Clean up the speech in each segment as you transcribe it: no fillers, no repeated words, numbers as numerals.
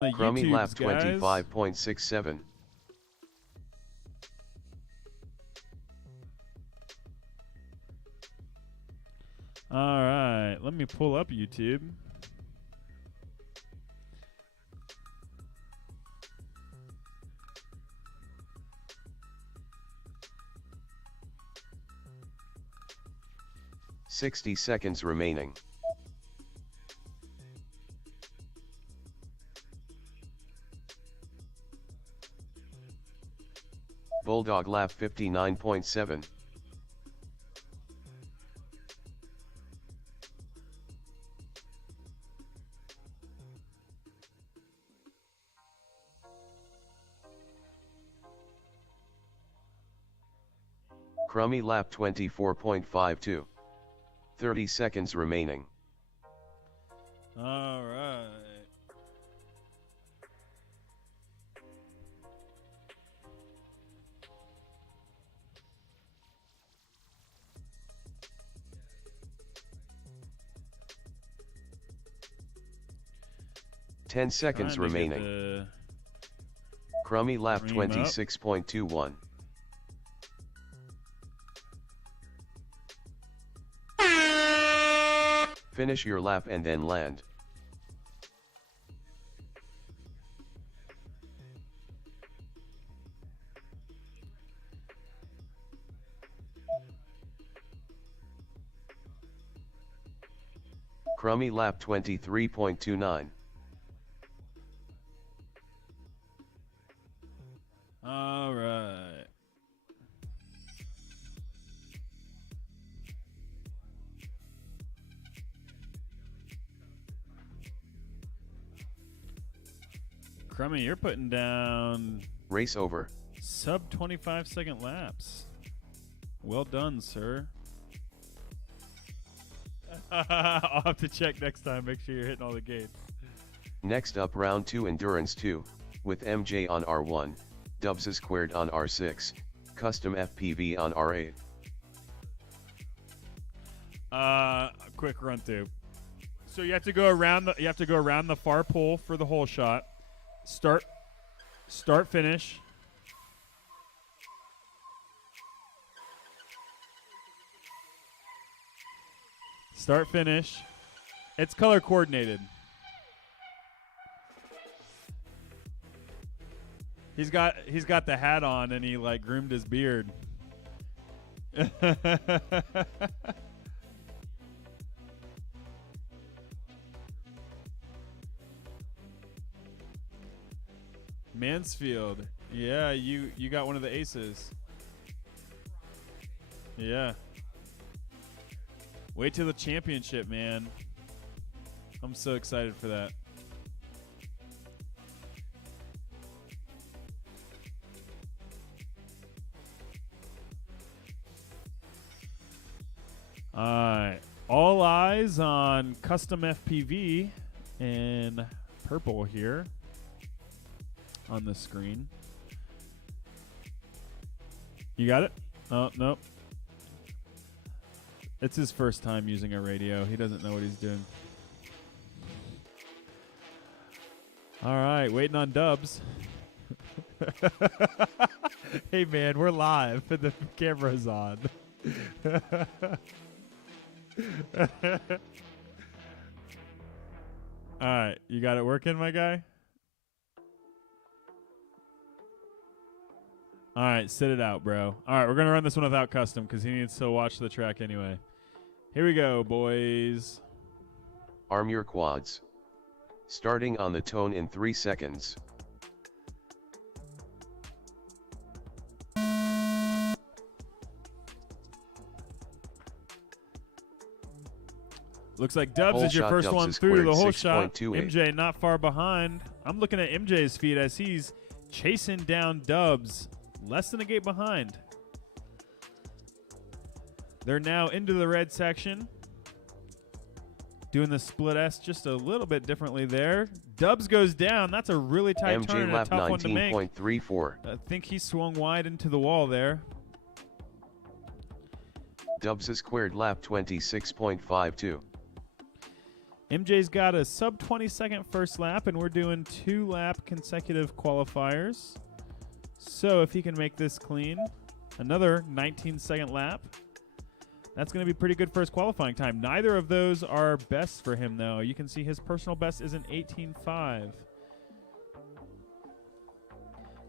Crummy YouTubes, lap guys. 25.67. All right, let me pull up YouTube. "60 seconds remaining." Bulldog lap 59.7. Crummy lap 24.52. 30 seconds remaining. All right. Ten seconds Trying to get remaining. the Crummy lap cream up. 26.21. Finish your lap and then land. Crummy lap 23.29. All right. Crummy, you're putting down Race over. sub 25-second laps. Well done, sir. I'll have to check next time. Make sure you're hitting all the gates. Next up, round 2 Endurance 2, with MJ on R1, Dubs Squared on R6, Custom FPV on R8. Quick run through. So you have to go around the far pole for the hole shot. Start finish. Start finish. It's color coordinated. He's got the hat on and he like groomed his beard. Mansfield. Yeah, you got one of the aces. Yeah. Wait till the championship, man. I'm so excited for that. All right. All eyes on Custom FPV in purple here on the screen. You got it? Oh, nope. It's his first time using a radio. He doesn't know what he's doing. All right, waiting on Dubs. Hey, man, we're live and the camera's on. All right, you got it working, my guy? All right, sit it out, bro. All right, we're going to run this one without custom because he needs to watch the track anyway. Here we go, boys. Arm your quads. Starting on the tone in 3 seconds. Looks like Dubs Hole is your shot, first Dubs one is through the squared whole shot. 6.28. MJ not far behind. I'm looking at MJ's feet as he's chasing down Dubs. Less than a gate behind. They're now into the red section. Doing the split S just a little bit differently there. Dubs goes down. That's a really tight turn MJ and a lap tough one to make. 19.34. I think he swung wide into the wall there. Dubs Squared lap 26.52. MJ's got a sub 20-second first lap, and we're doing 2-lap consecutive qualifiers. So if he can make this clean, another 19-second lap. That's going to be pretty good first qualifying time. Neither of those are best for him, though. You can see his personal best is an 18.5.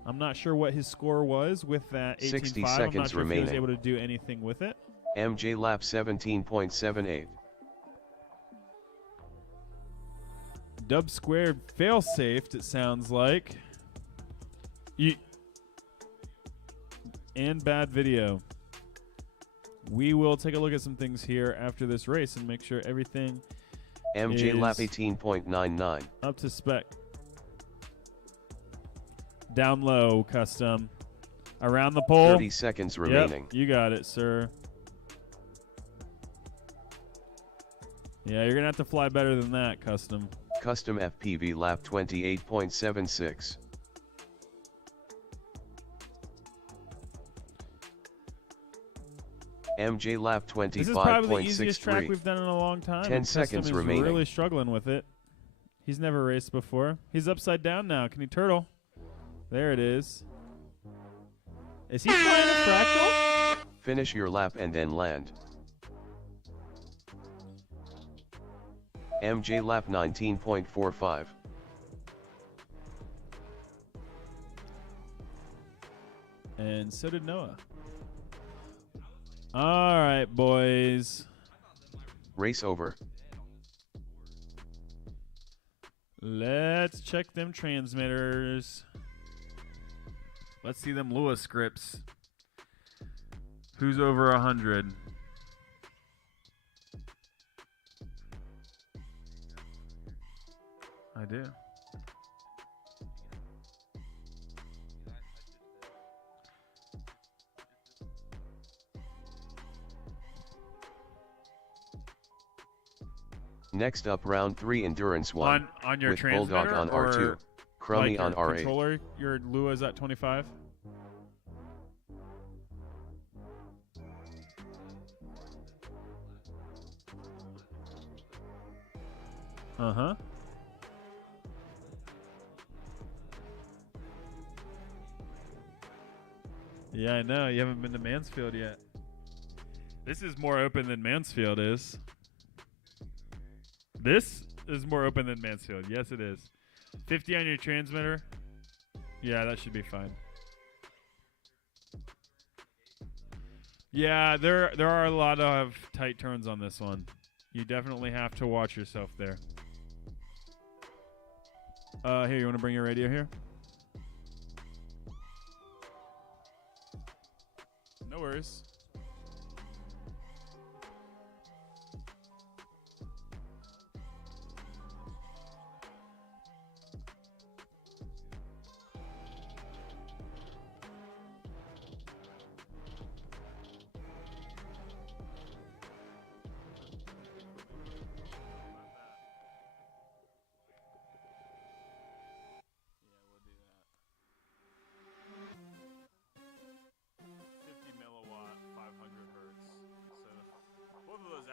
I'm not sure what his score was with that 18.5. 60 I'm seconds not sure remaining. if he was able to do anything with it. MJ lap 17.78. Dub squared fail-safed, it sounds like. And bad video. We will take a look at some things here after this race and make sure everything MJ is lap 18.99. up to spec. Down low, custom. Around the pole. 30 seconds remaining. Yep, you got it, sir. Yeah, you're going to have to fly better than that, custom. Custom FPV lap 28.76. MJ lap 25.63. This is probably the easiest track we've done in a long time. 10 seconds is remaining. Really struggling with it. He's never raced before. He's upside down now. Can he turtle? There it is. Is he flying a fractal? Finish your lap and then land. MJ lap 19.45. And so did Noah. All right, boys. Race over. Let's check them transmitters. Let's see them Lua scripts. Who's over 100? I do. Next up, round 3 endurance 1. On your with transmitter Bulldog on or R2, Crummy like on your R8. controller, your Lua's at 25? Uh-huh. Yeah, I know. You haven't been to Mansfield yet. This is more open than Mansfield is. This is more open than Mansfield. Yes, it is. 50 on your transmitter. Yeah, that should be fine. Yeah, there are a lot of tight turns on this one. You definitely have to watch yourself there. Here, you want to bring your radio here? No worries.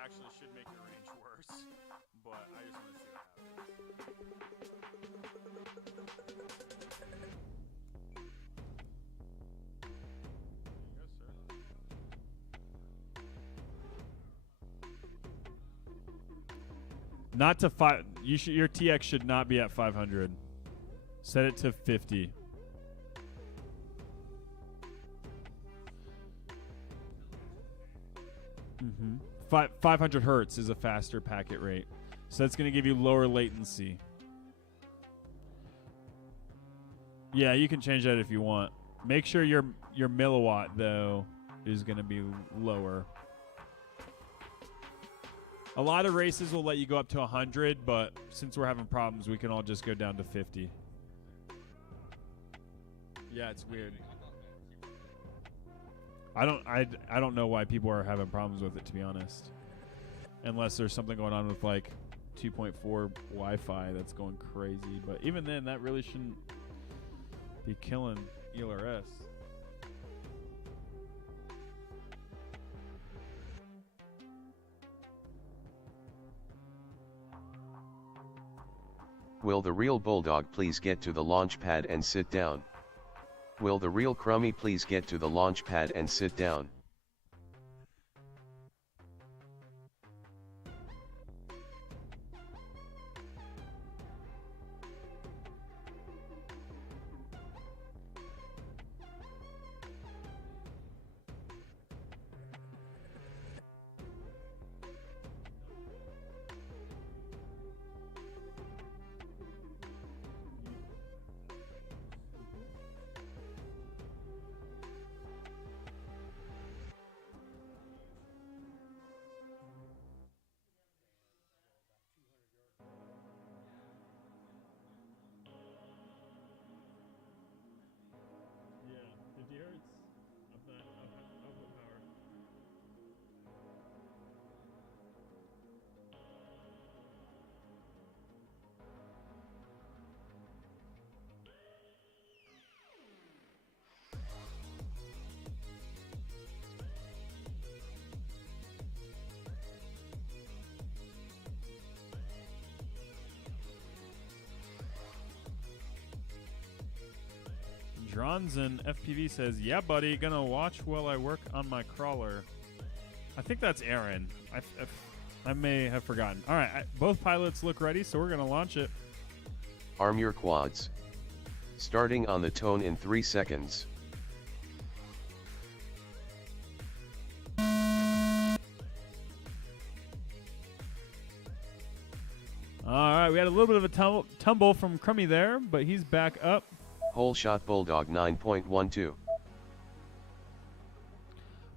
Actually should make your range worse, but I just want to see what happens. Not to 5. Your TX should not be at 500. Set it to 50. Mm-hmm. 500 hertz is a faster packet rate, so that's going to give you lower latency. Yeah, you can change that if you want. Make sure your milliwatt though is going to be lower. A lot of races will let you go up to 100, but since we're having problems, we can all just go down to 50. Yeah, it's weird. I don't know why people are having problems with it, to be honest. Unless there's something going on with like 2.4 Wi-Fi that's going crazy. But even then, that really shouldn't be killing ELRS. Will the real Bulldog please get to the launch pad and sit down? Will the real Crummy please get to the launch pad and sit down? Dronzen FPV says, "Yeah, buddy, gonna watch while I work on my crawler." I think that's Aaron. I may have forgotten. All right, both pilots look ready, so we're gonna launch it. Arm your quads. Starting on the tone in 3 seconds. All right, we had a little bit of a tumble from Crummy there, but he's back up. Whole shot Bulldog 9.12.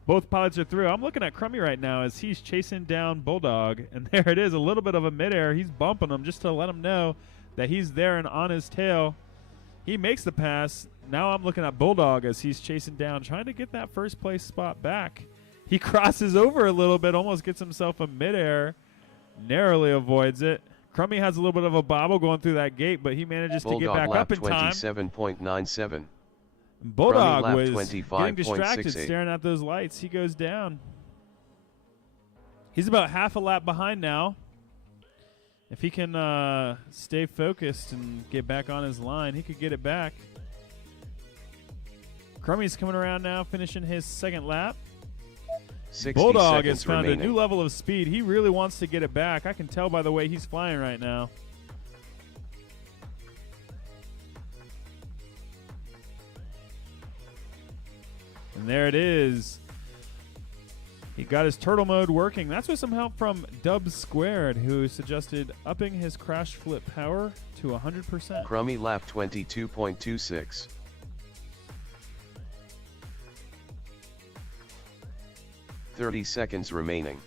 Both pilots are through. I'm looking at Crummy right now as he's chasing down Bulldog, and there it is, a little bit of a midair. He's bumping him just to let him know that he's there and on his tail. He makes the pass. Now I'm looking at Bulldog as he's chasing down, trying to get that first place spot back. He crosses over a little bit, almost gets himself a midair, narrowly avoids it. Crummy has a little bit of a bobble going through that gate, but he manages to get back up in time. 27.97. Bulldog was 25. getting distracted, 68. staring at those lights. He goes down. He's about half a lap behind now. If he can stay focused and get back on his line, he could get it back. Crummy's coming around now, finishing his second lap. Bulldog has found a new level of speed. He really wants to get it back. I can tell by the way he's flying right now. And there it is. He got his turtle mode working. That's with some help from Dubs Squared, who suggested upping his crash flip power to 100%. Crummy lap 22.26. "30 seconds remaining."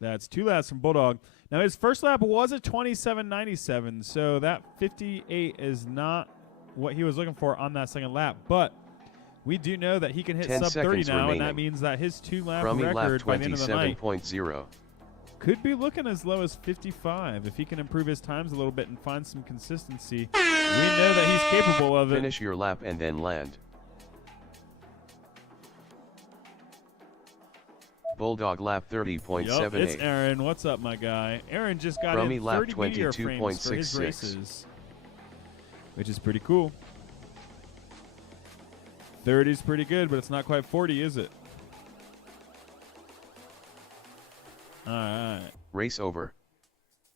That's 2 laps from Bulldog. Now, his first lap was a 27.97, so that 58 is not what he was looking for on that second lap. But we do know that he can hit 10 sub 30 now, remaining. and that means that his 2-lap Crummy record lap by the end of the night 27.0. could be looking as low as 55. If he can improve his times a little bit and find some consistency, we know that he's capable of it. Finish your lap and then land. Bulldog lap 30.78. Yup, it's Aaron. What's up, my guy? Aaron just got Crummy in lap 30 meteor frames for his 22.66. races, which is pretty cool. 30 is pretty good, but it's not quite 40, is it? All right. Race over.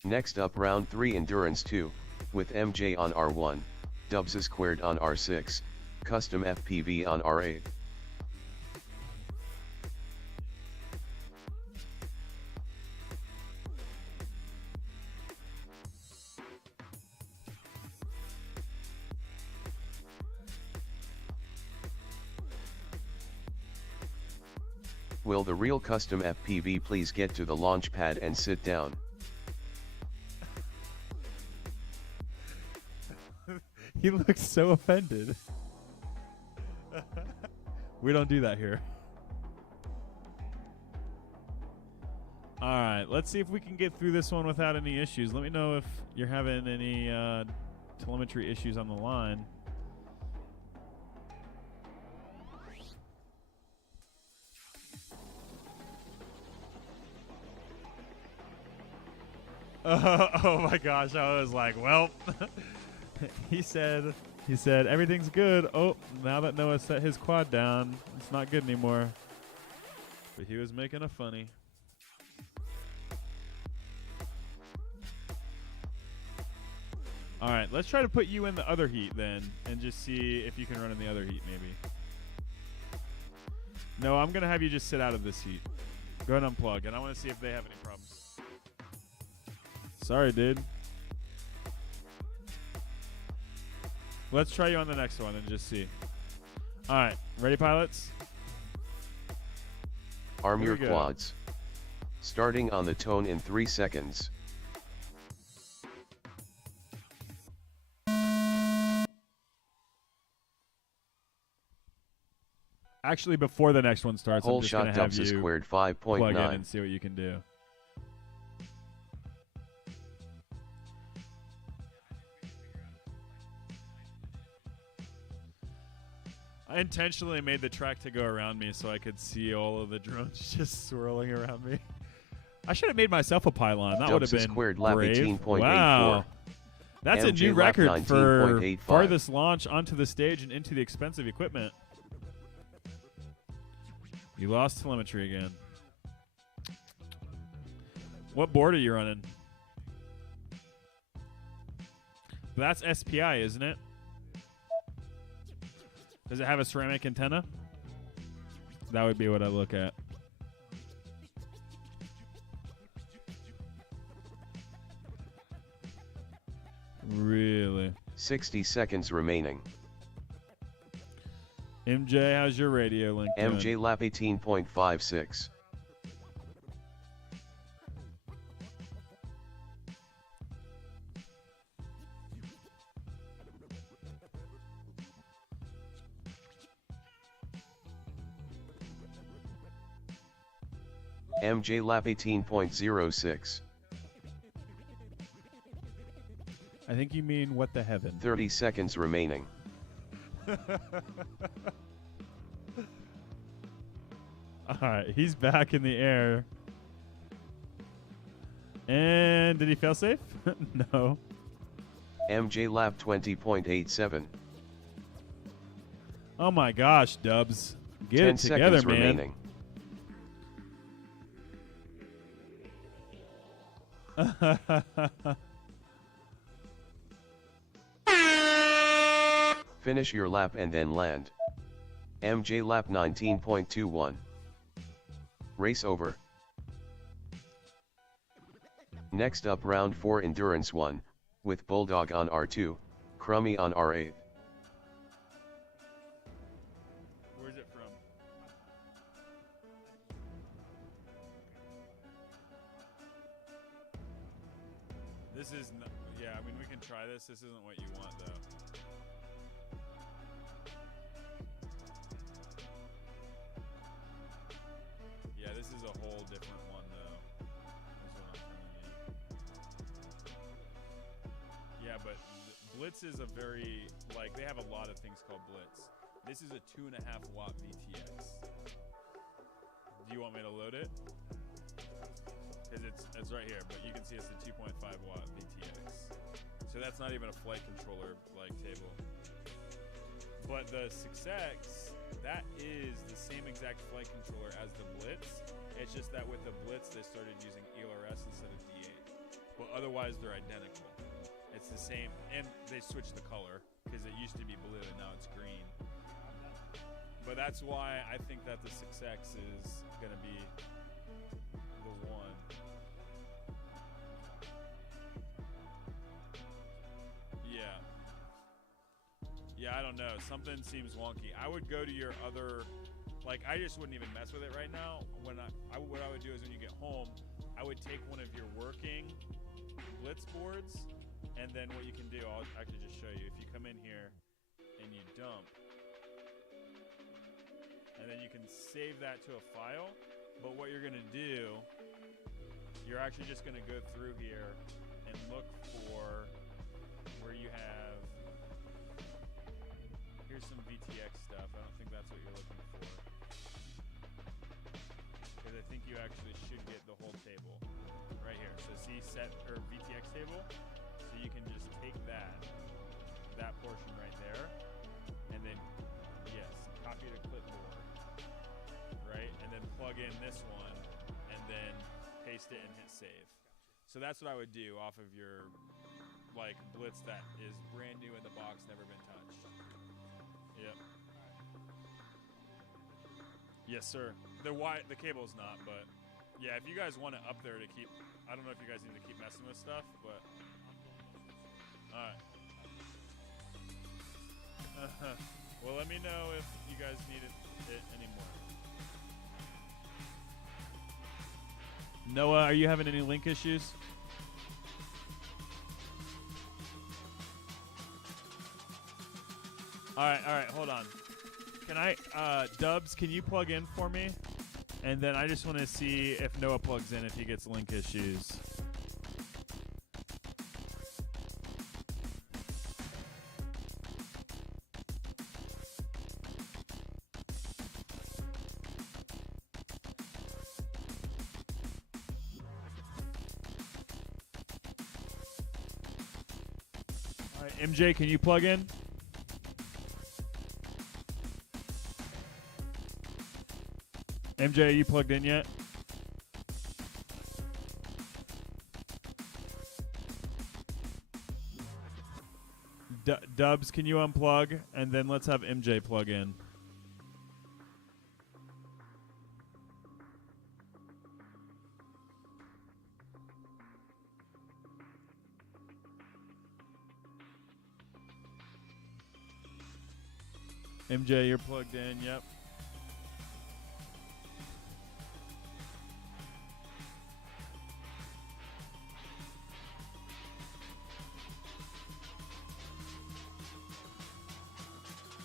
Next up, round 3 endurance 2, with MJ on R1, Dubs Squared on R6, custom FPV on R8. Will the real custom FPV please get to the launch pad and sit down? He looks so offended. We don't do that here. All right, let's see if we can get through this one without any issues. Let me know if you're having any telemetry issues on the line. Oh my gosh, I was like, well, he said everything's good. Oh, now that Noah set his quad down, it's not good anymore. But he was making a funny. All right, let's try to put you in the other heat then and just see if you can run in the other heat maybe. No, I'm going to have you just sit out of this heat. Go ahead and unplug, and I want to see if they have any problems. Sorry, dude. Let's try you on the next one and just see. All right, ready, pilots? Arm your quads. Starting on the tone in 3 seconds. Actually, before the next one starts, Whole I'm just shot going to have dubs you squared plug in 5.9. and see what you can do. I intentionally made the track to go around me so I could see all of the drones just swirling around me. I should have made myself a pylon. That would have been squared lap brave. 18.84. Wow. That's a MJ new lap record for 19.85. farthest launch onto the stage and into the expensive equipment. You lost telemetry again. What board are you running? That's SPI, isn't it? Does it have a ceramic antenna? That would be what I look at. Really? 60 seconds remaining. MJ, how's your radio link MJ doing? lap 18.56. MJ lap 18.06. I think you mean what the heaven. 30 seconds remaining. All right, he's back in the air. And did he fail safe? No. MJ lap 20.87. Oh my gosh, Dubs. Get 10 it together, seconds man. remaining. Finish your lap and then land. MJ lap 19.21. Race over. Next up round 4 endurance 1, with Bulldog on R2, Crummy on R8. Where's it from? This is, yeah, I mean, we can try this. This isn't what you want, though. Yeah, this is a whole different one, though. That's what I'm telling you. Yeah, but Blitz is a very, like, they have a lot of things called Blitz. This is a 2.5 watt VTX. Do you want me to load it? Because it's right here, but you can see it's a 2.5 watt VTX. So that's not even a flight controller like table. But the 6X, that is the same exact flight controller as the Blitz. It's just that with the Blitz, they started using ELRS instead of D8. But otherwise, they're identical. It's the same, and they switched the color because it used to be blue and now it's green. But that's why I think that the 6X is going to be the one. Yeah. Yeah, I don't know. Something seems wonky. I would go to your other, like, I just wouldn't even mess with it right now. What I would do is when you get home, I would take one of your working Blitz boards, and then what you can do, I'll actually just show you. If you come in here and you dump, and then you can save that to a file, but what you're going to do, you're actually just going to go through here and look for where you have, here's some VTX stuff. I don't think that's what you're looking for. Because I think you actually should get the whole table right here. So see set or VTX table. So you can just take that portion right there, and then yes, copy to clipboard, right, and then plug in this one, and then paste it and hit save. So that's what I would do off of your like Blitz that is brand new in the box, never been touched. Yep. Yes, sir. The cable's not, but yeah, if you guys want it up there to keep, I don't know if you guys need to keep messing with stuff, but all right. Well, let me know if you guys need it anymore. Noah, are you having any link issues? All right, hold on. Can I, Dubs, can you plug in for me? And then I just want to see if Noah plugs in if he gets link issues. All right, MJ, can you plug in? MJ, are you plugged in yet? Dubs, can you unplug? And then let's have MJ plug in. MJ, you're plugged in, yep.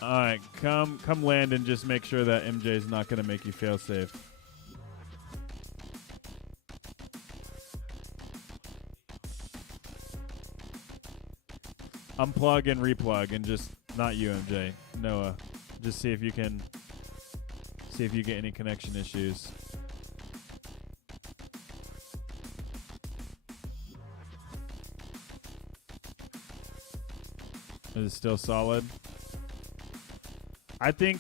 All right, come land and just make sure that MJ's not going to make you fail safe. Unplug and replug, and just not you, MJ. Noah, just see if you get any connection issues. Is it still solid? I think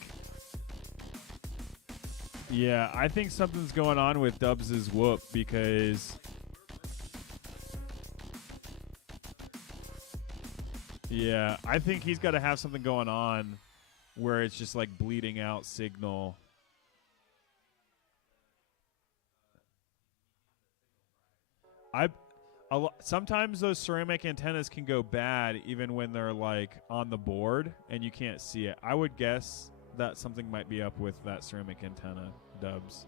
something's going on with Dubs' whoop because I think he's got to have something going on where it's just like bleeding out signal. Sometimes those ceramic antennas can go bad even when they're like on the board and you can't see it. I would guess that something might be up with that ceramic antenna, Dubs.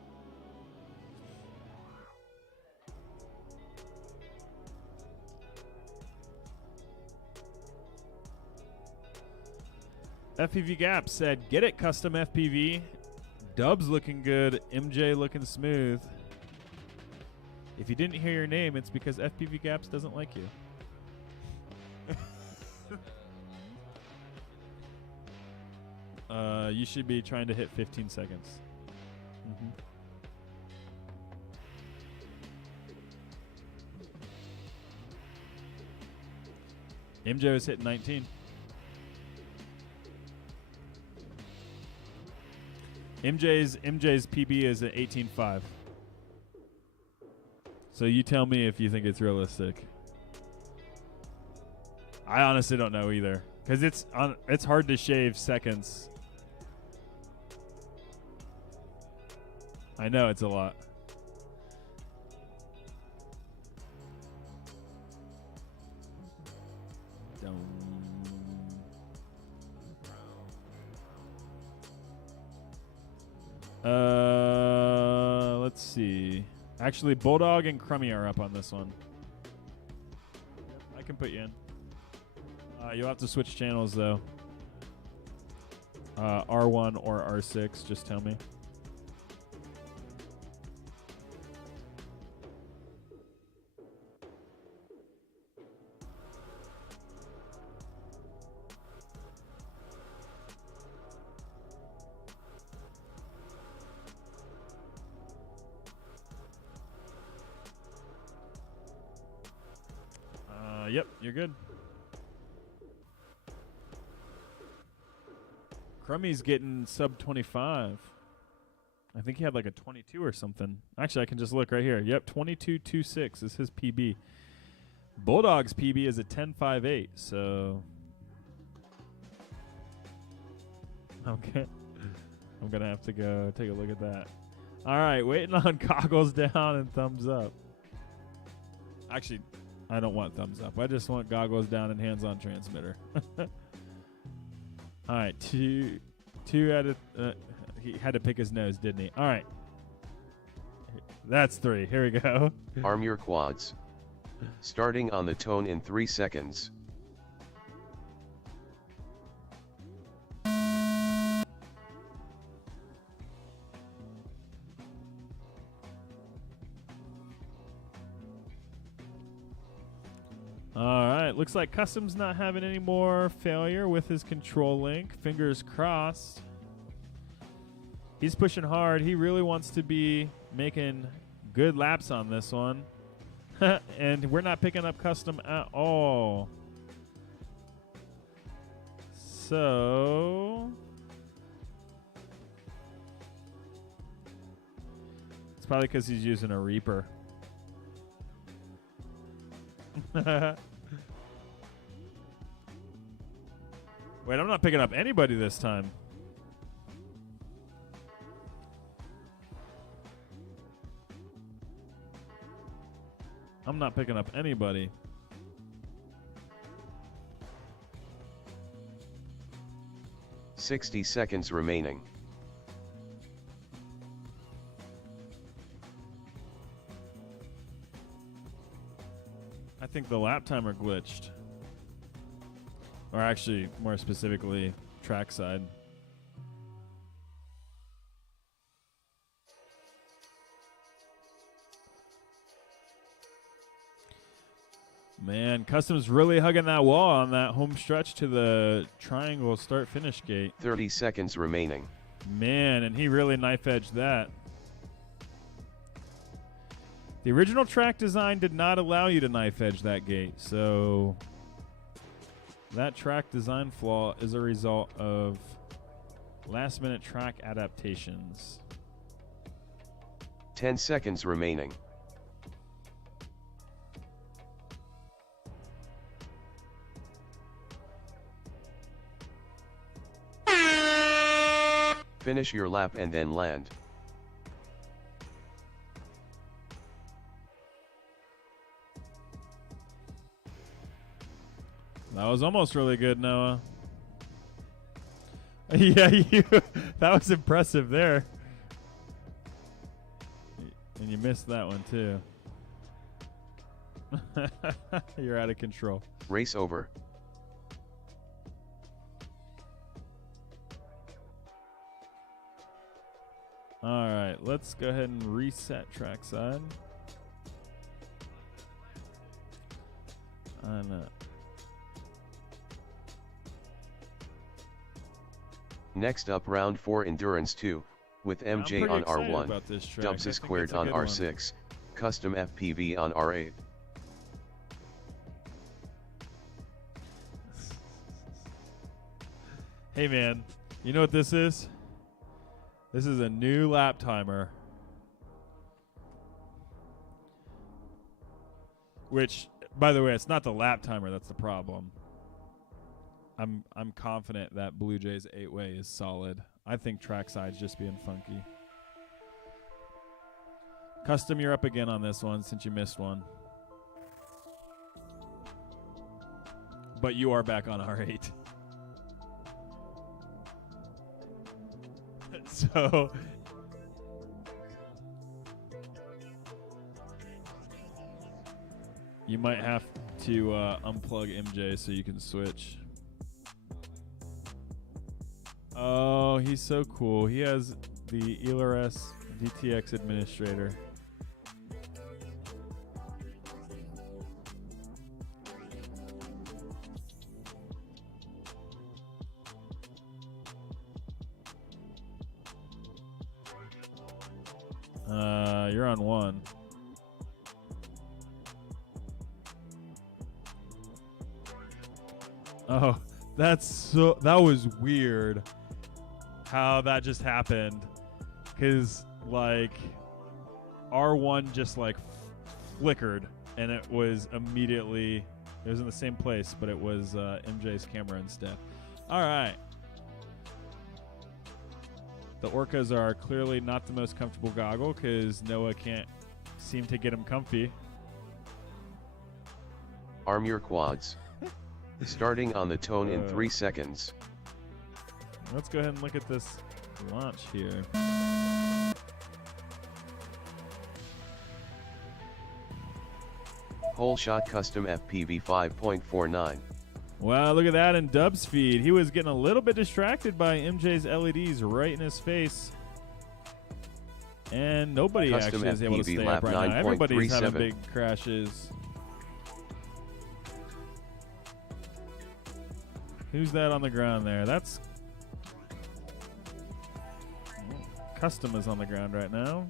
FPV Gap said, "Get it, custom FPV. Dubs looking good, MJ looking smooth. If you didn't hear your name, it's because FPV Gaps doesn't like you." You should be trying to hit 15 seconds. MJ was hitting 19. MJ's PB is at 18.5. So you tell me if you think it's realistic. I honestly don't know either, because it's hard to shave seconds. I know it's a lot. Let's see. Actually, Bulldog and Crummy are up on this one. I can put you in. You'll have to switch channels, though. R1 or R6, just tell me. Yep, you're good. Crummy's getting sub 25. I think he had like a 22 or something. Actually, I can just look right here. Yep, 22.26 is his PB. Bulldog's PB is a 10.58, so okay. I'm going to have to go take a look at that. All right, waiting on goggles down and thumbs up. Actually, I don't want thumbs up. I just want goggles down and hands-on transmitter. All right, two out of he had to pick his nose, didn't he? All right. That's 3. Here we go. Arm your quads. Starting on the tone in 3 seconds. All right, looks like Custom's not having any more failure with his control link. Fingers crossed. He's pushing hard. He really wants to be making good laps on this one. And we're not picking up Custom at all. So it's probably because he's using a Reaper. Wait, I'm not picking up anybody this time. I'm not picking up anybody. "60 seconds remaining. I think the lap timer glitched. Or actually, more specifically, trackside. Man, Custom's really hugging that wall on that home stretch to the triangle start-finish gate. 30 seconds remaining. Man, and he really knife-edged that. The original track design did not allow you to knife-edge that gate, so that track design flaw is a result of last-minute track adaptations. 10 seconds remaining. Finish your lap and then land. That was almost really good, Noah. Yeah, that was impressive there. And you missed that one, too. You're out of control. Race over. All right, let's go ahead and reset trackside. Next up, round 4 endurance 2, with MJ on R1, Dubs squared on R6, custom FPV on R8. Hey man, you know what this is? This is a new lap timer. Which, by the way, it's not the lap timer that's the problem. I'm confident that Blue Jays 8-way is solid. I think trackside's just being funky. Custom, you're up again on this one since you missed one. But you are back on R8. So you might have to unplug MJ so you can switch. Oh, he's so cool. He has the ELRS DTX administrator. You're on 1. Oh, that was weird how that just happened. Cause like R1 just like flickered and it was immediately, it was in the same place, but it was MJ's camera instead. All right. The Orcas are clearly not the most comfortable goggle because Noah can't seem to get him comfy. Arm your quads. Starting on the tone in 3 seconds. Let's go ahead and look at this launch here. Whole shot custom FPV 5.49. Wow, look at that in Dub's feed. He was getting a little bit distracted by MJ's LEDs right in his face. And nobody Custom actually is able to FPV stay lap up right now. Everybody's having 9.37. big crashes. Who's that on the ground there? That's... Custom is on the ground right now.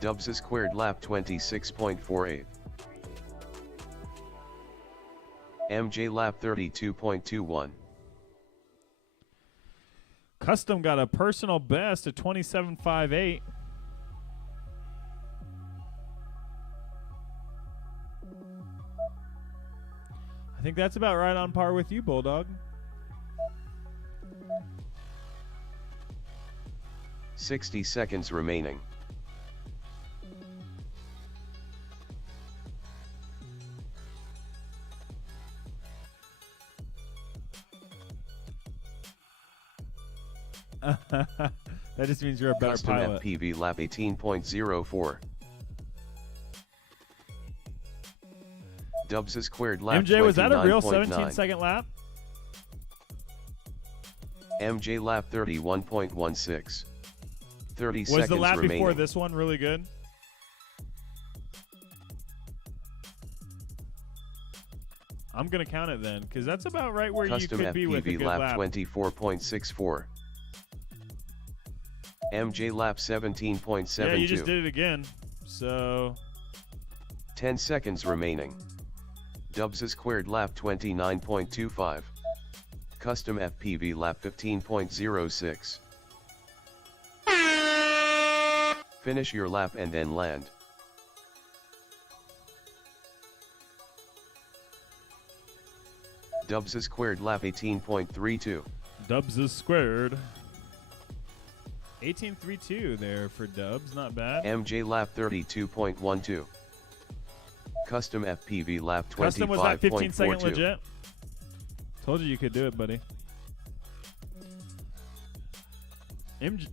Dubs a squared lap 26.48. MJ lap 32.21. Custom got a personal best at 27.58. I think that's about right on par with you, Bulldog. 60 seconds remaining. That just means you're a better Custom pilot. FPV lap 18.04. Dubs a squared lap MJ, was that a real 29.9. 17-second lap? MJ lap 31.16. 30 Was seconds the lap remaining. before this one really good? I'm going to count it then, because that's about right where Custom you could be with a FPV good lap lap. 24.64. MJ lap 17.72. Yeah, you just did it again. So 10 seconds remaining. Dubs a squared lap 29.25. Custom FPV lap 15.06. Finish your lap and then land. Dubs a squared lap 18.32. Dubs is squared. 18.32 there for Dubs, not bad. MJ lap 32.12. Custom FPV lap 25.42. Custom was that 15-second legit? Told you could do it, buddy. MJ.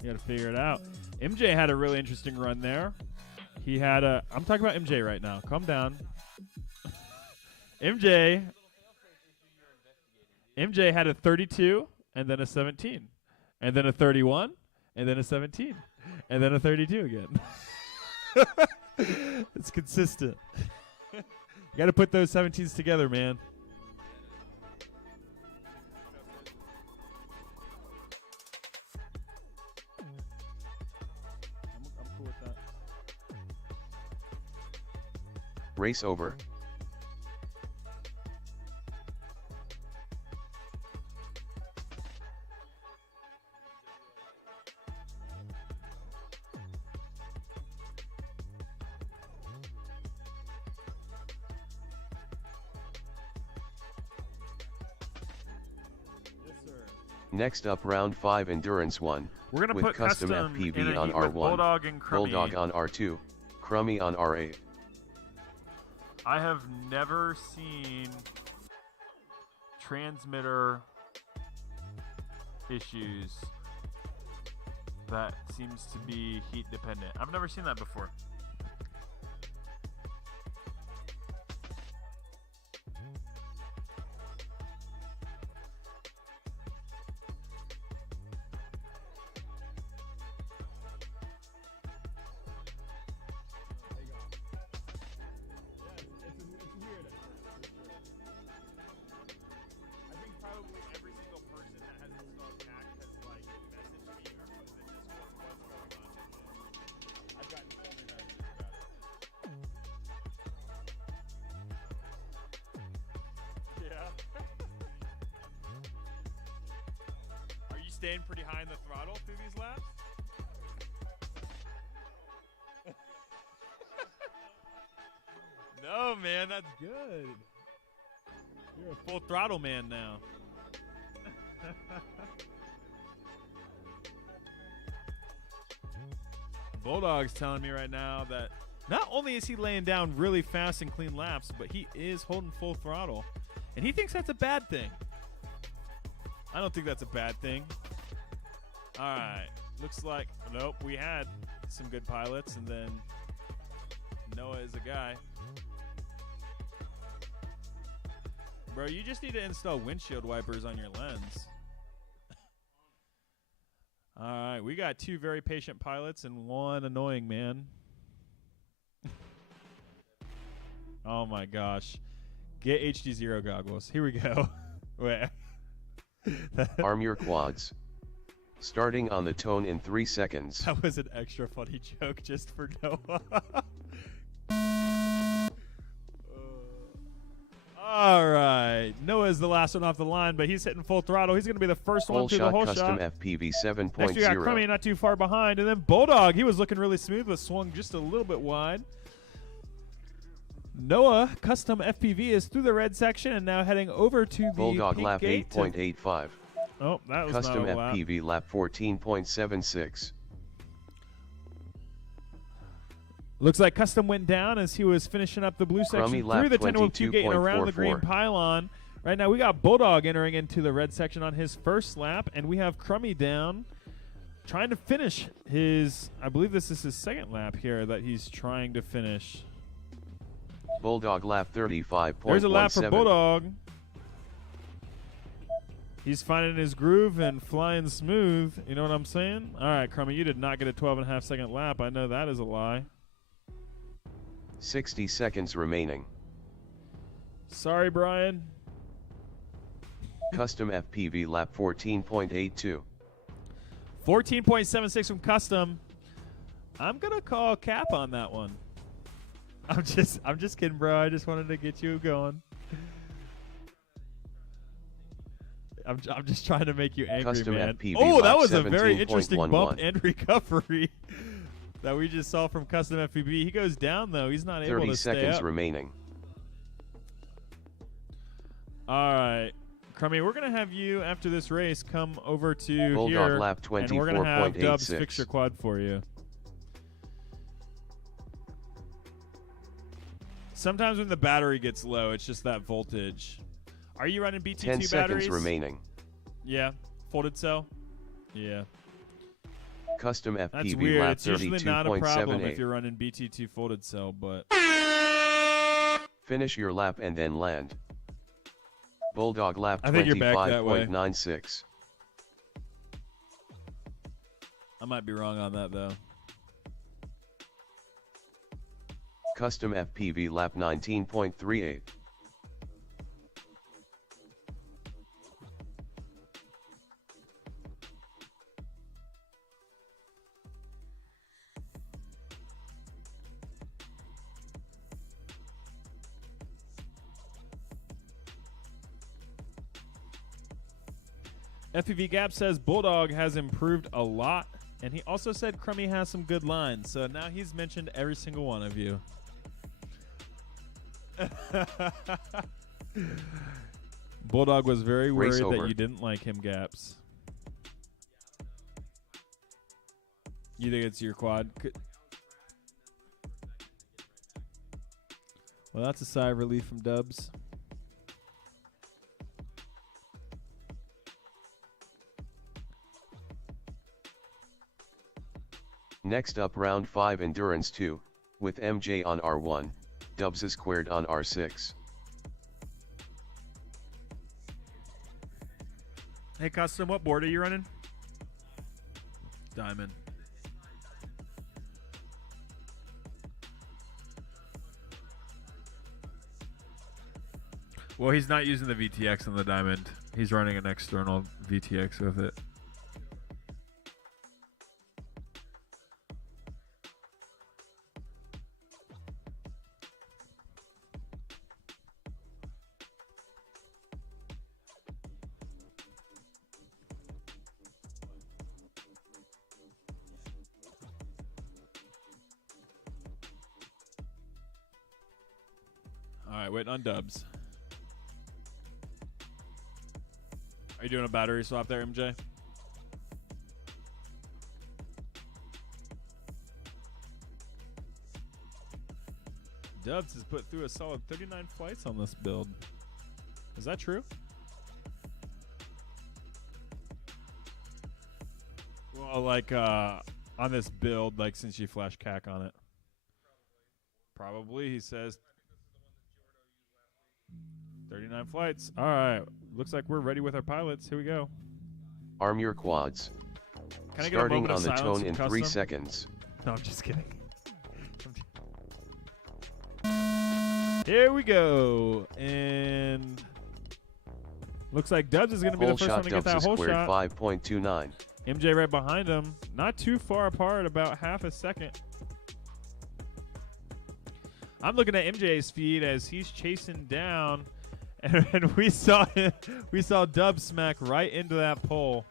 You gotta figure it out. MJ had a really interesting run there. He had a... I'm talking about MJ right now. Calm down. MJ had a 32 and then a 17 and then a 31 and then a 17 and then a 32 again. It's consistent. You got to put those 17s together, man. I'm cool with that. Race over. Next up, round 5 endurance 1. We're gonna with put custom custom in FPV a on heat with R1, Bulldog and Crummy. Bulldog on R2, Crummy on R8. I have never seen transmitter issues that seems to be heat dependent. I've never seen that before. staying pretty high in the throttle through these laps? No, man, that's good. You're a full throttle man now. Bulldog's telling me right now that not only is he laying down really fast and clean laps, but he is holding full throttle. And he thinks that's a bad thing. I don't think that's a bad thing. All right. Looks like, nope, we had some good pilots, and then Noah is a guy. Bro, you just need to install windshield wipers on your lens. All right, we got 2 very patient pilots and 1 annoying man. Oh my gosh. Get HD0 goggles. Here we go. Wait. Arm your quads. Starting on the tone in 3 seconds. That was an extra funny joke just for Noah. All right. Noah's the last one off the line, but he's hitting full throttle. He's going to be the first one through the whole custom shot. FPV 7.0. Next we got Crummy not too far behind. And then Bulldog, he was looking really smooth, but swung just a little bit wide. Noah, custom FPV, is through the red section and now heading over to the Bulldog pink lap gate. 8.85. Oh, that was custom not a lap. FPV lap 14.76. Looks like Custom went down as he was finishing up the blue section through the 10-2 gate and around the green pylon. Right now we got Bulldog entering into the red section on his first lap, and we have Crummy down trying to finish his, I believe this is his second lap here that he's trying to finish. Bulldog lap 35.17. There's a lap for Bulldog. He's finding his groove and flying smooth. You know what I'm saying? All right, Crummy, you did not get a 12.5 second lap. I know that is a lie. 60 seconds remaining. Sorry, Brian. Custom FPV lap 14.82. 14.76 from Custom. I'm gonna call cap on that one. I'm just kidding, bro. I just wanted to get you going. I'm just trying to make you angry, Custom man. FPV Oh, that lap was a very interesting 17.11. bump and recovery that we just saw from Custom FPV. He goes down though. He's not able to stay 30 seconds up. remaining. All right, Crummy, we're gonna have you after this race come over to Bulldog here, lap and we're gonna have Dubs 24.86. fix your quad for you. Sometimes when the battery gets low, it's just that voltage. Are you running BT2 10 batteries? seconds remaining. Yeah. Folded cell? Yeah. Custom That's FPV weird. lap It's usually not a problem if 32.78. you're running BT2 folded cell, but... Finish your lap and then land. Bulldog lap I think you're back that way. 25.96. I might be wrong on that, though. Custom FPV lap 19.38. FPV Gap says Bulldog has improved a lot, and he also said Crummy has some good lines, so now he's mentioned every single one of you. Bulldog was very worried that you didn't like him, Gaps. You think it's your quad? Well, that's a sigh of relief from Dubs. Next up, round 5 endurance 2, with MJ on R1, Dubs is squared on R6. Hey, Custom, what board are you running? Diamond. Well, he's not using the VTX on the Diamond. He's running an external VTX with it. right, waiting on Dubs. Are you doing a battery swap there, MJ? Dubs has put through a solid 39 flights on this build. Is that true? Well, like on this build, like since you flash CAC on it. Probably, he says. 39 flights. All right. Looks like we're ready with our pilots. Here we go. Arm your quads. Can I get a Starting moment on of the silence tone in from 3 Custom? seconds. No, I'm just kidding. Here we go. And looks like Dubs is going to be the Whole first one shot to get that Dubs whole squared shot. 5.29. MJ right behind him. Not too far apart, about half a second. I'm looking at MJ's feed as he's chasing down, and we saw Dubs smack right into that pole.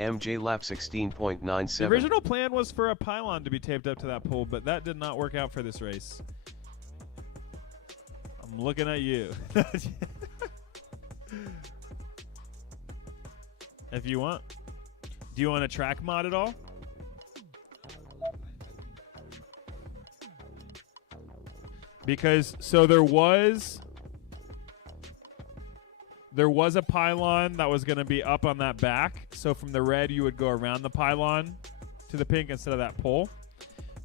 MJ lap The 16.97. original plan was for a pylon to be taped up to that pole, but that did not work out for this race. I'm looking at you. If you want. Do you want a track mod at all? Because so there was a pylon that was going to be up on that back. So from the red you would go around the pylon to the pink instead of that pole.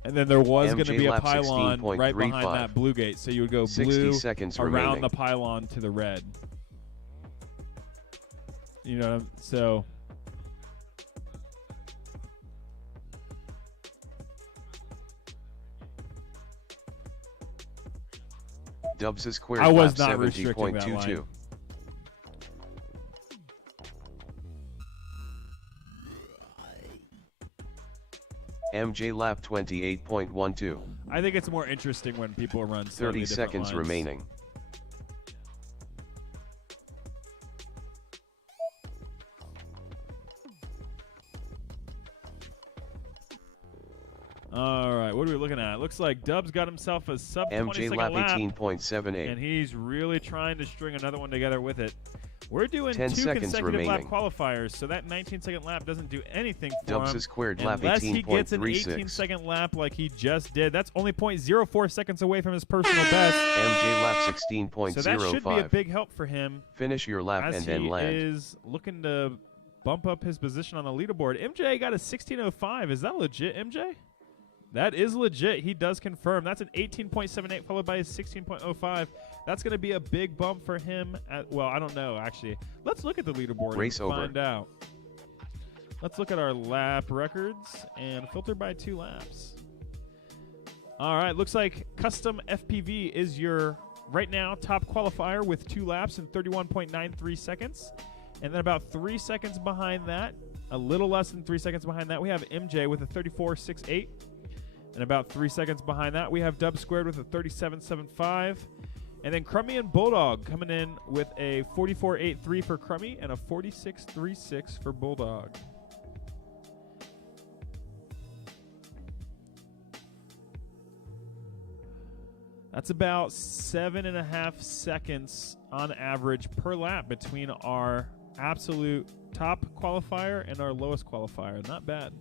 And then there was going to MJ be a lap pylon right behind 16.35. that blue gate. So you would go 60 blue seconds around remaining. the pylon to the red. You know, so Dubs is squared I was lap not restricting that 70.22. line. MJ lap 28.12. I think it's more interesting when people run 30 different seconds lines. remaining. All right, what are we looking at? Looks like Dubs got himself a sub 20 MJ second lap lap, 18.78. and he's really trying to string another one together with it. We're doing 10 two seconds consecutive lap remaining. qualifiers, so that 19-second lap doesn't do anything for Dubs him is squared lap unless he gets an 18.36. 18-second lap like he just did. That's only 0.04 seconds away from his personal best. MJ lap So that should be a 16.05. big help for him Finish your lap as and then he land. is looking to bump up his position on the leaderboard. MJ got a 16.05. Is that legit, MJ? That is legit. He does confirm. That's an 18.78 followed by a 16.05. That's going to be a big bump for him. Well, I don't know, actually. Let's look at the leaderboard Race and over. find out. Let's look at our lap records and filter by 2 laps. All right, looks like Custom FPV is your, right now, top qualifier with 2 laps and 31.93 seconds. And then about 3 seconds behind that, a little less than 3 seconds behind that, we have MJ with a 34.68. And about 3 seconds behind that, we have Dub Squared with a 37.75. And then Crummy and Bulldog coming in with a 44.83 for Crummy and a 46.36 for Bulldog. That's about 7.5 seconds on average per lap between our absolute top qualifier and our lowest qualifier. Not bad.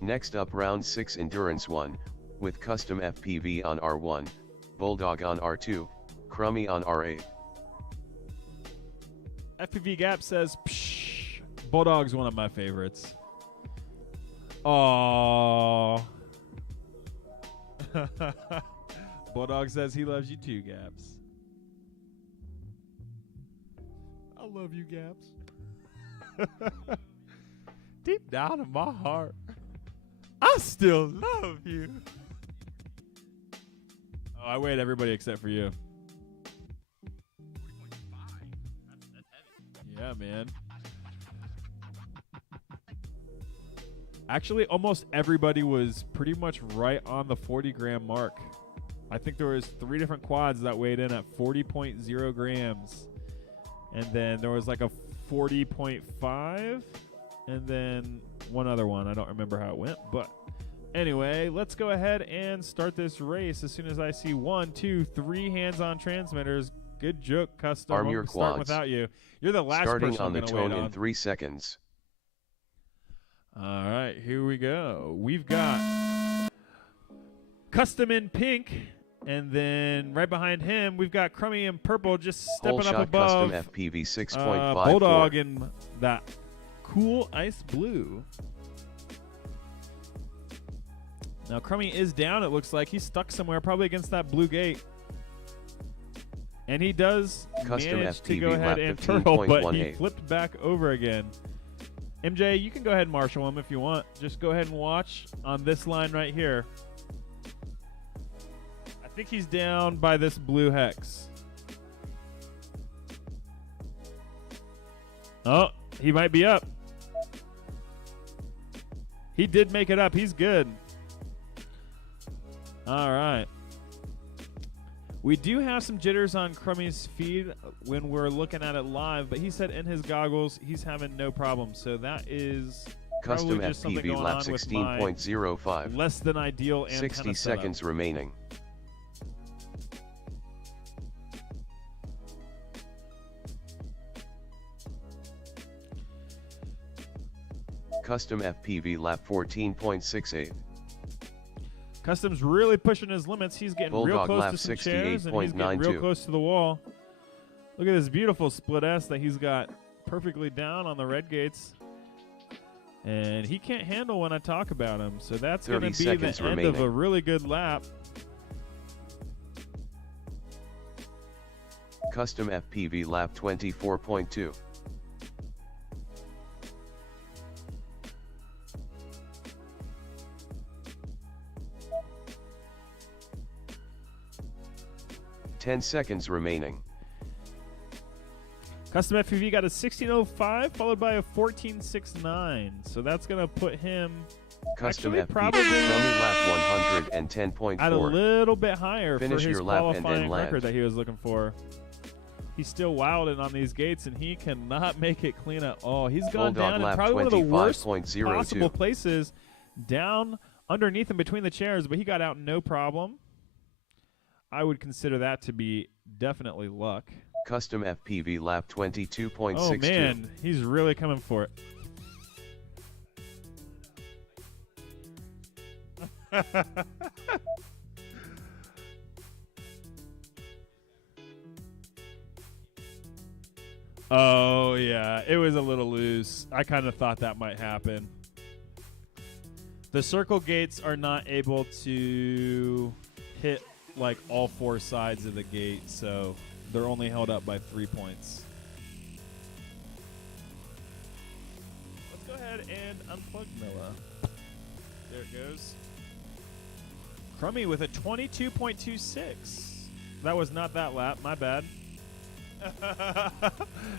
Next up, round 6 Endurance 1, with Custom FPV on R1, Bulldog on R2, Crummy on R8. FPV Gap says, psh, Bulldog's one of my favorites. Aww. Bulldog says he loves you too, Gaps. I love you, Gaps. Deep down in my heart, I still love you. Oh, I weighed everybody except for you. Yeah, man. Actually, almost everybody was pretty much right on the 40-gram mark. I think there was 3 different quads that weighed in at 40.0 grams. And then there was like a 40.5 and then one other one. I don't remember how it went, but anyway, let's go ahead and start this race as soon as I see 1, 2, 3 hands-on transmitters. Good joke, Custom. Arm your Starting quads. without you. You're the last Starting person on the I'm tone wait in on. 3 seconds. All right, here we go. We've got Custom in pink, and then right behind him, we've got Crummy in purple just stepping Whole up shot above. custom FPV 6.54. Bulldog in that cool ice blue. Now, Crummy is down, it looks like. He's stuck somewhere, probably against that blue gate. And he does Custom manage to FPV go ahead lap and turtle, but he 15.18. flipped back over again. MJ, you can go ahead and marshal him if you want. Just go ahead and watch on this line right here. I think he's down by this blue hex. Oh, he might be up. He did make it up. He's good. All right. We do have some jitters on Crummy's feed when we're looking at it live, but he said in his goggles he's having no problem. So that is Custom probably just something FPV going lap on with my 16.05. less than ideal antenna 60 setup. seconds remaining. Custom FPV lap 14.68. Custom's really pushing his limits. He's getting real Bulldog close lap to some chairs, and he's getting 68.92. real close to the wall. Look at this beautiful split S that he's got perfectly down on the red gates. And he can't handle when I talk about him. So that's going to 30 be the seconds end of a remaining. really good lap. Custom FPV lap 24.2. Ten seconds remaining. Custom FPV got a 16.05 followed by a 14.69. So that's going to put him Custom actually FPV probably Crummy lap at a 110.4. little bit higher Finish for his your lap and then qualifying land. record that he was looking for. He's still wilding on these gates, and he cannot make it clean at all. He's gone Bulldog down in lap probably one of the worst 25.02. possible places, down underneath and between the chairs, but he got out no problem. I would consider that to be definitely luck. Custom FPV lap 22.62. Oh, man, he's really coming for it. Oh, yeah, it was a little loose. I kind of thought that might happen. The circle gates are not able to hit like all 4 sides of the gate, so they're only held up by 3 points. Let's go ahead and unplug Milla. There it goes. Crummy with a 22.26. That was not that lap. My bad. That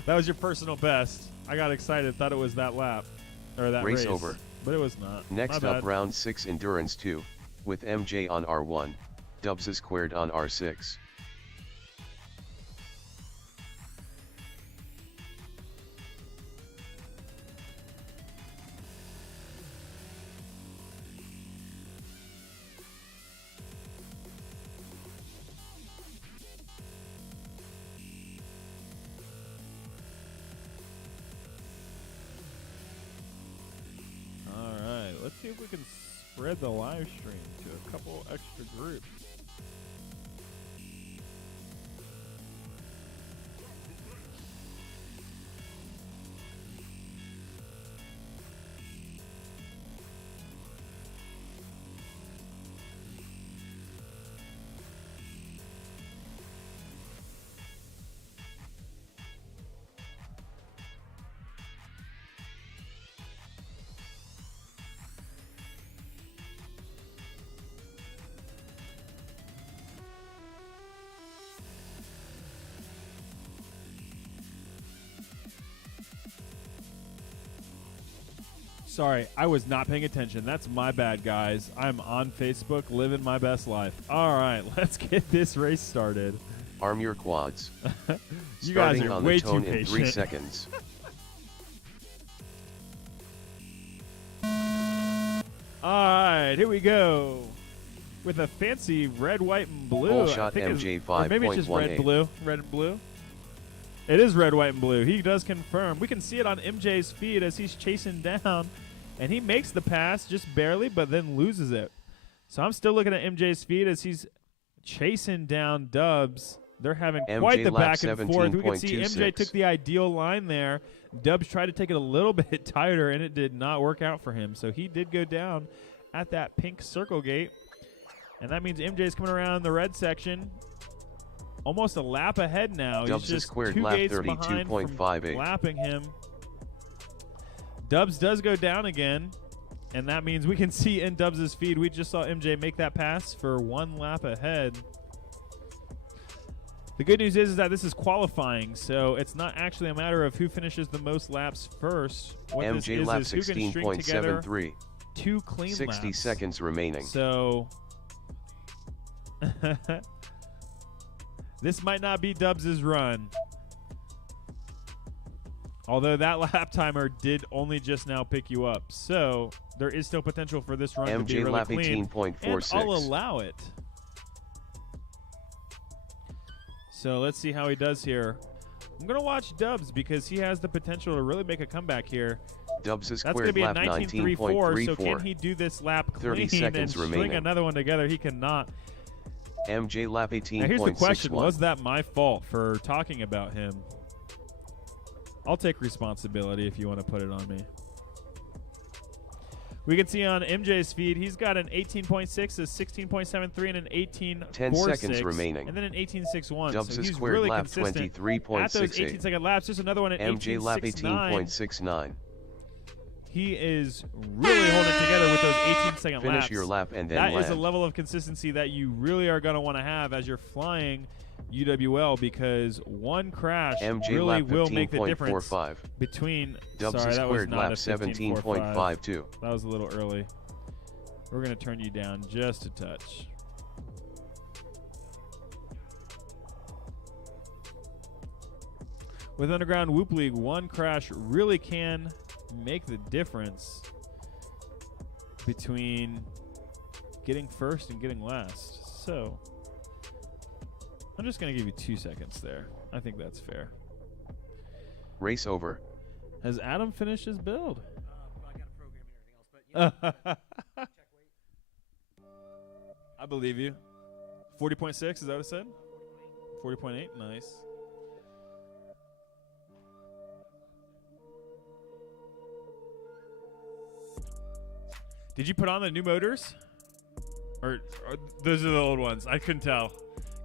was your personal best. I got excited. Thought it was that lap. Or that race. Over. But it was not. Next My up, bad. round 6 Endurance 2, with MJ on R1, Dubs squared on R6. Alright, let's see if we can spread the live stream to a couple extra groups. Sorry, I was not paying attention. That's my bad, guys. I'm on Facebook living my best life. All right, let's get this race started. Arm your quads. You guys Starting are on way the tone too in 3 patient. seconds. right, here we go. With a fancy red, white, and blue. Pole shot I think MJ or maybe it's just 5.18. red, blue. Red and blue. It is red, white, and blue. He does confirm. We can see it on MJ's feed as he's chasing down. And he makes the pass just barely, but then loses it. So I'm still looking at MJ's feed as he's chasing down Dubs. They're having quite the back and forth. We can see MJ took the ideal line there. Dubs tried to take it a little bit tighter, and it did not work out for him. So he did go down at that pink circle gate. And that means MJ's coming around the red section. Almost a lap ahead now. Dubs He's just squared 2 lap gates behind from 32.58. lapping him. Dubs does go down again. And that means we can see in Dubs' feed, we just saw MJ make that pass for 1 lap ahead. The good news is that this is qualifying, so it's not actually a matter of who finishes the most laps first. What MJ lap this is who can string together 16.73. 2 clean 60 laps. seconds remaining. So this might not be Dubs' run. Although that lap timer did only just now pick you up. So there is still potential for this run to be MJ really lap clean. 18.46. And I'll allow it. So let's see how he does here. I'm going to watch Dubs because he has the potential to really make a comeback here. Dubs is That's going to squared be a lap 19.34. So can 19.34. he do this lap 30 clean and seconds string remaining. another one together? He cannot. MJ lap 18.61. Now here's the question. Was that my fault for talking about him? I'll take responsibility if you want to put it on me. We can see on MJ's feed, he's got an 18.6, a 16.73, and an 18.46. 10 seconds remaining. And then an 18.61. Dubs So is he's squared really lap consistent at those 23.68. 18-second laps. Just another one at MJ lap 18.69. 18.69. He is really holding it together with those 18-second laps. Finish your lap and then That land. is a level of consistency that you really are going to want to have as you're flying UWL, because one crash MJ really lap will make the difference 15.45. between. Dubs Sorry, is that was squared not lap a 15.45. 17.52. That was a little early. We're going to turn you down just a touch. With Underground Whoop League, one crash really can make the difference between getting first and getting last. So I'm just going to give you 2 seconds there. I think that's fair. Race over. Has Adam finished his build? I got a program and everything else, but check weight. I believe you. 40.6, is that what it said? 40.8, nice. Did you put on the new motors? Or those are the old ones? I couldn't tell.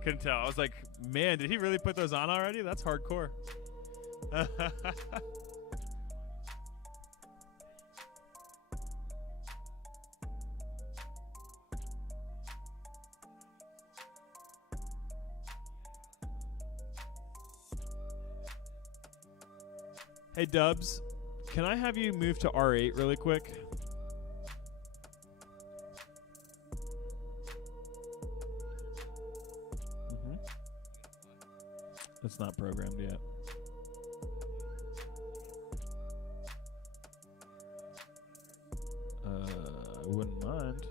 Couldn't tell. I was like, man, did he really put those on already? That's hardcore. Hey, Dubs, can I have you move to R8 really quick? It's not programmed yet. I wouldn't mind.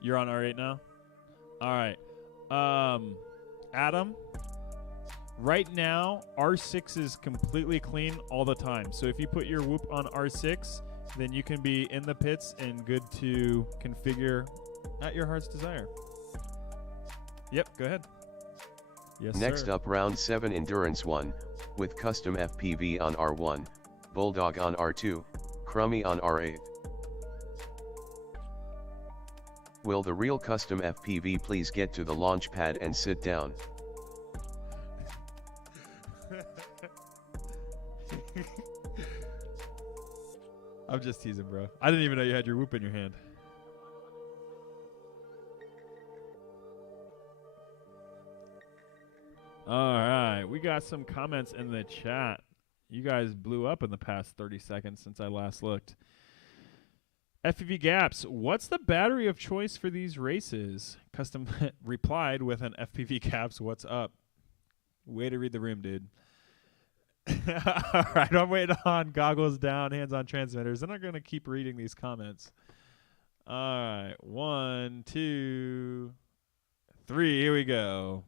You're on R8 now? All right. Adam, right now, R6 is completely clean all the time. So if you put your whoop on R6, then you can be in the pits and good to configure at your heart's desire. Yep, go ahead. Yes, Next sir. up, round 7 Endurance 1, with custom FPV on R1, Bulldog on R2, Crummy on R8. Will the real custom FPV please get to the launch pad and sit down? I'm just teasing, bro. I didn't even know you had your whoop in your hand. All right, we got some comments in the chat. You guys blew up in the past 30 seconds since I last looked. FPV Gaps, what's the battery of choice for these races? Custom replied with an FPV Gaps, what's up? Way to read the room, dude. All right, I'm waiting on goggles down, hands on transmitters. Then I'm going to keep reading these comments. All right, 1, 2, 3. Here we go.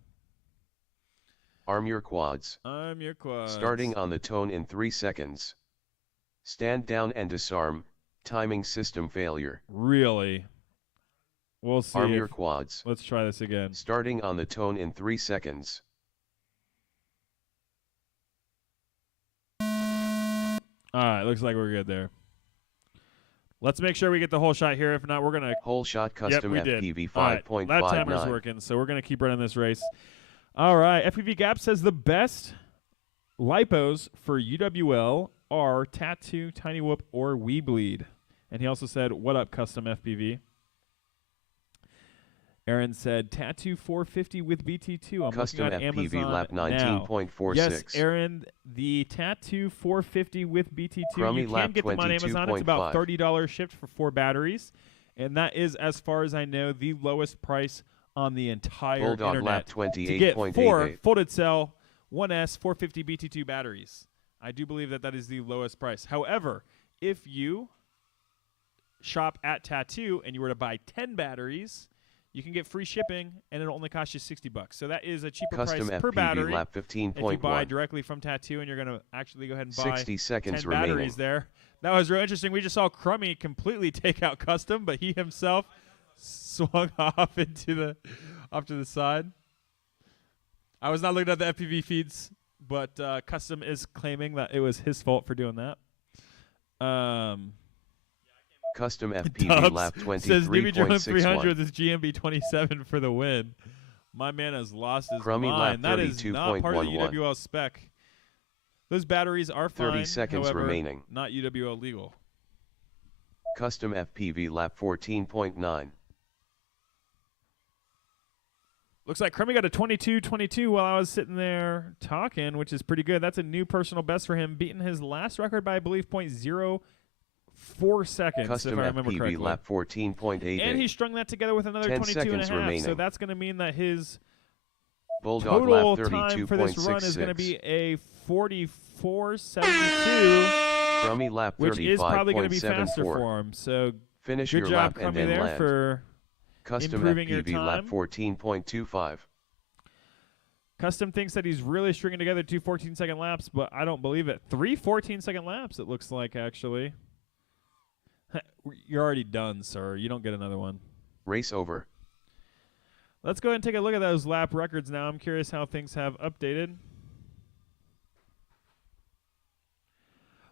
Arm your quads. Arm your quads. Starting on the tone in 3 seconds. Stand down and disarm. Timing system failure. Really? We'll see. Arm your quads. Let's try this again. Starting on the tone in 3 seconds. All right, looks like we're good there. Let's make sure we get the whole shot here. If not, we're going to... Whole shot custom yep, we did. FPV All right, 5.59. lap timer's working, so we're going to keep running this race. All right, FPV Gap says the best lipos for UWL are Tattoo, Tiny Whoop, or We Bleed. And he also said, what up, custom FPV? Aaron said, Tattoo 450 with BT2. I'm Custom looking on FPV Amazon lap now. 19.46. Yes, Aaron, the Tattoo 450 with BT2. Crummy You can lap get them on Amazon. It's about 22.5. $30 shipped for 4 batteries. And that is, as far as I know, the lowest price on the entire Bulldog internet. lap To get 4 28.88. folded cell 1S 450 BT2 batteries. I do believe that that is the lowest price. However, if you shop at Tattoo and you were to buy 10 batteries, you can get free shipping, and it'll only cost you $60. So that is a cheaper Custom price per FPV battery lap if you buy 15.1. directly from Tattoo, and you're going to actually go ahead and buy 60 seconds 10 remaining. batteries there. That was real interesting. We just saw Crummy completely take out Custom, but he himself swung off to the side. I was not looking at the FPV feeds, but Custom is claiming that it was his fault for doing that. Custom FPV Dubs lap says Newbie Drone 300 23.61. is GMB 27 for the win. My man has lost his Crummy mind. lap That is not part of the 32.11. UWL spec. Those batteries are fine. 30 seconds however, remaining. not UWL legal. Custom FPV lap 14.9. Looks like Crummy got a 22-22 while I was sitting there talking, which is pretty good. That's a new personal best for him, beating his last record by, I believe, 0.04 seconds, Custom if I remember FPV correctly. lap 14.88. And he strung that together with another 10 22 and a seconds half. So remaining. that's going to mean that his Bulldog total lap time for this run is going to 32.66. be a 44.72, Crummy lap which is probably going to be faster 35.74. for him. So Finish good your job, lap and Crummy, then there land. for Custom improving your FPV lap time. 14.25. Custom thinks that he's really stringing together 2 14-second laps, but I don't believe it. 3 14-second laps, it looks like, actually. You're already done, sir. You don't get another one. Race over. Let's go ahead and take a look at those lap records now. I'm curious how things have updated.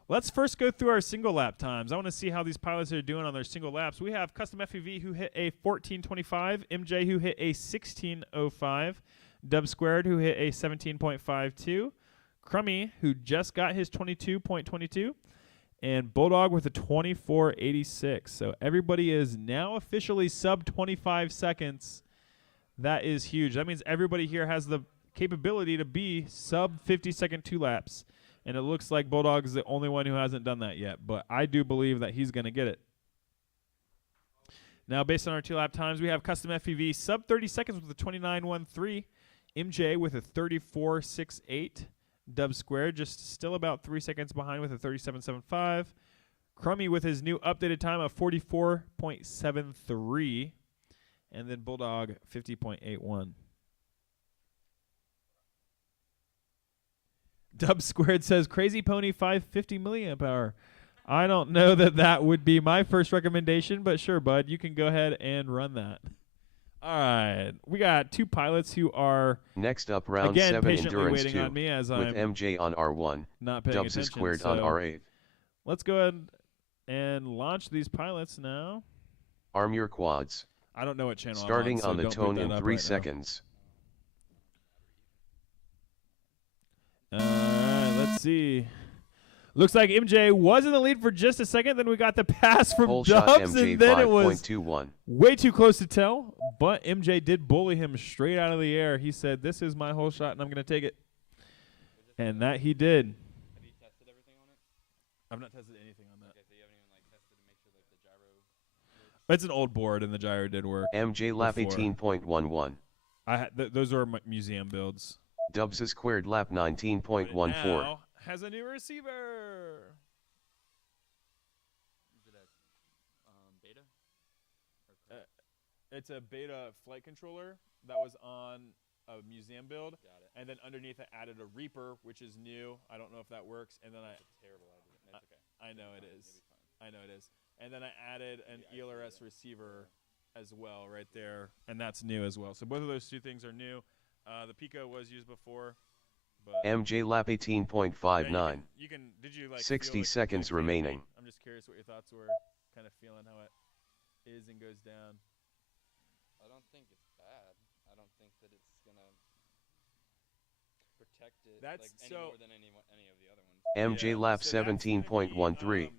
Let's first go through our single lap times. I want to see how these pilots are doing on their single laps. We have Custom FPV who hit a 14.25, MJ who hit a 16.05, Dub Squared who hit a 17.52, Crummy who just got his 22.22, and Bulldog with a 24.86. So everybody is now officially sub 25 seconds. That is huge. That means everybody here has the capability to be sub 50-second 2 laps. And it looks like Bulldog is the only one who hasn't done that yet. But I do believe that he's going to get it. Now, based on our 2 lap times, we have Custom FPV sub 30 seconds with a 29.13. MJ with a 34.68. Dub Squared just still about 3 seconds behind with a 37.75. Crummy with his new updated time of 44.73. And then Bulldog 50.81. Dub Squared says, Crazy Pony 550 milliamp hour. I don't know that that would be my first recommendation, but sure, bud. You can go ahead and run that. All right. We got 2 pilots who are, Next up, round again, 7 patiently endurance waiting 2 on me as with I'm MJ on R1, not paying Dubs attention. squared so on R8. let's go ahead and launch these pilots now. Arm your quads. I don't know what channel Starting I'm on the so don't tone boot in that up 3 right now. seconds. All right, let's see. Looks like MJ was in the lead for just a second. Then we got the pass from Whole shot Dubs, MJ and then it was 5.21. way too close to tell. But MJ did bully him straight out of the air. He said, "This is my whole shot, and I'm going to take it." And that he did. Have you tested everything on it? I've not tested anything on that. Okay, so you haven't even like tested to make sure like the gyro works? It's an old board, and the gyro did work. MJ lap Before. 18.11. Those are my museum builds. Dubs squared lap But 19.14. now, has a new receiver. Is it a beta? Or It's a beta flight controller that was on a museum build, got it. and then underneath I added a Reaper, which is new. I don't know if that works. And then That's a terrible idea. It's okay. I know it It'll is. be fine. I know it is. And then I added an Maybe ELRS isolate it. receiver as well right there, and that's new as well. So both of those two things are new. The Pico was used before, but MJ lap yeah, 18.59. you can. Did you like? 60 feel it seconds good feeling? remaining. I'm just curious what your thoughts were. Kind of feeling how it is and goes down. I don't think it's bad. I don't think that it's gonna protect it That's like any so- more than any of the other ones. MJ Yeah, lap so that's gonna 17.13. be,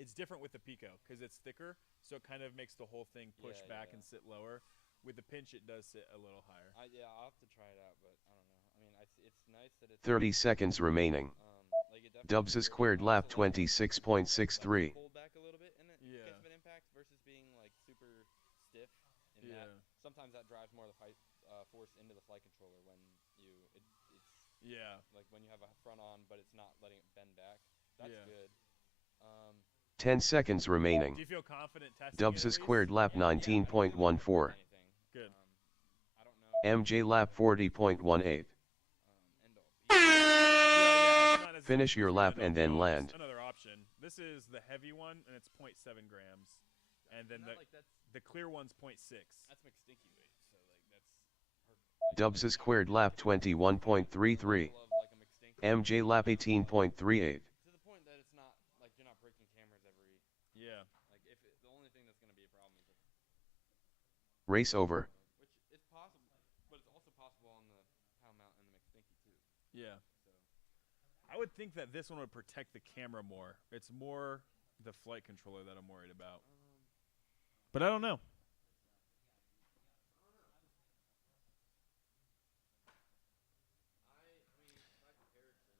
it's different with the Pico because it's thicker, so it kind of makes the whole thing push Yeah, back yeah. and sit lower. With the pinch, it does sit a little higher. Yeah, I'll have to try it out, but I don't know. I mean, it's nice that it's 30 seconds remaining. like it definitely Dubs' feels squared I lap also like how it's, like, 26.63. pulled back a little bit in it Yeah. case of an impact versus being like super stiff. In Yeah. that sometimes that drives more of the force into the flight controller when it's Yeah. like when you have a front on, but it's not letting it bend back. That's Yeah. good. 10 seconds Do remaining. you feel confident testing Dubs' it at squared least? lap Yeah, I don't really 19.14. anything. Good. I don't know. MJ lap 40.18. End all. Yeah, it's not as Finish your easy lap as and that. then No, land. just another option. This is the heavy one, and it's 0.7 grams. And then Isn't that like that's the clear one's 0.6. McStinky weight, so like that's perfect. Dubs' squared lap 21.33. Level of, like, a McStinky. MJ lap 18.38. To the point that it's not like you're not breaking cameras every Yeah. like if the only thing that's going to be a problem is if, Race over. which is possible, but it's also possible on the pound mount and the McStinky too. Yeah. So I would think that this one would protect the camera more. It's more the flight controller that I'm worried about. But I don't know. I mean by comparison, I don't know. So this your pound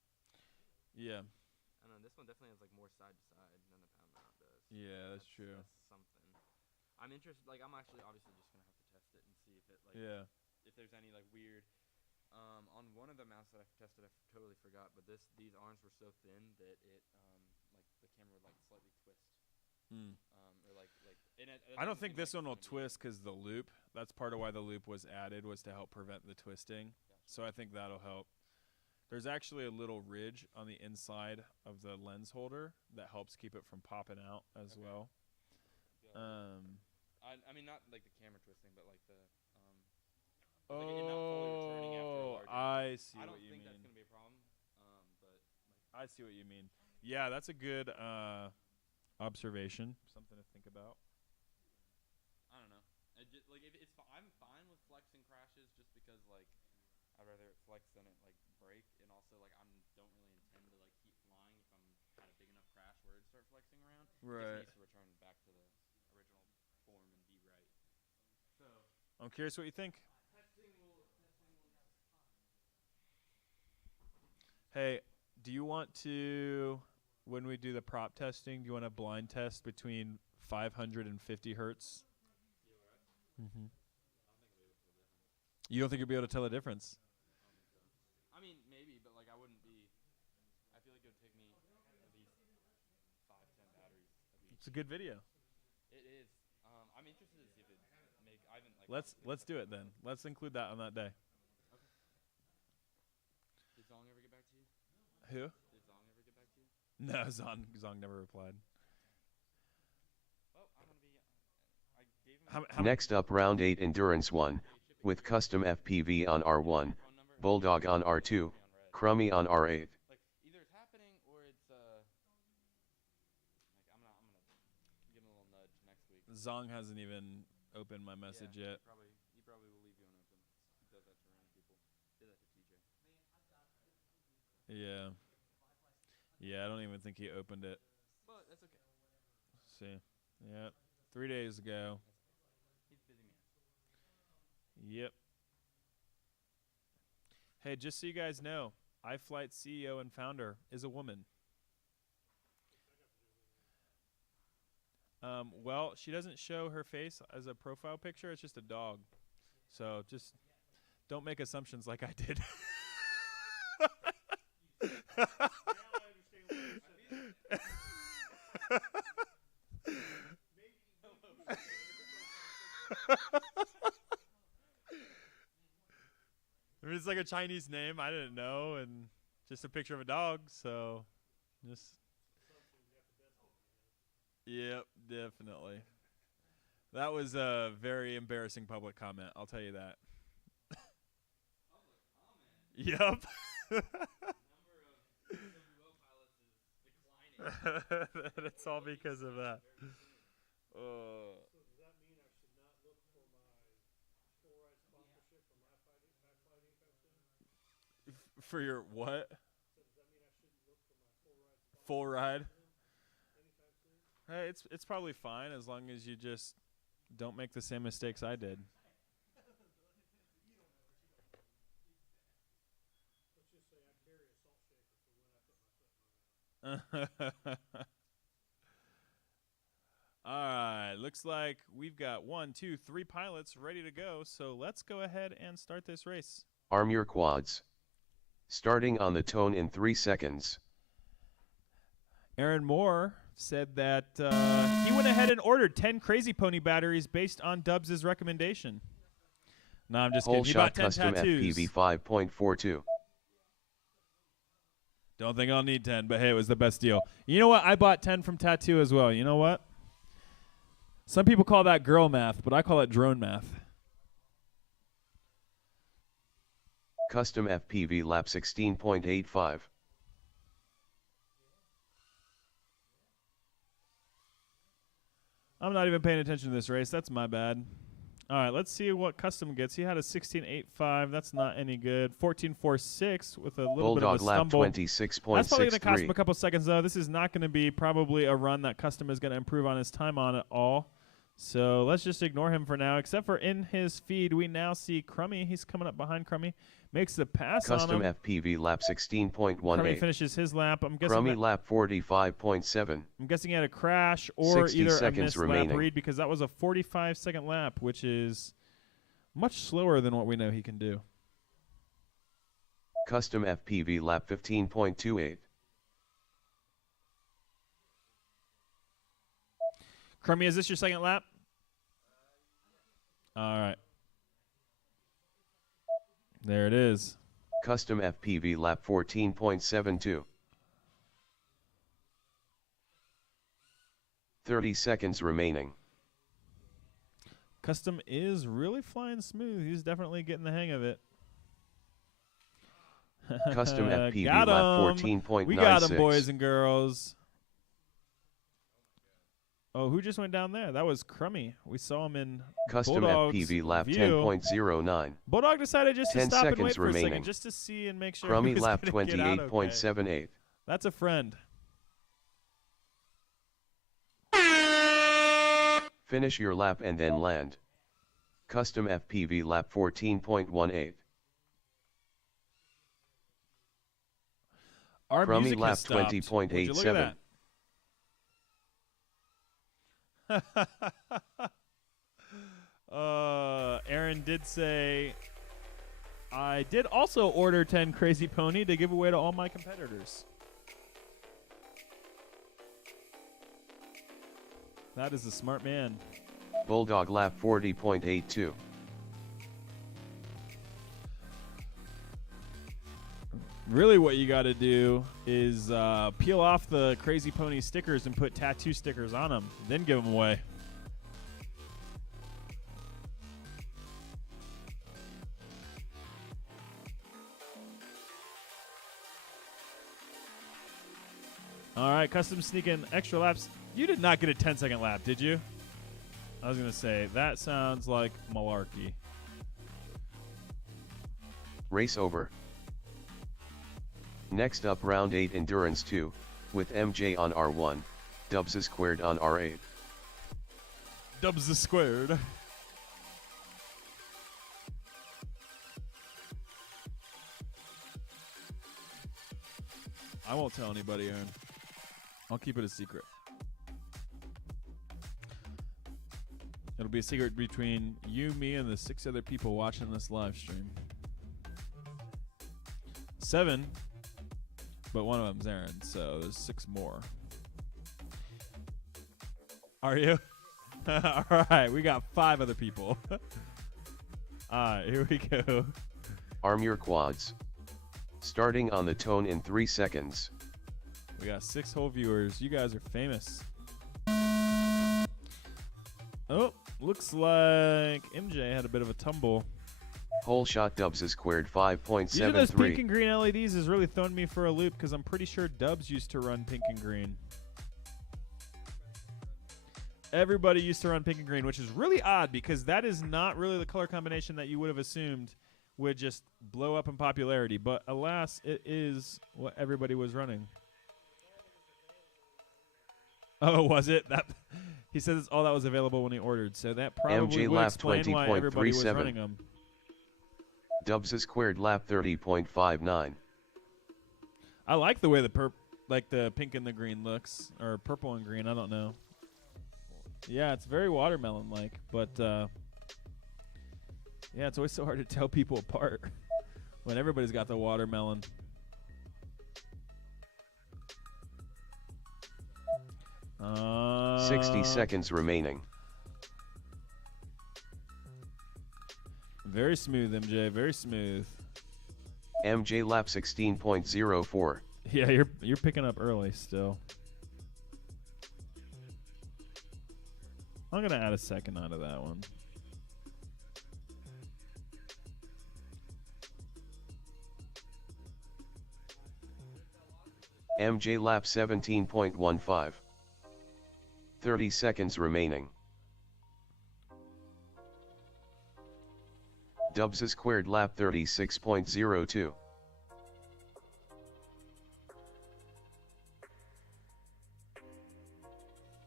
mount. Yeah. I don't know. This one definitely has like more side to side than the pound mount does. Yeah, that's true. That's something. I'm interested. Like I'm actually obviously just gonna have to test it and see if it like Yeah. if there's any like weird. On one of the mounts that I've tested, I totally forgot, but these arms were so thin that it like the camera would like slightly twist. Mm. Or like and it I don't doesn't think seem this like one will it's gonna be- twist because the loop. That's part of why the loop was added, was to help prevent the twisting. Gotcha. So I think that'll help. There's actually a little ridge on the inside of the lens holder that helps keep it from popping out as Okay. well. Got it. I mean not like the camera twisting, but like the like it not fully returning after a large I see I what don't you think mean. that's gonna be a problem. But like I see what you mean. Yeah, that's a good observation. Something to think about. I don't know. Like if it's I'm fine with flexing crashes just because like I'd rather it flex than it like break, and also like don't really intend to like keep flying if I'm had a big enough crash where it start flexing around. Right. It just needs to return back to the original form and be right. So I'm curious what you think. testing will Hey, do you want to, when we do the prop testing, do you want to blind test between 500 and 50 hertz? Mm-hmm. You don't think you'll be able to tell the difference? I mean maybe, but like I wouldn't be. I feel like it would take me at least 5-10 batteries of each. It's a good video. It is. I'm interested to see if it make. I haven't like. Let's do it then. Let's include that on that day. Did Zong ever get back to you? Who? Did Zong ever get back to you? No, Zong never replied. Well, I'm gonna be. I gave him. How Next up, round 8 endurance 1 with custom FPV on R1, Bulldog on R2, Crummy on R8. Like either it's happening or it's like I'm gonna give him a little nudge next week. Zong hasn't even opened my message yet. He probably will leave you unopened. He does that to random people. Did that to TJ. Yeah. Yeah, I don't even think he opened it. But that's okay. See. Yeah. 3 days ago. He's a busy man. Yep. Hey, just so you guys know, iFlight CEO and founder is a woman. Well, she doesn't show her face as a profile picture. It's just a dog. So just don't make assumptions like I did. I mean, it's like a Chinese name. I didn't know, and just a picture of a dog. So, just yep, definitely. That was a very embarrassing public comment. I'll tell you that. Yep. It's all because of that. For your what? Full ride? Hey, it's probably fine as long as you just don't make the same mistakes I did. All right, looks like we've got 1, 2, 3 pilots ready to go. So let's go ahead and start this race. Arm your quads. Starting on the tone in 3 seconds. Aaron Moore said that he went ahead and ordered 10 Crazy Pony batteries based on Dubs' recommendation. No, I'm just Whole kidding. He shot bought 10 custom tattoos. FPV 5.42. Don't think I'll need 10, but hey, it was the best deal. You know what? I bought 10 from Tattoo as well. You know what? Some people call that girl math, but I call it drone math. Custom FPV lap 16.85. I'm not even paying attention to this race. That's my bad. All right, let's see what Custom gets. He had a 16.85. That's not any good. 14.46 with a little Bulldog bit of a lap stumble. 26.63. That's probably going to cost him a couple seconds, though. This is not going to be probably a run that Custom is going to improve on his time on at all. So let's just ignore him for now, except for in his feed, we now see Crummy. He's coming up behind Crummy. Makes the pass Custom on him. FPV lap Crummy 16.18. finishes his lap. I'm guessing Crummy lap 45.7. I'm guessing he had a crash or 60 either a seconds missed remaining. lap read because that was a 45-second lap, which is much slower than what we know he can do. Custom FPV lap 15.28. Crummy, is this your second lap? All right. There it is. Custom FPV lap 14.72. 30 seconds remaining. Custom is really flying smooth. He's definitely getting the hang of it. Custom FPV Got lap him. 14.96. We got him, boys and girls. Oh, who just went down there? That was Crummy. We saw him in Custom Bulldog's FPV lap view. 10.09. Bulldog decided just to 10 stop and seconds wait for a remaining. second just to see and make sure Crummy he was lap gonna get out okay. 28.78. That's a friend. Finish your lap and then land. Custom FPV lap 14.18. Our Crummy music lap has stopped. Would you look at 20.87. that? Aaron did say, I did also order 10 Crazy Pony to give away to all my competitors. That is a smart man. Bulldog lap 40.82. Really what you got to do is peel off the Crazy Pony stickers and put tattoo stickers on them, then give them away. All right, Custom sneaking extra laps. You did not get a 10-second lap, did you? I was going to say, that sounds like malarkey. Race over. Next up round 8 Endurance 2, with MJ on R1, Dubs squared on R8. Dubs is squared. I won't tell anybody, Aaron. I'll keep it a secret. It'll be a secret between you, me, and the 6 other people watching this live stream. 7, but one of them's Aaron, so there's 6 more. Are you? All right, we got 5 other people. All right, here we go. Arm your quads. Starting on the tone in 3 seconds. We got 6 whole viewers. You guys are famous. Oh, looks like MJ had a bit of a tumble. Whole shot Dubs is squared Using those pink 5.73. and green LEDs has really thrown me for a loop because I'm pretty sure Dubs used to run pink and green. Everybody used to run pink and green, which is really odd because that is not really the color combination that you would have assumed would just blow up in popularity. But alas, it is what everybody was running. Oh, was it? That he says all that was available when he ordered, so that probably MJ would lap explain why everybody was 20.37. running them. Dubs is squared lap 30.59. I like the way the pink and the green looks, or purple and green. I don't know. Yeah, it's very watermelon-like, but yeah, it's always so hard to tell people apart when everybody's got the watermelon. Uh, 60 seconds remaining. Very smooth, MJ. Very smooth. MJ lap 16.04. Yeah, you're picking up early still. I'm gonna add a second onto that one. MJ lap 17.15. 30 seconds remaining. Dubs is squared lap 36.02.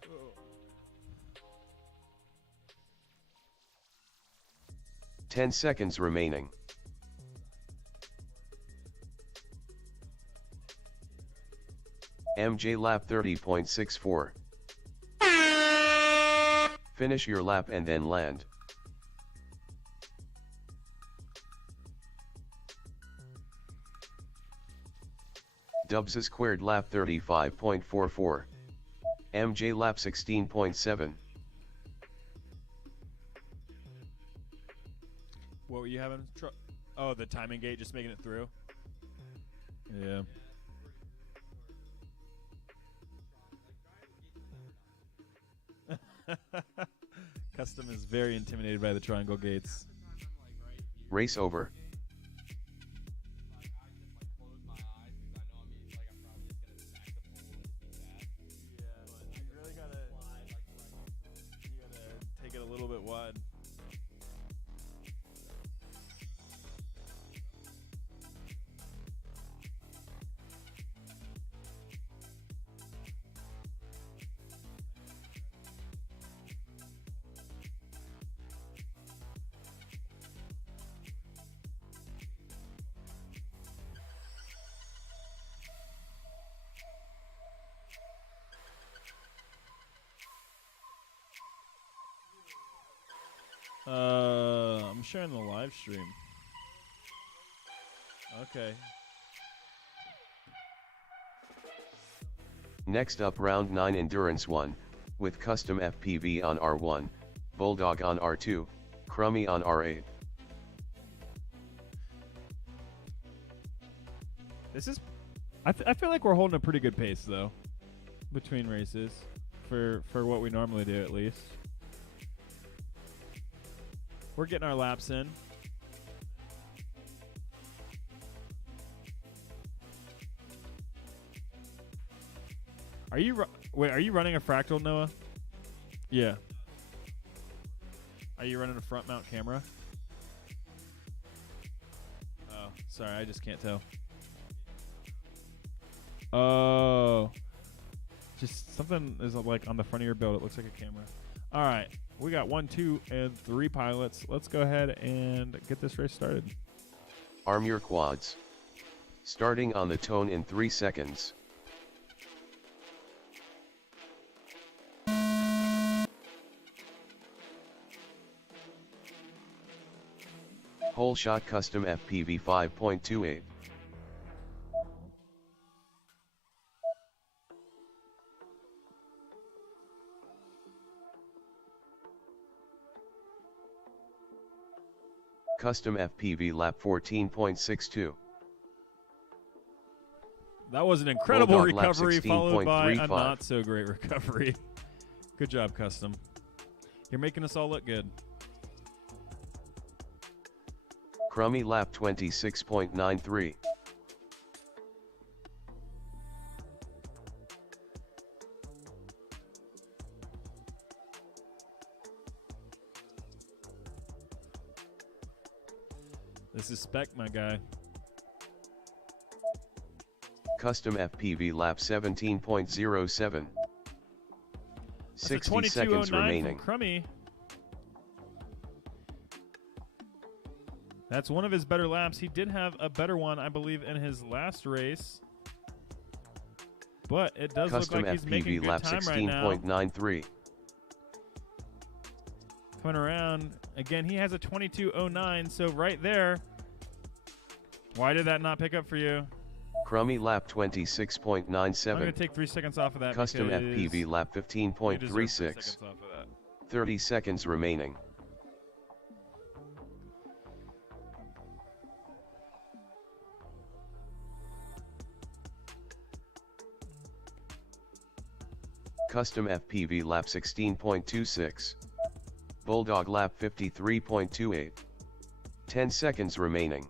Oh. 10 seconds remaining. MJ lap 30.64. Finish your lap and then land. Dubs is squared lap 35.44. MJ lap 16.7. What were you having? Oh, the timing gate, just making it through. Yeah. Custom is very intimidated by the triangle gates. Race over. You really gotta take it a little bit wide. I'm sharing the live stream. Okay. Next up round 9 endurance 1, with custom FPV on R1, Bulldog on R2, Crummy on R8. This is, I feel like we're holding a pretty good pace though, between races, for what we normally do at least. We're getting our laps in. Are you running a fractal, Noah? Yeah. Are you running a front mount camera? Oh, sorry, I just can't tell. Oh. Just something is like on the front of your build. It looks like a camera. All right. We got 1, 2, and 3 pilots. Let's go ahead and get this race started. Arm your quads. Starting on the tone in 3 seconds. Hole shot custom FPV 5.28. Custom FPV lap 14.62. That was an incredible Bulldog lap recovery followed by a 16.35. not so great recovery. Good job, Custom. You're making us all look good. Crummy lap 26.93. This is Spec, my guy. Custom FPV lap 17.07. That's a 60 seconds 22:09 from remaining. Crummy. That's one of his better laps. He did have a better one, I believe, in his last race. But it does Custom look like he's making FPV good lap time right now. 16.93. Coming around. Again, he has a 22:09, so right there. Why did that not pick up for you? Crummy lap I'm going to 26.97. take 3 seconds off of that. Custom because FPV lap you deserve 3 15.36. seconds off of that. 30 seconds remaining. Custom FPV lap 16.26. Bulldog lap 53.28. 10 seconds remaining.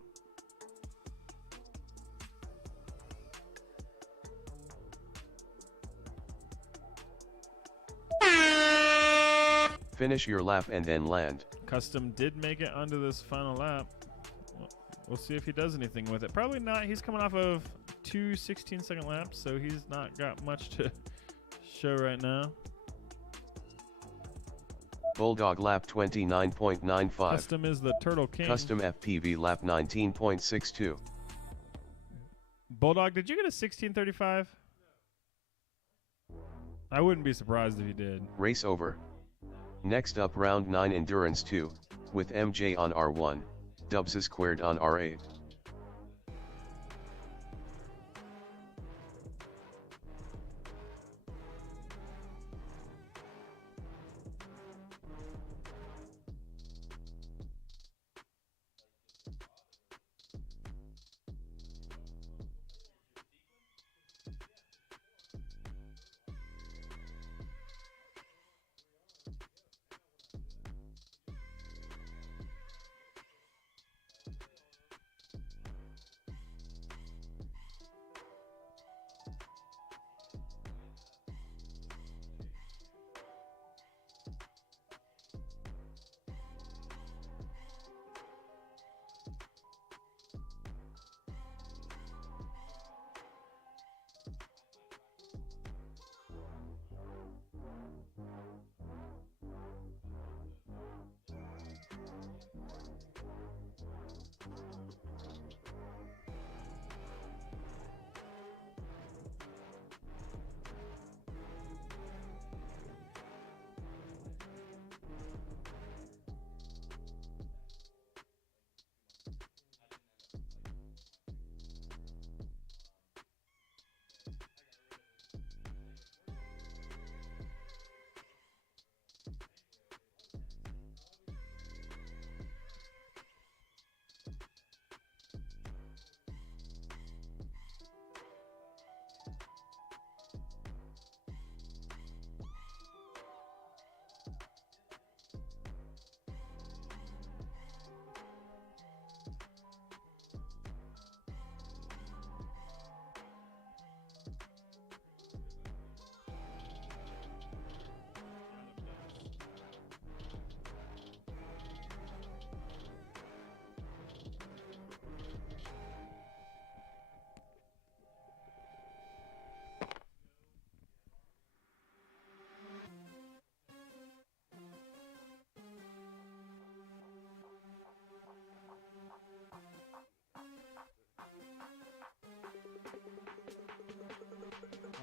Finish your lap and then land. Custom did make it onto this final lap. We'll see if he does anything with it. Probably not. He's coming off of 2 16-second laps, so he's not got much to show right now. Bulldog lap 29.95. Custom is the Turtle King. Custom FPV lap 19.62. Bulldog, did you get a 16:35? I wouldn't be surprised if you did. Race over. Next up round 9 endurance 2, with MJ on R1, Dubs squared on R8.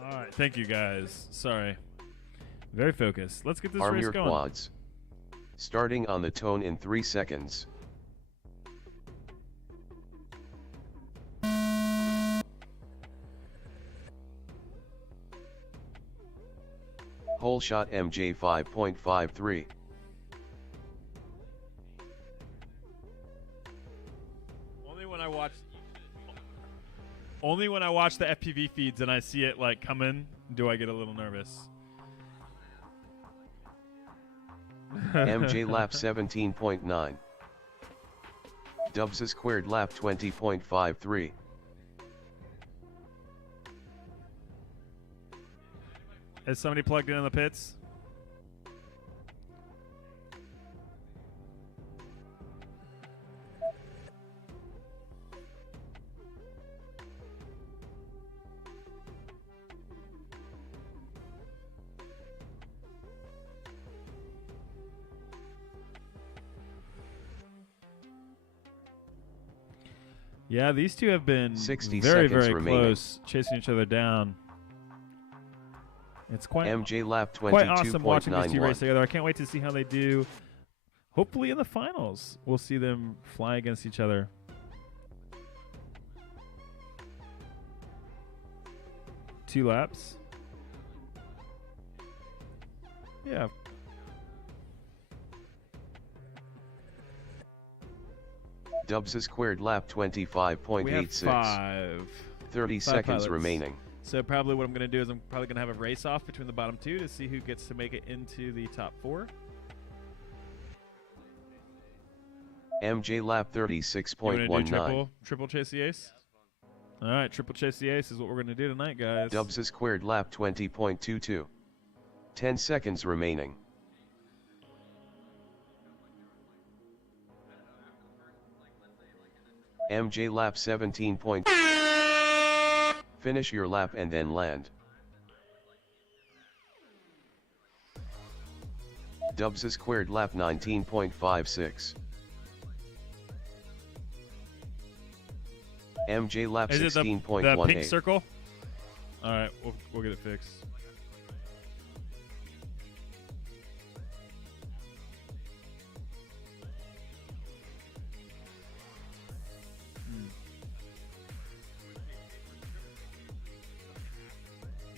All right, thank you guys. Sorry. Very focused. Let's get this Arm race your going. quads. Starting on the tone in 3 seconds. Pole shot MJ 5.53. Only when I watch the FPV feeds and I see it like coming, do I get a little nervous. MJ lap 17.9. Dubs squared lap 20.53. Is somebody plugged in the pits? Yeah, these two have been 60 very, seconds very remaining. close, chasing each other down. It's quite MJ lap quite awesome watching these two race 22.91. together. I can't wait to see how they do. Hopefully in the finals, we'll see them fly against each other. Two laps. Yeah. Dubs squared lap We have 25.86. 30 five seconds pilots. remaining. So probably what I'm going to do is I'm probably going to have a race off between the bottom two to see who gets to make it into the top four. MJ lap You want to do 36.19. triple chase the ace? All right, triple chase the ace is what we're going to do tonight, guys. Dubs squared lap 20.22. 10 seconds remaining. MJ lap 17. Finish your lap and then land. Dubs squared lap 19.56. MJ lap Is it the pink 16.18. circle? All right, we'll get it fixed.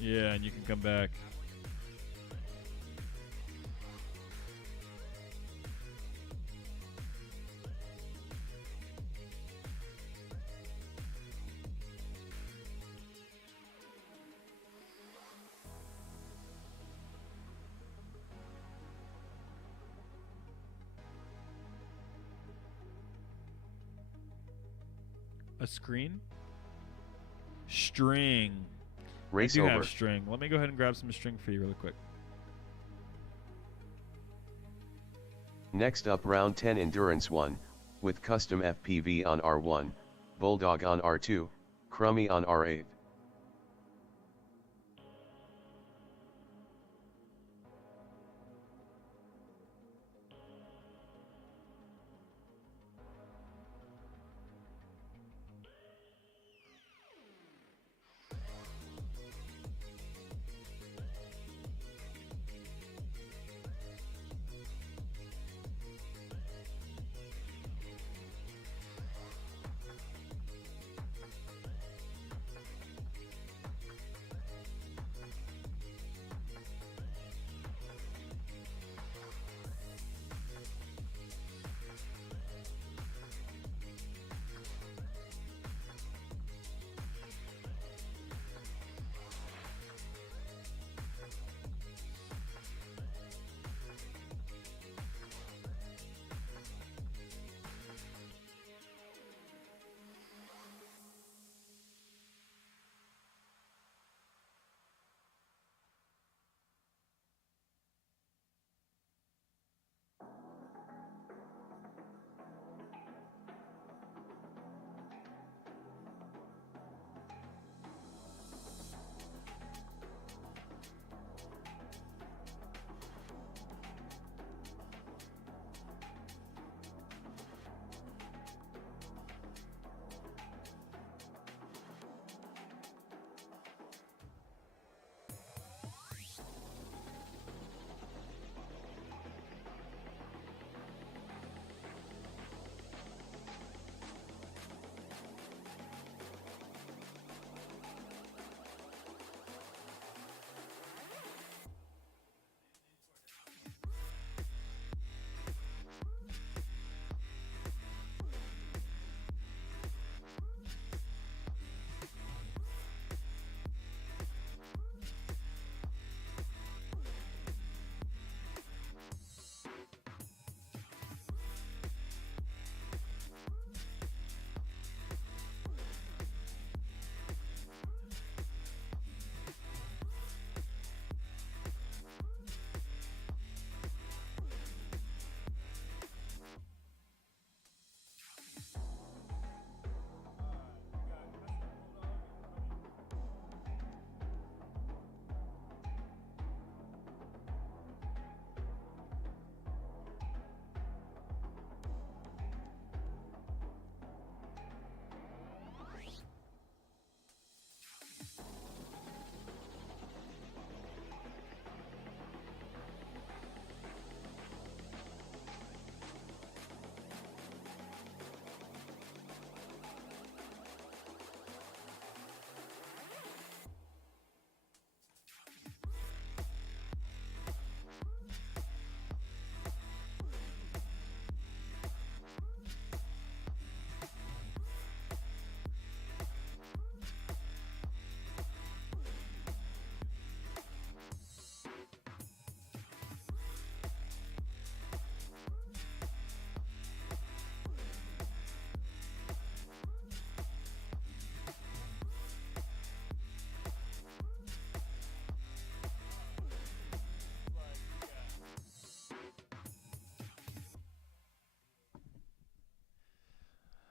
Yeah, and you can come back. A screen? String. Race I do over. have string. Let me go ahead and grab some string for you really quick. Next up, round 10 endurance 1, with custom FPV on R1, Bulldog on R2, Crummy on R8.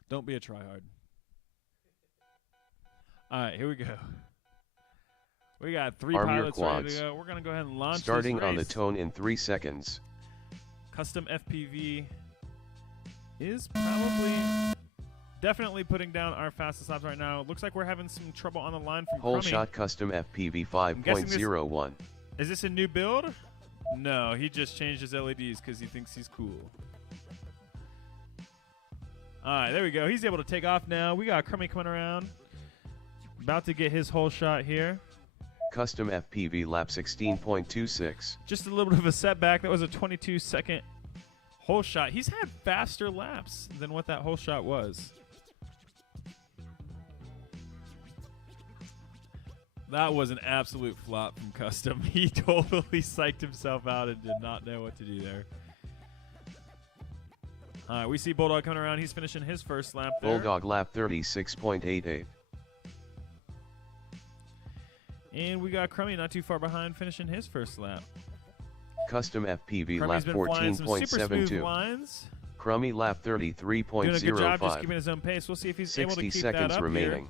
Don't be a tryhard. All right, here we go. We got 3 Arm your pilots ready quads. to go. We're going to go ahead and launch Starting this race. on the tone in 3 seconds. Custom FPV is probably definitely putting down our fastest laps right now. Looks like we're having some trouble on the line from Whole Crummy. shot custom FPV guessing this- 5.01. Is this a new build? No, he just changed his LEDs because he thinks he's cool. All right, there we go. He's able to take off now. We got Crummy coming around. About to get his whole shot here. Custom FPV lap 16.26. Just a little bit of a setback. That was a 22-second whole shot. He's had faster laps than what that whole shot was. That was an absolute flop from Custom. He totally psyched himself out and did not know what to do there. All right, we see Bulldog coming around. He's finishing his first lap there. Bulldog lap 36.88. And we got Crummy not too far behind, finishing his first lap. Custom FPV Crummy's lap been flying some super smooth 14.72. lines. Crummy lap Doing a good job just 33.05. keeping his own pace. We'll see if he's able to 60 keep that seconds up remaining. here.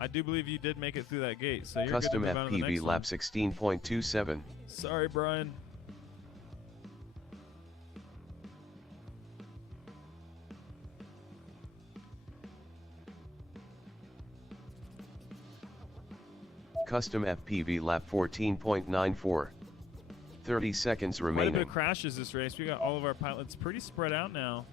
I do believe you did make it through that gate, so you're Custom good to move on to the FPV next lap one. 16.27. Sorry, Brian. Custom FPV lap 14.94. 30 seconds Quite a bit remaining. of crashes this race. We got all of our pilots pretty spread out now.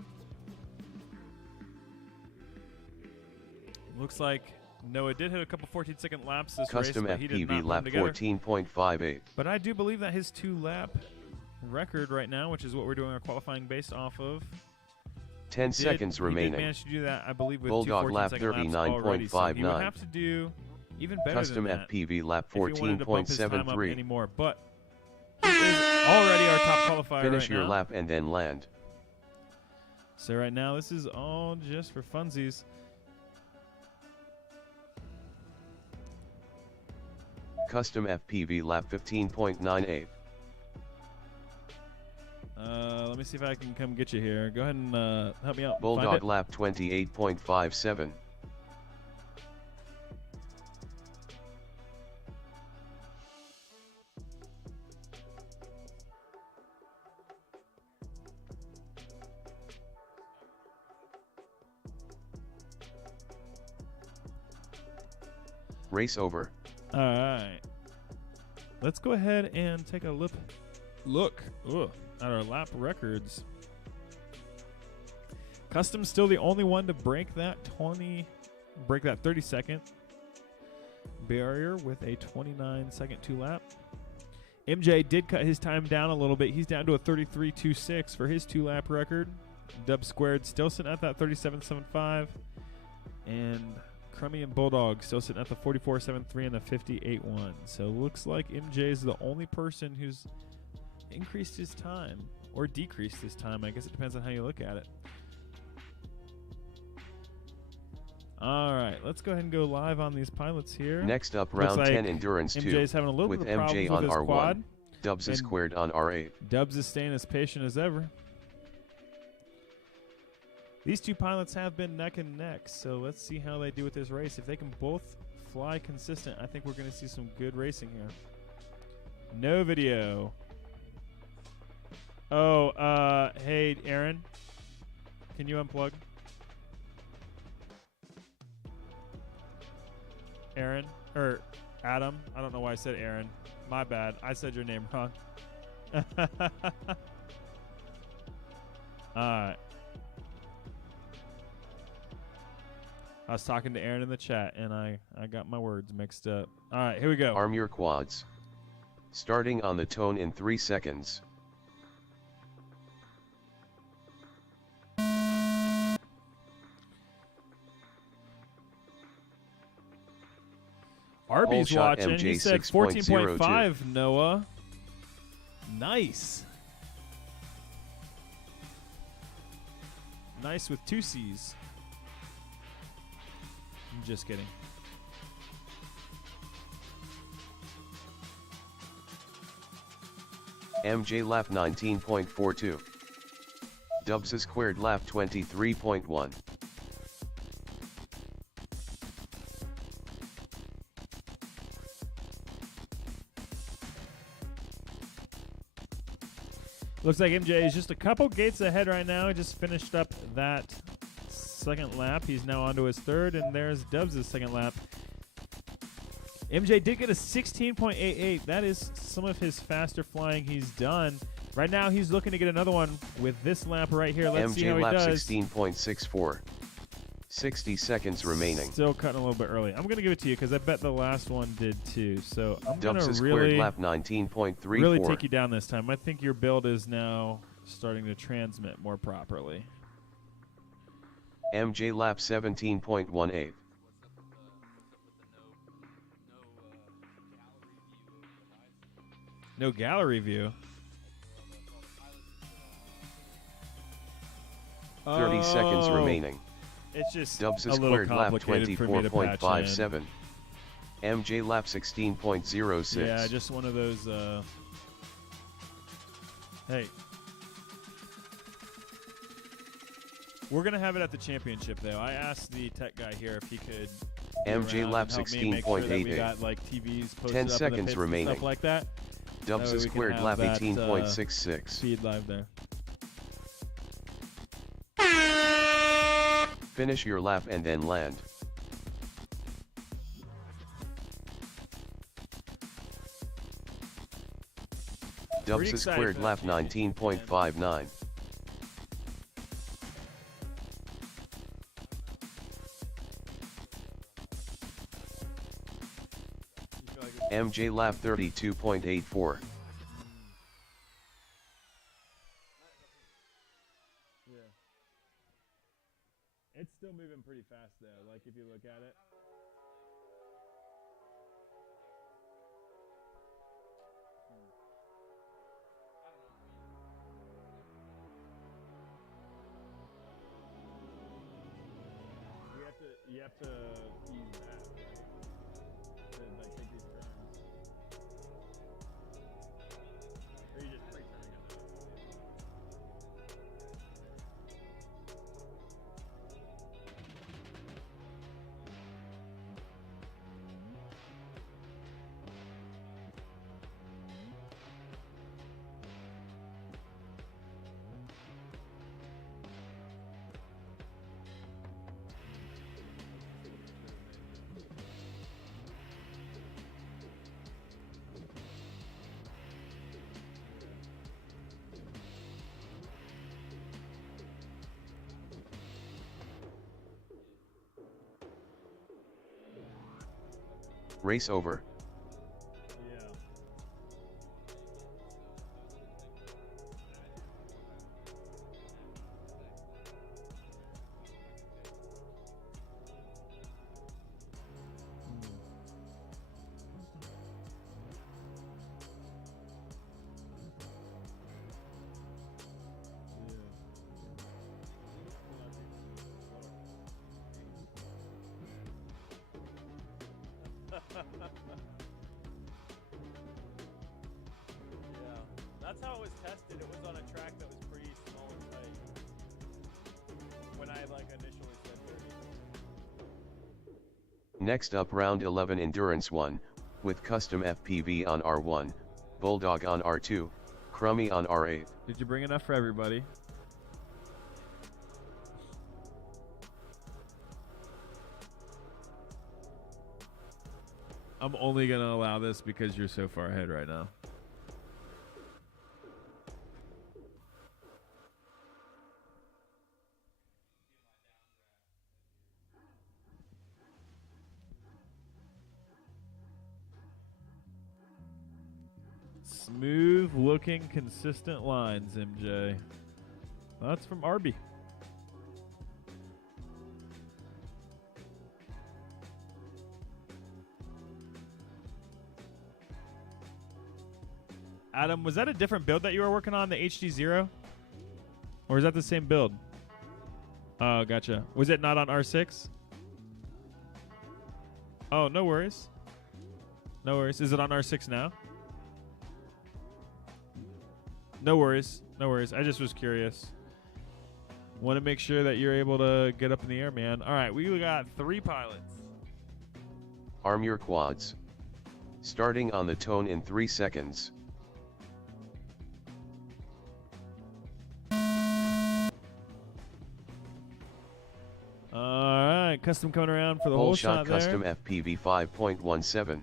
Looks like Noah did hit a couple 14-second laps this Custom race, but he did FPV not lap put them together. 14.58. But I do believe that his 2-lap record right now, which is what we're doing our qualifying based off of, 10 seconds he remaining. did manage to do that, I believe, with Bulldog two lap 14-second laps already. So he would 39.59. have to do even better Custom than that FPV lap if he wanted to bump his time up 14.73. anymore. But he is already our top qualifier Finish right your now. lap and then land. So right now, this is all just for funsies. Custom FPV lap 15.98. Let me see if I can come get you here. Go ahead and help me out. Find Bulldog it. lap 28.57. Race over. All right. Let's go ahead and take a look at our lap records. Custom's still the only one to break that 30-second barrier with a 29-second 2-lap. MJ did cut his time down a little bit. He's down to a 33.26 for his 2-lap record. Dub Squared still sitting at that 37.75. And Crummy and Bulldog still sitting at the 44.73 and the 58.1. So it looks like MJ is the only person who's increased his time or decreased his time. I guess it depends on how you look at it. All right, let's go ahead and go live on these pilots here. Next up, Looks round like 10 endurance 2 MJ's having a little with bit of problems MJ on with his R1. quad. Dubs is and squared on R8. Dubs is staying as patient as ever. These two pilots have been neck and neck, so let's see how they do with this race. If they can both fly consistent, I think we're going to see some good racing here. No video. Oh, hey, Aaron. Can you unplug? Aaron? Or Adam? I don't know why I said Aaron. My bad. I said your name wrong. Alright. I was talking to Aaron in the chat, and I got my words mixed up. Alright, here we go. Arm your quads. Starting on the tone in 3 seconds. Arby's shot watching. He MJ said 6.02. 14.5, Noah. Nice. Nice with 2 C's. I'm just kidding. MJ lap 19.42. Dubs squared lap 23.1. Looks like MJ is just a couple gates ahead right now. He just finished up that second lap. He's now on to his third, and there's Dubs' second lap. MJ did get a 16.88. That is some of his faster flying he's done. Right now, he's looking to get another one with this lap right here. Let's see how MJ he lap does. 16.64. 60 seconds remaining. Still cutting a little bit early. I'm going to give it to you because I bet the last one did too. So I'm going Dubs to squared lap 19.34. really take you down this time. I think your build is now starting to transmit more properly. MJ lap 17.18. No gallery view. 30 seconds remaining. It's just Dubs a little squared lap complicated for me to patch in. 24.57. MJ lap 16.06. Yeah, just one of those. Hey, we're gonna have it at the championship, though. I asked the tech guy here if he could. MJ lap 16.88. We got like TVs posted 10 up seconds in the pits remaining. and stuff like that. Dubs That way we can squared have lap that, 18.66. Feed live there. Finish your lap and then land. Dubs squared lap 19.59. MJ lap 32.84. Yeah. It's still moving pretty fast though, like if you look at it. You have to ease that, right? To like take these turns. Or you just pre-turning it though. Race over. Yeah. Yeah, that's how it was tested. It was on a track that was pretty small and tight. When I like initially said 30. Next up, round 11 Endurance 1, with custom FPV on R1, Bulldog on R2, Crummy on R8. Did you bring enough for everybody? I'm only going to allow this because you're so far ahead right now. Smooth looking, consistent lines, MJ. That's from Arby. Adam, was that a different build that you were working on, the HD0? Or is that the same build? Oh, gotcha. Was it not on R6? Oh, no worries. No worries. Is it on R6 now? No worries. No worries. I just was curious. Want to make sure that you're able to get up in the air, man. All right, we got 3 pilots. Arm your quads. Starting on the tone in 3 seconds. All right, custom coming around for the Whole whole shot shot there. custom FPV 5.17.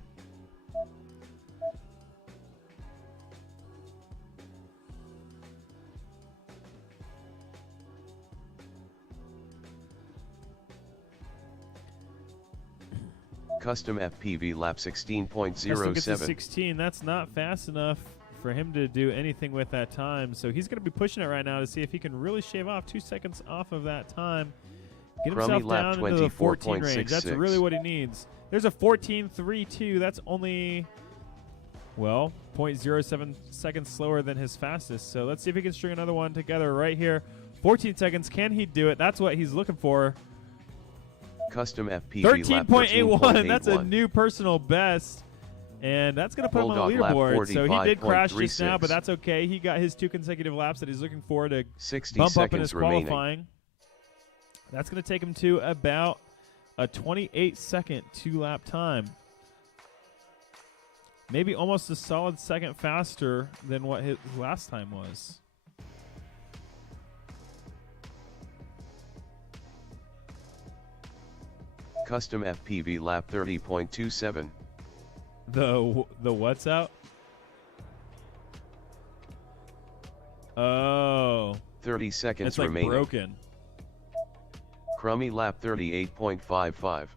Custom FPV lap Custom gets a 16.07. 16. That's not fast enough for him to do anything with that time. So he's going to be pushing it right now to see if he can really shave off 2 seconds off of that time. Get Crummy himself lap down into the 14 range. That's 24.66. really what he needs. There's a 14.32. That's only, well, 0.07 seconds slower than his fastest. So let's see if he can string another one together right here. 14 seconds. Can he do it? That's what he's looking for. Custom FPV lap 13.81. That's a 13.81. new personal best. And that's going to put him on Bulldog the lap leaderboard. So he did crash just now, 45.36. but that's okay. He got his 2 consecutive laps that he's looking for to 60 bump up in his seconds remaining. qualifying. That's going to take him to about a 28-second 2-lap time. Maybe almost a solid second faster than what his last time was. Custom FPV lap 30.27. The what's out? Oh, 30 seconds it's like remaining. broken. Crummy lap 38.55.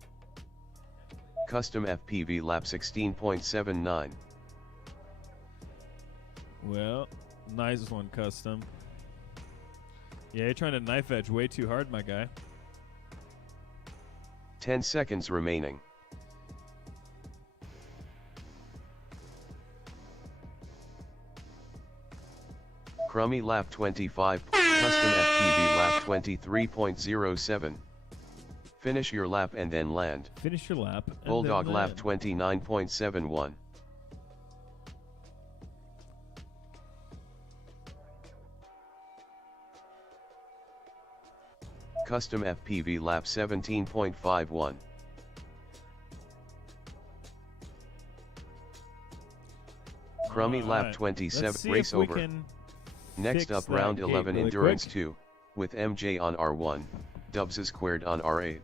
Custom FPV lap 16.79. Well, nice one, custom. Yeah, you're trying to knife edge way too hard, my guy. 10 seconds remaining. Crummy lap 25. Custom FPV lap 23.07. Finish your lap and then land. Finish your lap. and Bulldog then lap land. 29.71. Custom FPV lap 17.51. Crummy All lap right. 27. Let's see Race if we over. can Next fix up that round gate 11 really endurance quick. 2, with MJ on R1, Dubs squared on R8.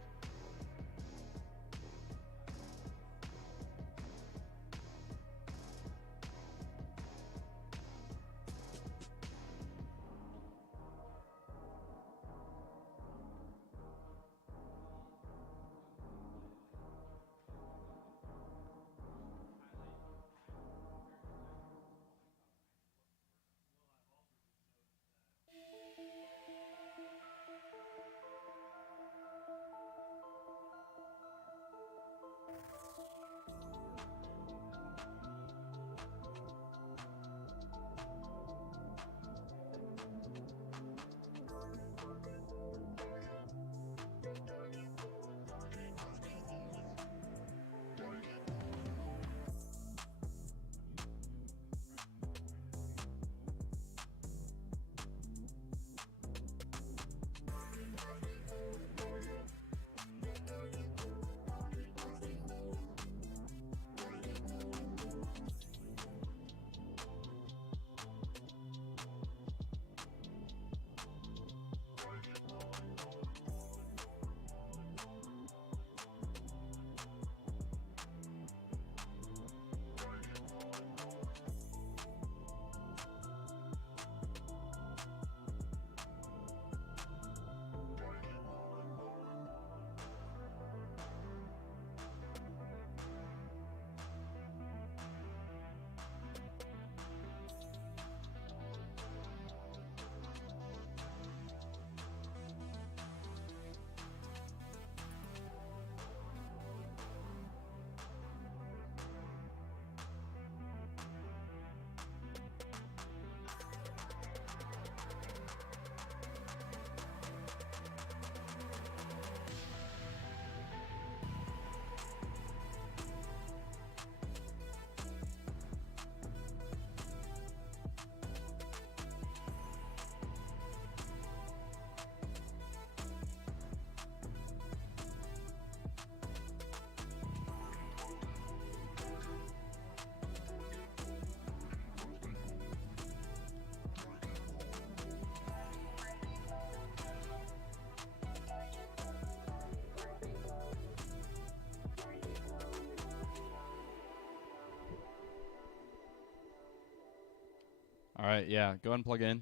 All right, yeah, go ahead and plug in.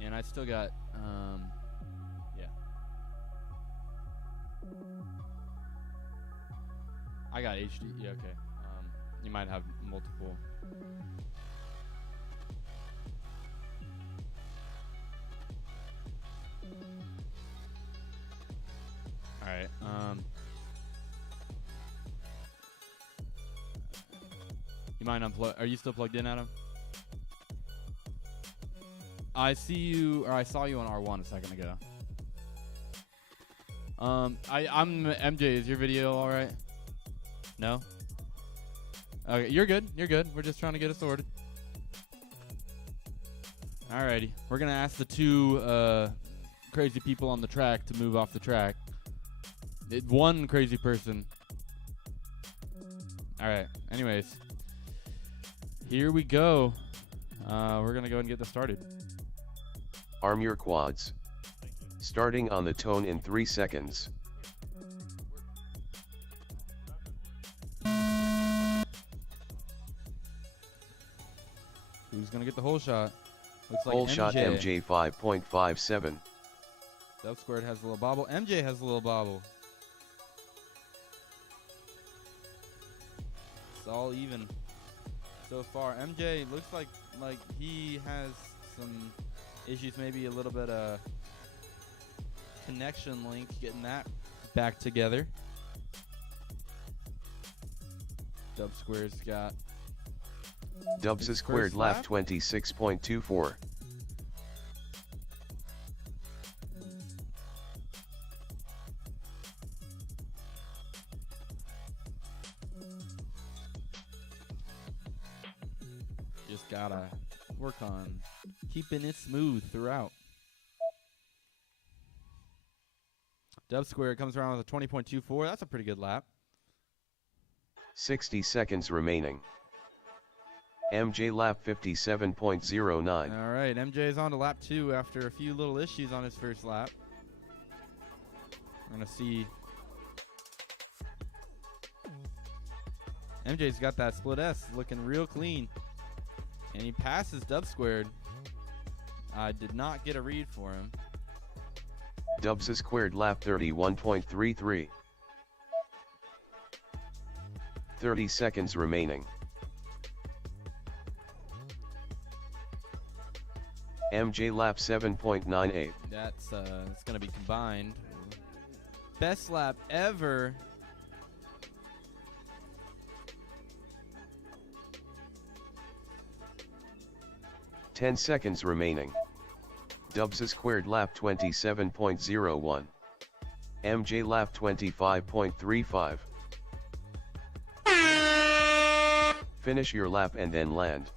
And I still got, yeah. I got HD. Yeah, okay. You might have multiple. All right. You mind unplug? Are you still plugged in, Adam? I see you, or I saw you on R1 a second ago. I'm MJ. Is your video all right? No. Okay, you're good. You're good. We're just trying to get it sorted. Alrighty, we're gonna ask the two crazy people on the track to move off the track. One crazy person. All right. Anyways, here we go. We're gonna go ahead and get this started. Arm your quads. Starting on the tone in 3 seconds. Who's gonna get the whole shot? Looks like Whole MJ. shot MJ 5.57. Dub Squared has a little bobble. MJ has a little bobble. It's all even so far. MJ looks like he has some issues, maybe a little bit of connection link, getting that back together. Dub Squared's got Dubs his squared first lap lap. 26.24. Just gotta work on keeping it smooth throughout. Dub Square comes around with a 20.24. That's a pretty good lap. 60 seconds remaining. MJ lap 57.09. All right, MJ is on to lap 2 after a few little issues on his first lap. We're going to see. MJ's got that split S looking real clean. And he passes Dub Squared. I did not get a read for him. Dubs squared lap 31.33. 30 seconds remaining. MJ lap 7.98. That's it's going to be combined. Best lap ever. Ten seconds remaining. Dubs squared lap 27.01. MJ lap 25.35. Finish your lap and then land.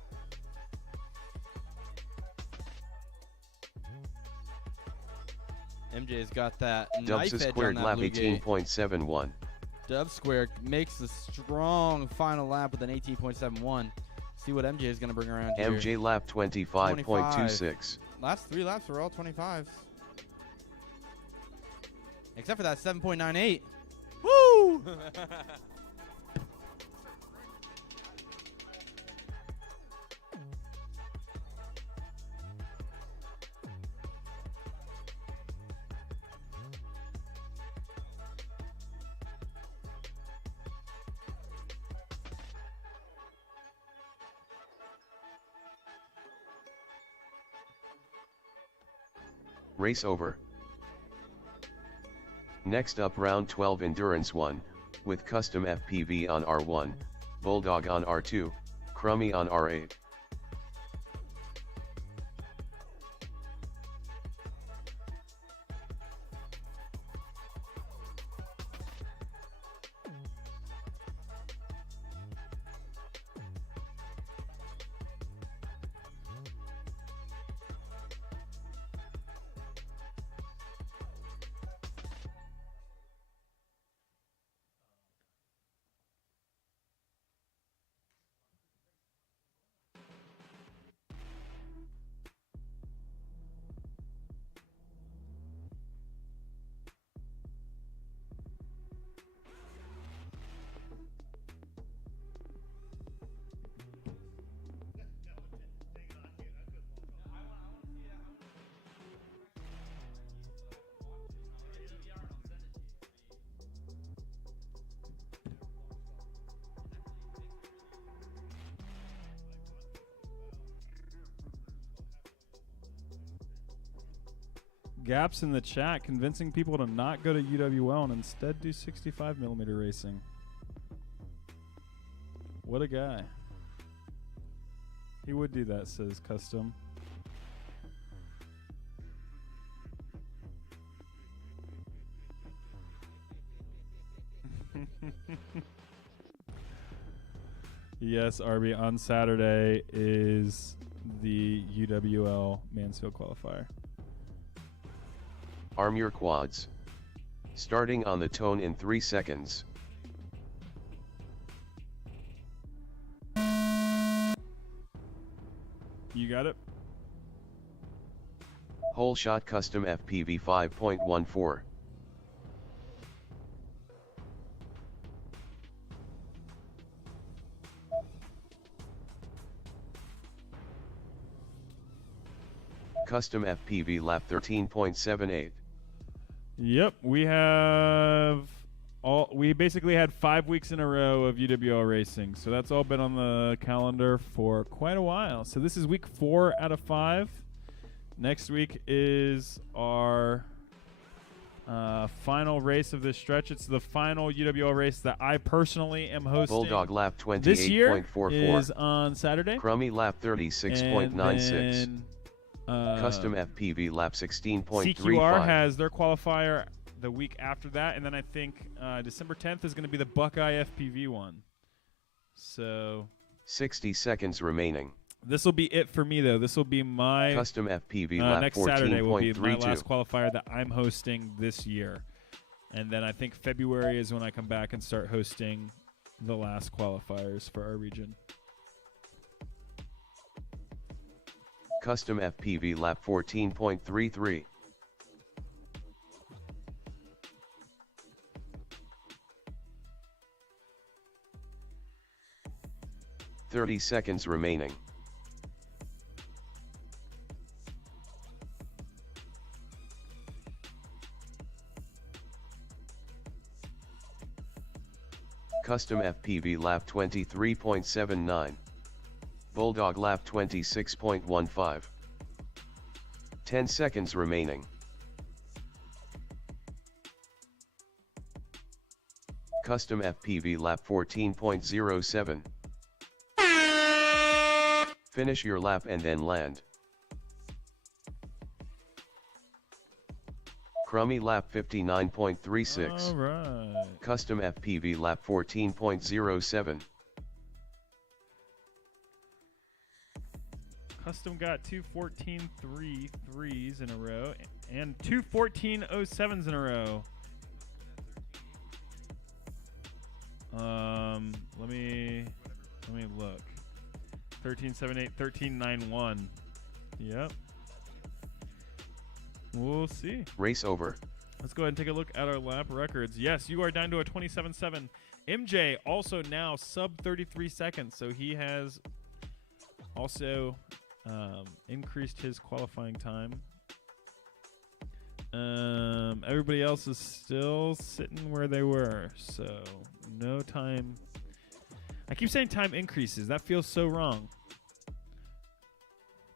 MJ's got that Dubs knife edge on squared that lap blue gate. 18.71. Dub Square makes a strong final lap with an 18.71. See what MJ is going to bring around here. MJ lap 25.26. Last 3 laps were all 25s. Except for that 7.98. Woo! Race over. Next up, round 12 endurance 1, with custom FPV on R1, Bulldog on R2, Crummy on R8. Gaps in the chat convincing people to not go to UWL and instead do 65mm racing. What a guy. He would do that, says Custom. Yes, Arby, on Saturday is the UWL Mansfield Qualifier. Arm your quads. Starting on the tone in 3 seconds. You got it? Whole shot custom FPV 5.14. Custom FPV lap 13.78. Yep, we basically had 5 weeks in a row of UWL racing, so that's all been on the calendar for quite a while. So this is week 4 out of 5. Next week is our final race of this stretch. It's the final UWL race that I personally am hosting. Bulldog lap This year 28.44. is on Saturday. Crummy lap 36.96. And then, Custom FPV lap 16.35. CQR has their qualifier the week after that, and then I think December 10th is going to be the Buckeye FPV one. So 60 seconds remaining. this will be it for me, though. This will be my Custom FPV lap next Saturday will be my 14.32. last qualifier that I'm hosting this year, and then I think February is when I come back and start hosting the last qualifiers for our region. Custom FPV lap 14.33. "30 seconds remaining. Custom FPV lap 23.79. Bulldog lap 26.15. 10 seconds remaining. Custom FPV lap 14.07. Finish your lap and then land. Crummy lap 59.36. All right. Custom FPV lap 14.07. Custom got two 14.33s in a row and two 14.07s in a row. Let me look. 13.78, 13.91. Yep. We'll see. Race over. Let's go ahead and take a look at our lap records. Yes, you are down to a 27.7. MJ also now sub 33 seconds, so he has also increased his qualifying time. Everybody else is still sitting where they were, so no time. I keep saying time increases. That feels so wrong.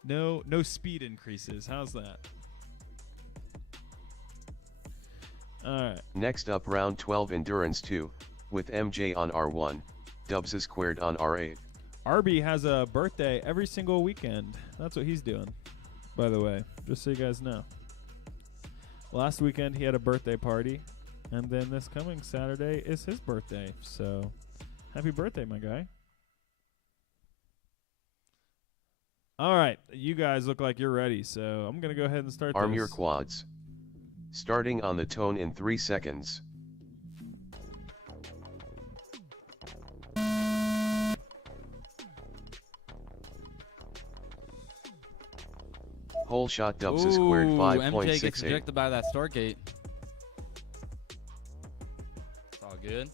No speed increases. How's that? All right. Next up, round 12 endurance 2, with MJ on R1, Dubs squared on R8. Arby has a birthday every single weekend. That's what he's doing, by the way, just so you guys know. Last weekend he had a birthday party, and then this coming Saturday is his birthday. So, happy birthday, my guy. All right, you guys look like you're ready, so I'm going to go ahead and start Arm this. your quads. Starting on the tone in 3 seconds. Whole shot Dubs squared MJ gets 5.68. ejected by that start gate. It's all good.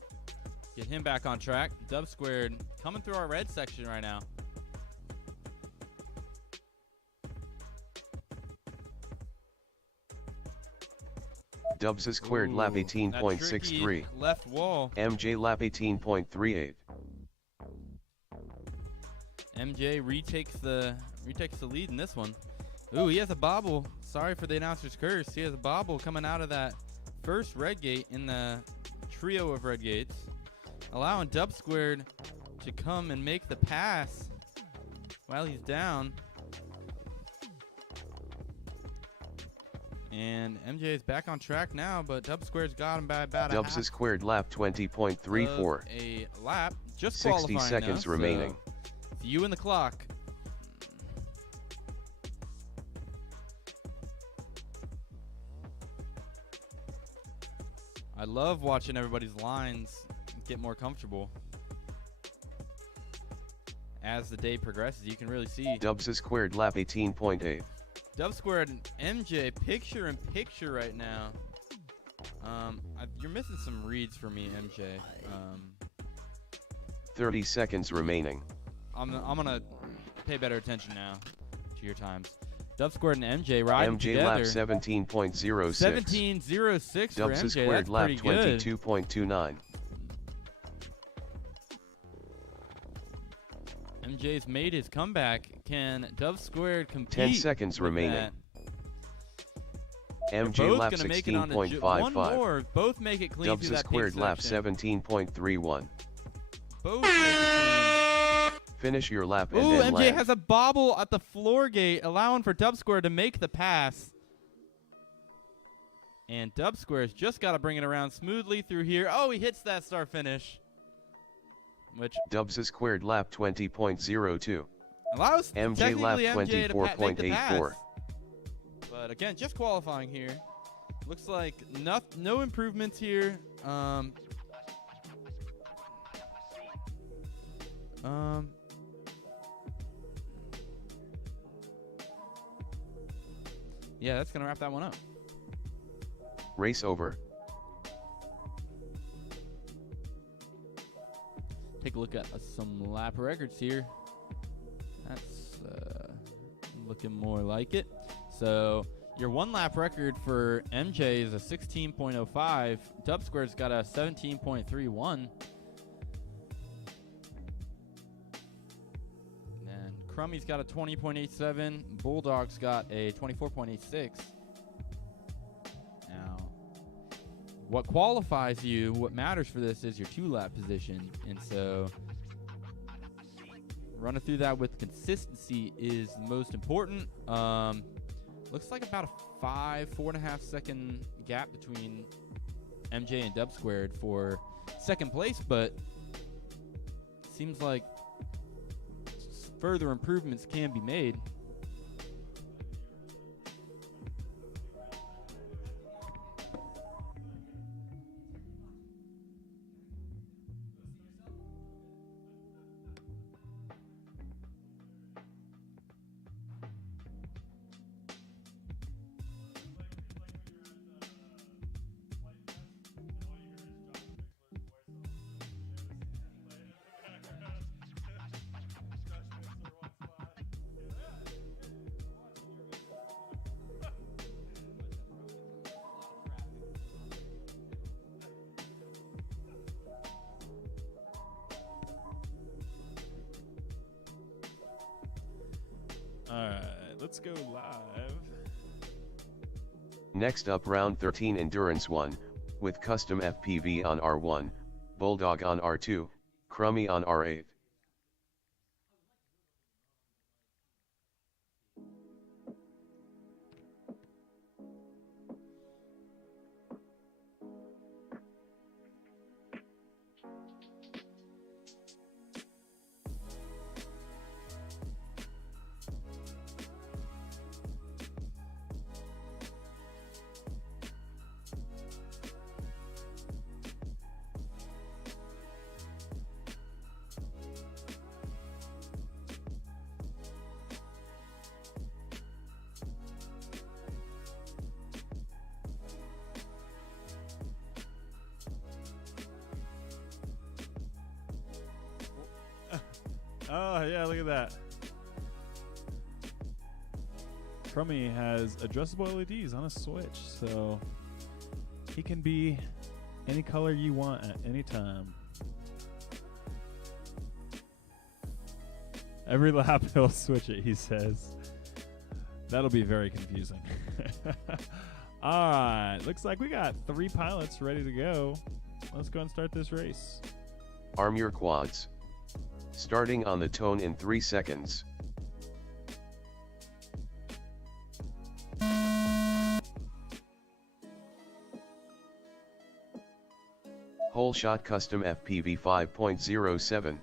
Get him back on track. Dub squared coming through our red section right now. Dubs squared lap Ooh, that 18.63. tricky left wall. MJ lap 18.38. MJ retakes the lead in this one. It Ooh, he has a bobble. Sorry for the announcer's curse. He has a bobble coming out of that first red gate in the trio of red gates, allowing Dub Squared to come and make the pass while he's down. And MJ is back on track now, but Dub Squared's got him by about a half Dubs squared lap 20.34. of a lap. Just 60 qualifying seconds now, remaining. So it's you and the clock. I love watching everybody's lines get more comfortable. As the day progresses, you can really see Dubs squared lap 18.8. Dub Squared and MJ picture in picture right now. You're missing some reads for me, MJ. 30 seconds remaining. I'm gonna pay better attention now to your times. Dub Squared and MJ riding MJ together. lap 17.06. 17.06 for Dubs MJ. squared That's lap pretty good. 22.29. MJ's made his comeback. Can Dub Squared compete? 10 seconds with remaining. that? MJ Both lap gonna make it on a one 16.55. more. Both make it clean Dubs through that pink squared lap section. 17.31. Both make it Finish your lap and clean. Ooh, then MJ land. has a bobble at the floor gate, allowing for Dub Square to make the pass. And Dub Square's just got to bring it around smoothly through here. Oh, he hits that star finish, which Dubs squared lap 20.02. allows MJ lap technically MJ to make the pass. 24.84. But again, just qualifying here. Looks like no improvements here. Yeah, that's gonna wrap that one up. Race over. Take a look at some lap records here. That's looking more like it. So your one lap record for MJ is a 16.05. Dub Square's got a 17.31. And Crummy's got a 20.87. Bulldog's got a 24.86. Now, what qualifies you, what matters for this is your 2-lap position. And so running through that with consistency is the most important. Looks like about a 4.5 second gap between MJ and Dub Squared for second place, but seems like further improvements can be made. Alright, let's go live. Next up, round 13 Endurance 1, with custom FPV on R1, Bulldog on R2, Crummy on R8. Oh, yeah, look at that. Crummy has adjustable LEDs on a Switch, so he can be any color you want at any time. Every lap he'll switch it, he says. That'll be very confusing. All right. Looks like we got 3 pilots ready to go. Let's go and start this race. Arm your quads. Starting on the tone in 3 seconds. Whole shot custom FPV 5.07.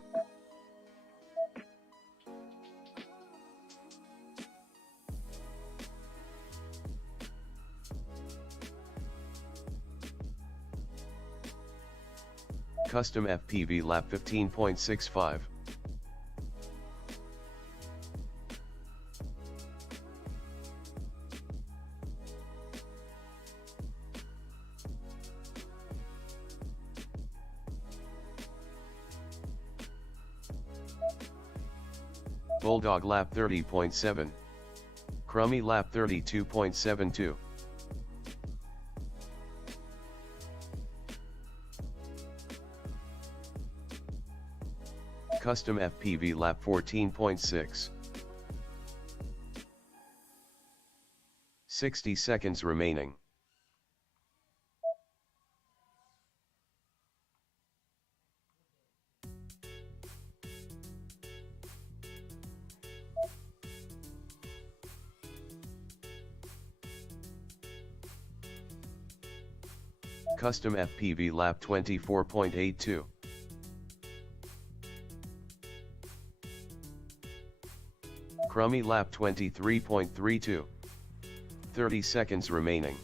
Custom FPV lap 15.65. Bulldog lap 30.7. Crummy lap 32.72. Custom FPV lap 14.6. 60 seconds remaining. Custom FPV lap 24.82. Crummy lap 23.32. 30 seconds remaining.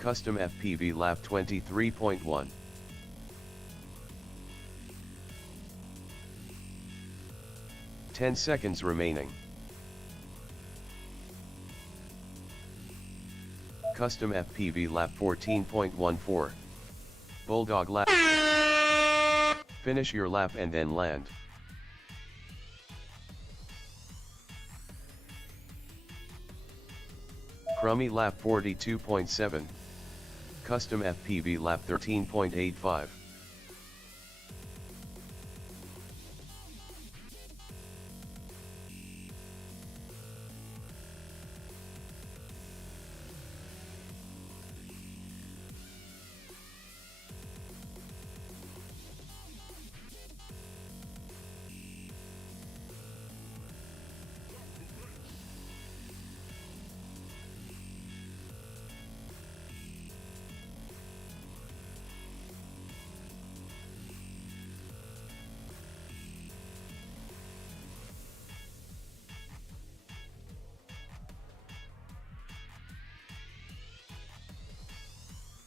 Custom FPV lap 23.1. 10 seconds remaining. Custom FPV lap 14.14. Bulldog lap. Finish your lap and then land. Crummy lap 42.7. Custom FPV lap 13.85.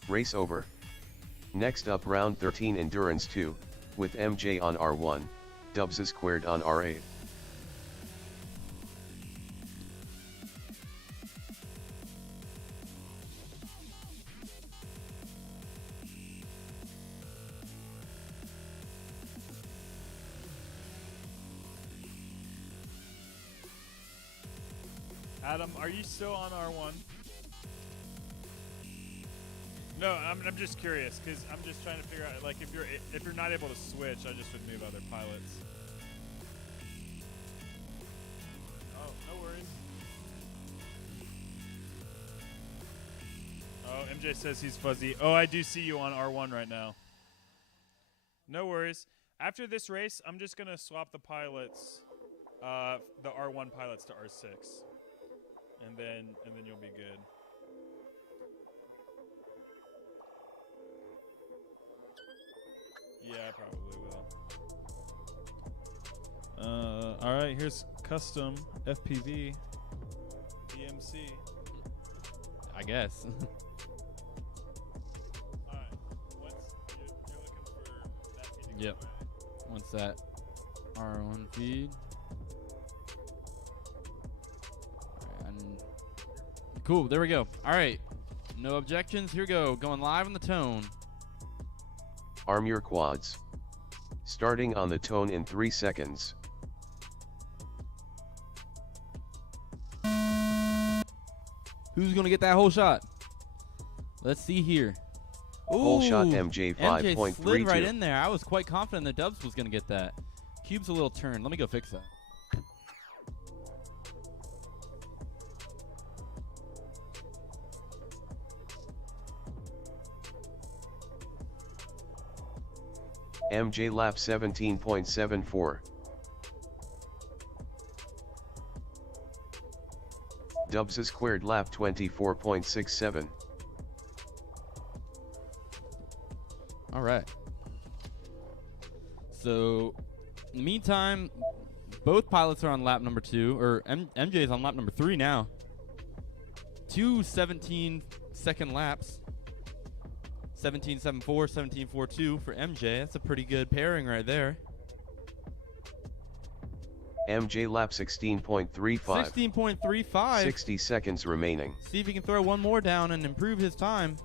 Race over. Next up round 13 Endurance 2, with MJ on R1, Dubs squared on R8. Adam, are you still on R1? No, I'm just curious because I'm just trying to figure out like if you're not able to switch, I just would move other pilots. Oh, no worries. Oh, MJ says he's fuzzy. Oh, I do see you on R1 right now. No worries. After this race, I'm just gonna swap the pilots, the R1 pilots to R6, and then you'll be good. Yeah, I probably will. All right, here's custom FPV EMC. I guess. All right, once you're looking for that feed to go Yep. away. Once that R1 feed. And cool, there we go. All right, no objections. Here we go. Going live on the tone. Arm your quads. Starting on the tone in 3 seconds. Who's gonna get that whole shot? Let's see here. Pole shot Ooh, MJ MJ slid right 5.32. in there. I was quite confident that Dubs was going to get that. Cube's a little turned. Let me go fix that. MJ lap 17.74. Dubs squared lap 24.67. All right. So, in the meantime, both pilots are on lap number 2, or MJ is on lap number 3 now. 2 17-second laps. 17.74, 17.42 for MJ. That's a pretty good pairing right there. MJ lap 16.35. 16.35. 60 seconds remaining. See if he can throw one more down and improve his time.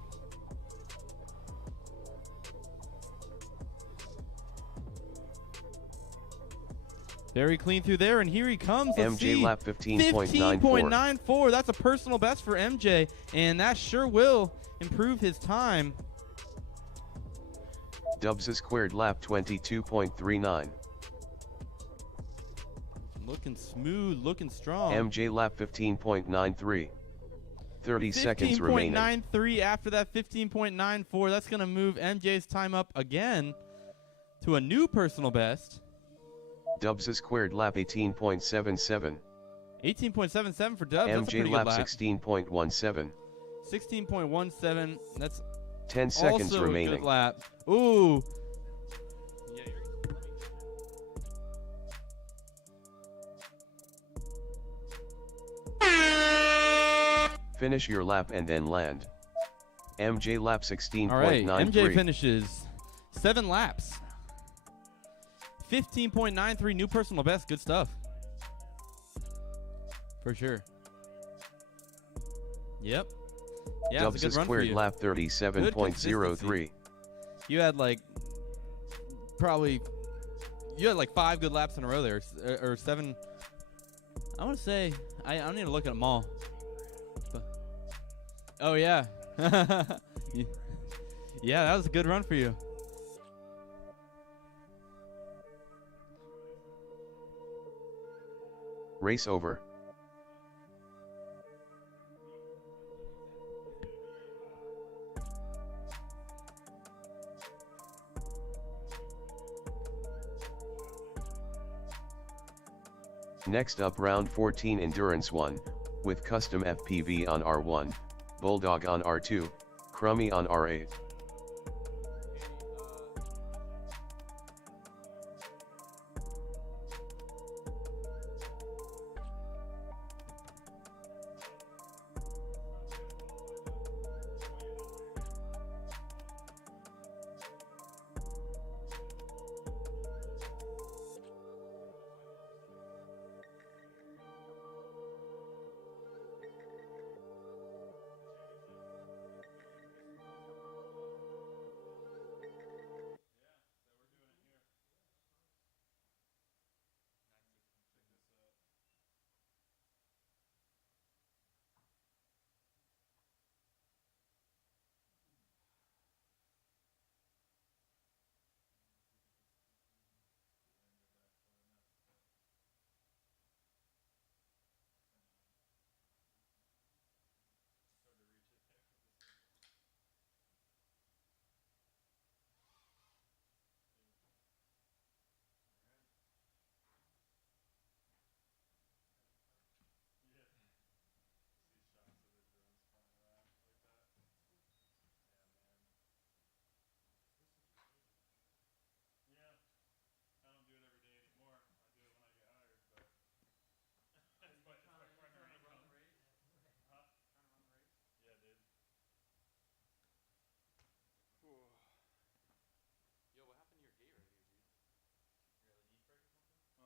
Very clean through there, and here he comes. Let's MJ see. lap 15.94. 15.94. That's a personal best for MJ, and that sure will improve his time. Dubs squared lap 22.39. Looking smooth, looking strong. MJ lap 15.93. 30 seconds remaining. 15.93 after that 15.94. That's going to move MJ's time up again to a new personal best. Dubs squared lap 18.77. 18.77 for Dubs. That's a MJ pretty lap good lap. 16.17. 16.17. That's 10 seconds also remaining. a good lap. Ooh. Finish your lap and then land. MJ lap 16.93. All right, MJ finishes 7 laps. 15.93 new personal best. Good stuff. For sure. Yep. Yeah, Dubs it's a good run for squared you. lap 37.03. You had like you had like 5 good laps in a row there, or 7. I want to say I don't need to look at them all. Oh yeah. Yeah, that was a good run for you. Race over. Next up, round 14 Endurance 1, with custom FPV on R1, Bulldog on R2, Crummy on R8.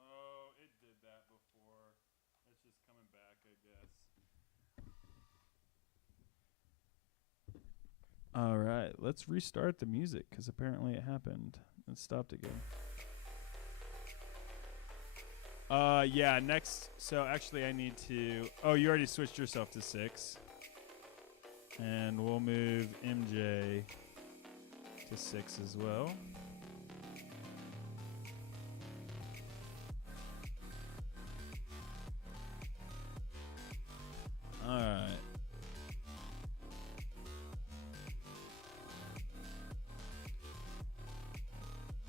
Oh, it did that before. It's just coming back, I guess. All right, let's restart the music because apparently it happened. It stopped again. Yeah, next. So actually, I need to. Oh, you already switched yourself to 6. And we'll move MJ to 6 as well. All right.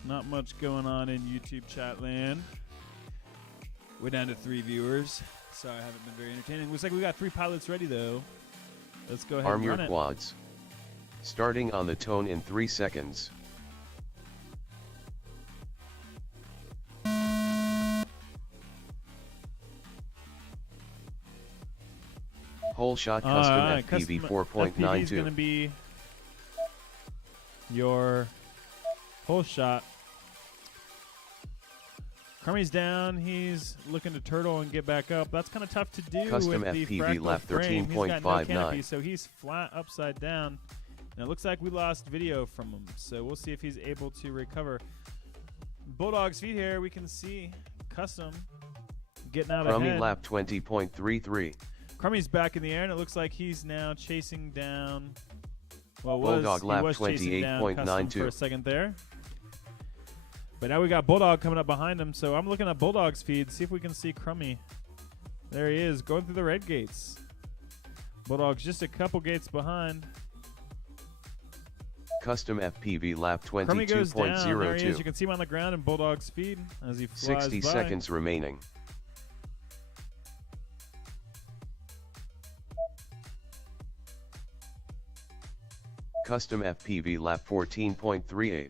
Not much going on in YouTube chat land. We're down to 3 viewers. Sorry, I haven't been very entertaining. Looks like we got 3 pilots ready, though. Let's go ahead Arm and your run it. quads. Starting on the tone in 3 seconds. Whole shot custom Alright, FPV FPV is going to 4.92. be your whole shot. Crummy's down. He's looking to turtle and get back up. That's kind of tough to do Custom with the FPV fractal lap frame. He's got no 13.59. canopy, so he's flat upside down. And it looks like we lost video from him, so we'll see if he's able to recover. Bulldog's feet here. We can see Custom getting out Crummy ahead. lap 20.33. Crummy's back in the air, and it looks like he's now chasing down. Well, Bulldog he lap was chasing down Custom 28.92. for a second there. But now we got Bulldog coming up behind him, so I'm looking at Bulldog's feed, see if we can see Crummy. There he is, going through the red gates. Bulldog's just a couple gates behind. Custom FPV lap Crummy goes down. There he is. You 22.02. can see him on the ground in Bulldog's feed as he flies 60 by. seconds remaining. Custom FPV lap 14.38.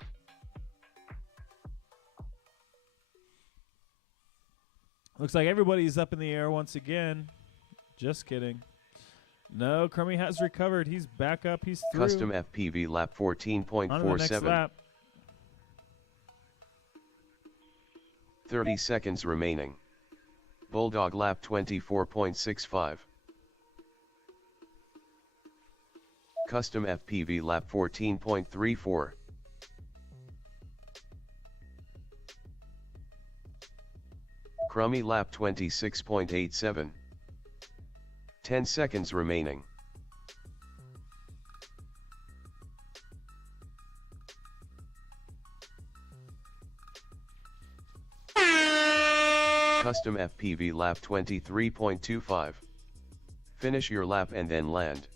Looks like everybody's up in the air once again. Just kidding. No, Crummy has recovered. He's back up. He's through. Custom FPV lap On to the next 14.47. lap. 30 seconds remaining. Bulldog lap 24.65. Custom FPV lap 14.34. Crummy lap 26.87. 10 seconds remaining. Custom FPV lap 23.25. Finish your lap and then land.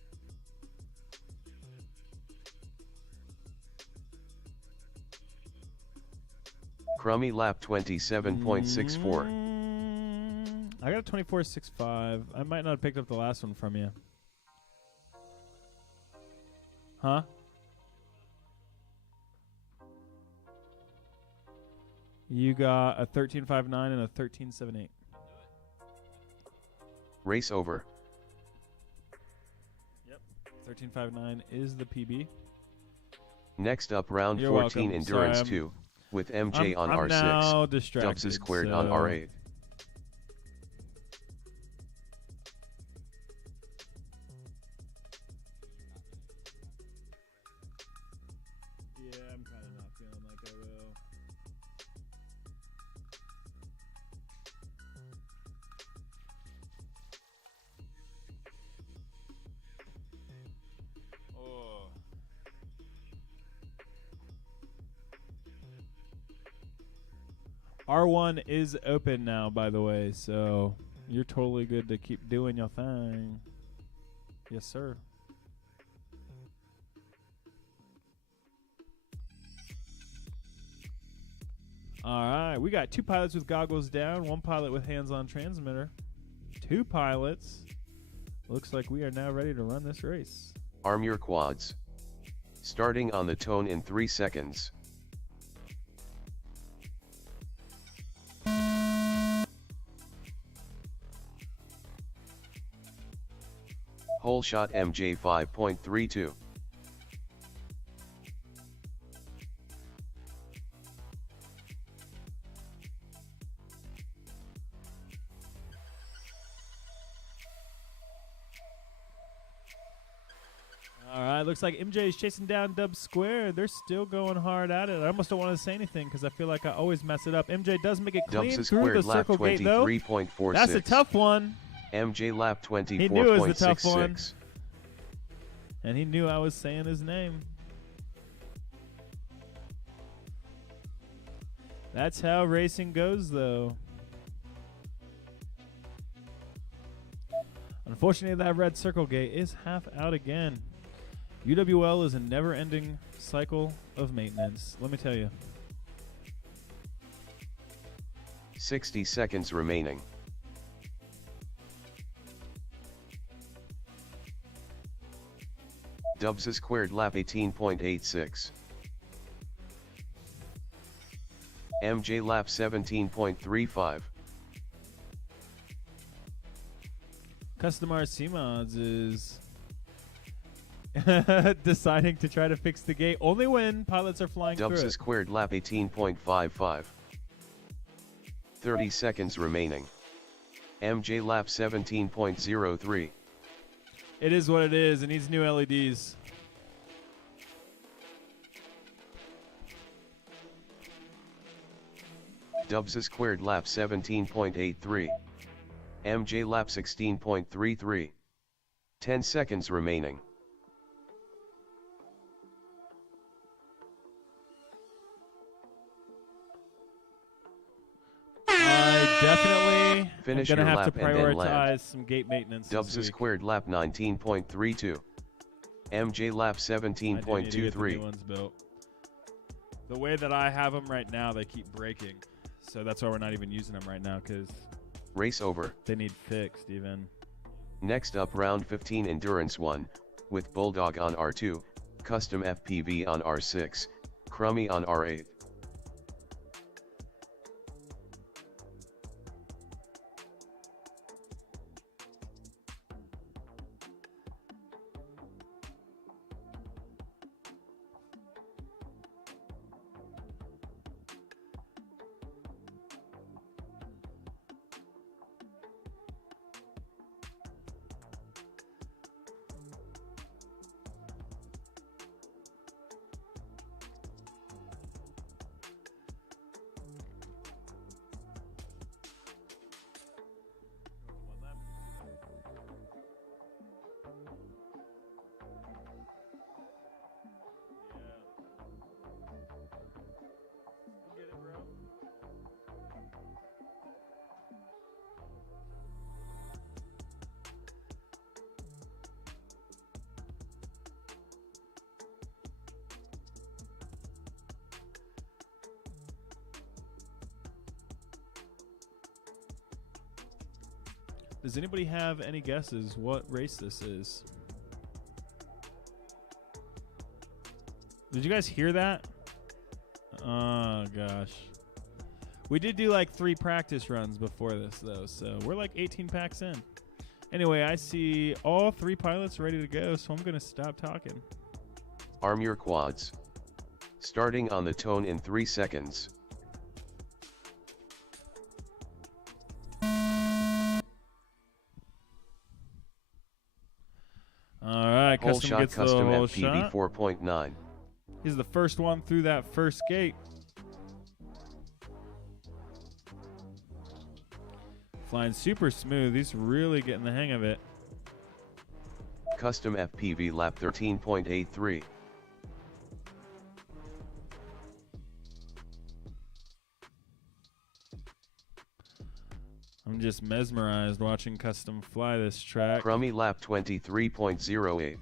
Crummy lap 27.64. I got a 24.65. I might not have picked up the last one from you. Huh? You got a 13.59 and a 13.78. Race over. Yep. 13.59 is the PB. Next up, round You're 14 welcome. endurance Sorry, 2 with MJ on I'm R6. now distracted. Dubs is squared so on R8. Yeah, I'm kind of not feeling like I will. Oh. R1 is open now, by the way, so you're totally good to keep doing your thing. Yes, sir. All right, we got 2 pilots with goggles down, 1 pilot with hands-on transmitter. 2 pilots. Looks like we are now ready to run this race. Arm your quads. Starting on the tone in 3 seconds. Whole shot MJ 5.32. All right, looks like MJ is chasing down Dub Square. They're still going hard at it. I almost don't want to say anything because I feel like I always mess it up. MJ does make it clean Dubs is through the squared lap circle gate, though. 23.46. That's a tough one. MJ lap He knew it was the tough one. 24.66. And he knew I was saying his name. That's how racing goes, though. Unfortunately, that red circle gate is half out again. UWL is a never-ending cycle of maintenance, let me tell you. 60 seconds remaining. Dubs a squared lap 18.86. MJ lap 17.35. Custom RC Mods is deciding to try to fix the gate only when pilots are flying Dubs through a it. squared lap 18.55. 30 seconds remaining. MJ lap 17.03. It is what it is. It needs new LEDs. Dubs a squared lap 17.83. MJ lap 16.33. 10 seconds remaining. I definitely Finish am going to your have to lap and then land. prioritize some gate maintenance Dubs this a week. squared lap 19.32. MJ lap I do need to get the 17.23. new ones built. The way that I have them right now, they keep breaking. So that's why we're not even using them right now, because Race over. they need fixed even. Next up, round 15 Endurance 1, with Bulldog on R2, Custom FPV on R6, Crummy on R8. Does anybody have any guesses what race this is? Did you guys hear that? Oh, gosh. We did do like 3 practice runs before this, though, so we're like 18 packs in. Anyway, I see all 3 pilots ready to go, so I'm going to stop talking. Arm your quads. Starting on the tone in 3 seconds. All right, Whole Custom shot gets Custom the whole FPV shot. 4.9. He's the first one through that first gate. Flying super smooth. He's really getting the hang of it. Custom FPV lap 13.83. I'm just mesmerized watching Custom fly this track. Crummy lap 23.08.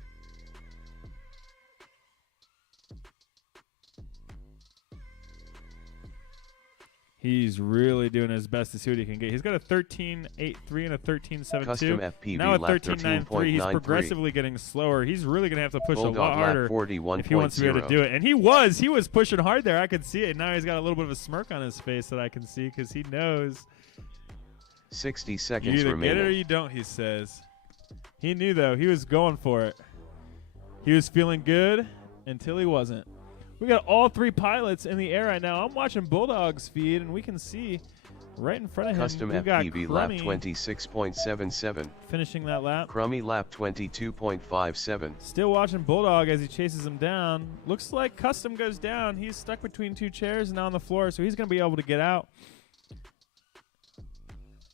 He's really doing his best to see what he can get. He's got a 13.83 and a 13.72. Custom FPV now at lap 13.93, he's 13.93. progressively getting slower. He's really going to have to push Bulldog a lot lap harder 41.0. if he wants to be able to do it. And he was pushing hard there. I could see it. Now he's got a little bit of a smirk on his face that I can see because he knows 60 you seconds either remaining. get it or you don't, he says. He knew, though. He was going for it. He was feeling good until he wasn't. We got all 3 pilots in the air right now. I'm watching Bulldog's feed, and we can see right in front of him, Custom we got FPV lap Crummy 26.77. finishing that lap. Crummy lap 22.57. Still watching Bulldog as he chases him down. Looks like Custom goes down. He's stuck between 2 chairs and now on the floor, so he's going to be able to get out.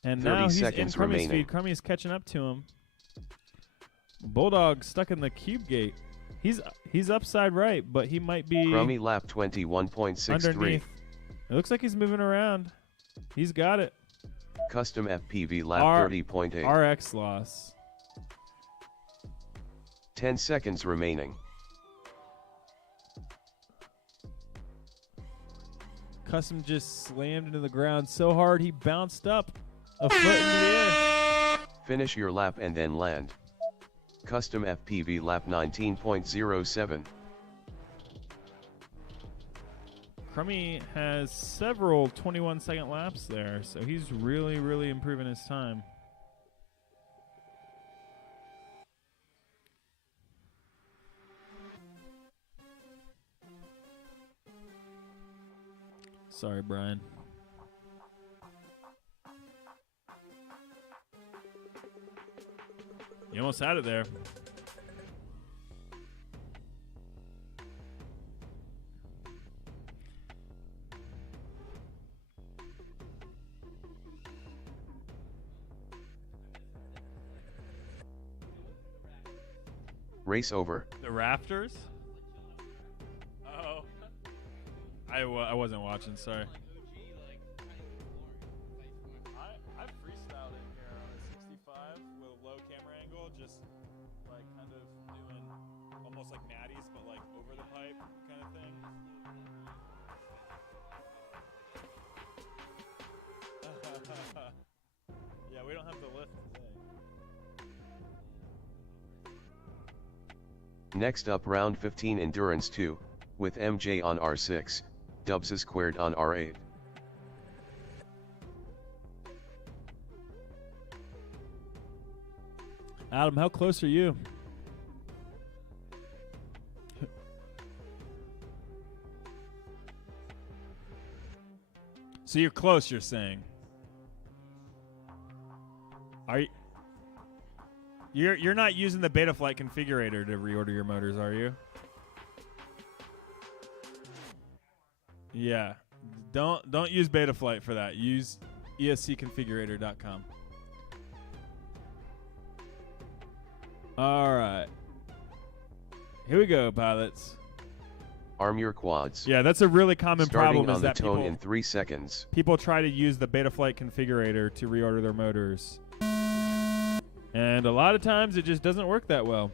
And 30 now he's in seconds Crummy's remaining. feed. Crummy's catching up to him. Bulldog stuck in the cube gate. He's upside right, but he might be Crummy lap 21.63. underneath It looks like he's moving around. He's got it. Custom FPV lap R- 30.8. RX loss. 10 seconds remaining. Custom just slammed into the ground so hard he bounced up a foot into the air. Finish your lap and then land. Custom FPV lap 19.07. Crummy has several 21-second laps there, so he's really, really improving his time. Sorry, Brian. You almost had it there. Race over. The rafters? Oh. I wasn't watching, sorry. I freestyled in here on a 65 with a low camera angle, just like kind of doing almost like natties, but like over the pipe kind of thing. Yeah, we don't have the lift today. Next up, round 15 endurance 2, with MJ on R6, Dubs squared on R8. Adam, how close are you? So you're close, you're saying. Are you? You're not using the Betaflight configurator to reorder your motors, are you? Yeah. Don't use Betaflight for that. Use escconfigurator.com. All right. Here we go, pilots. Arm your quads. Yeah, that's a really common Starting problem on is the that tone in 3 seconds. people try to use the Betaflight configurator to reorder their motors. And a lot of times it just doesn't work that well.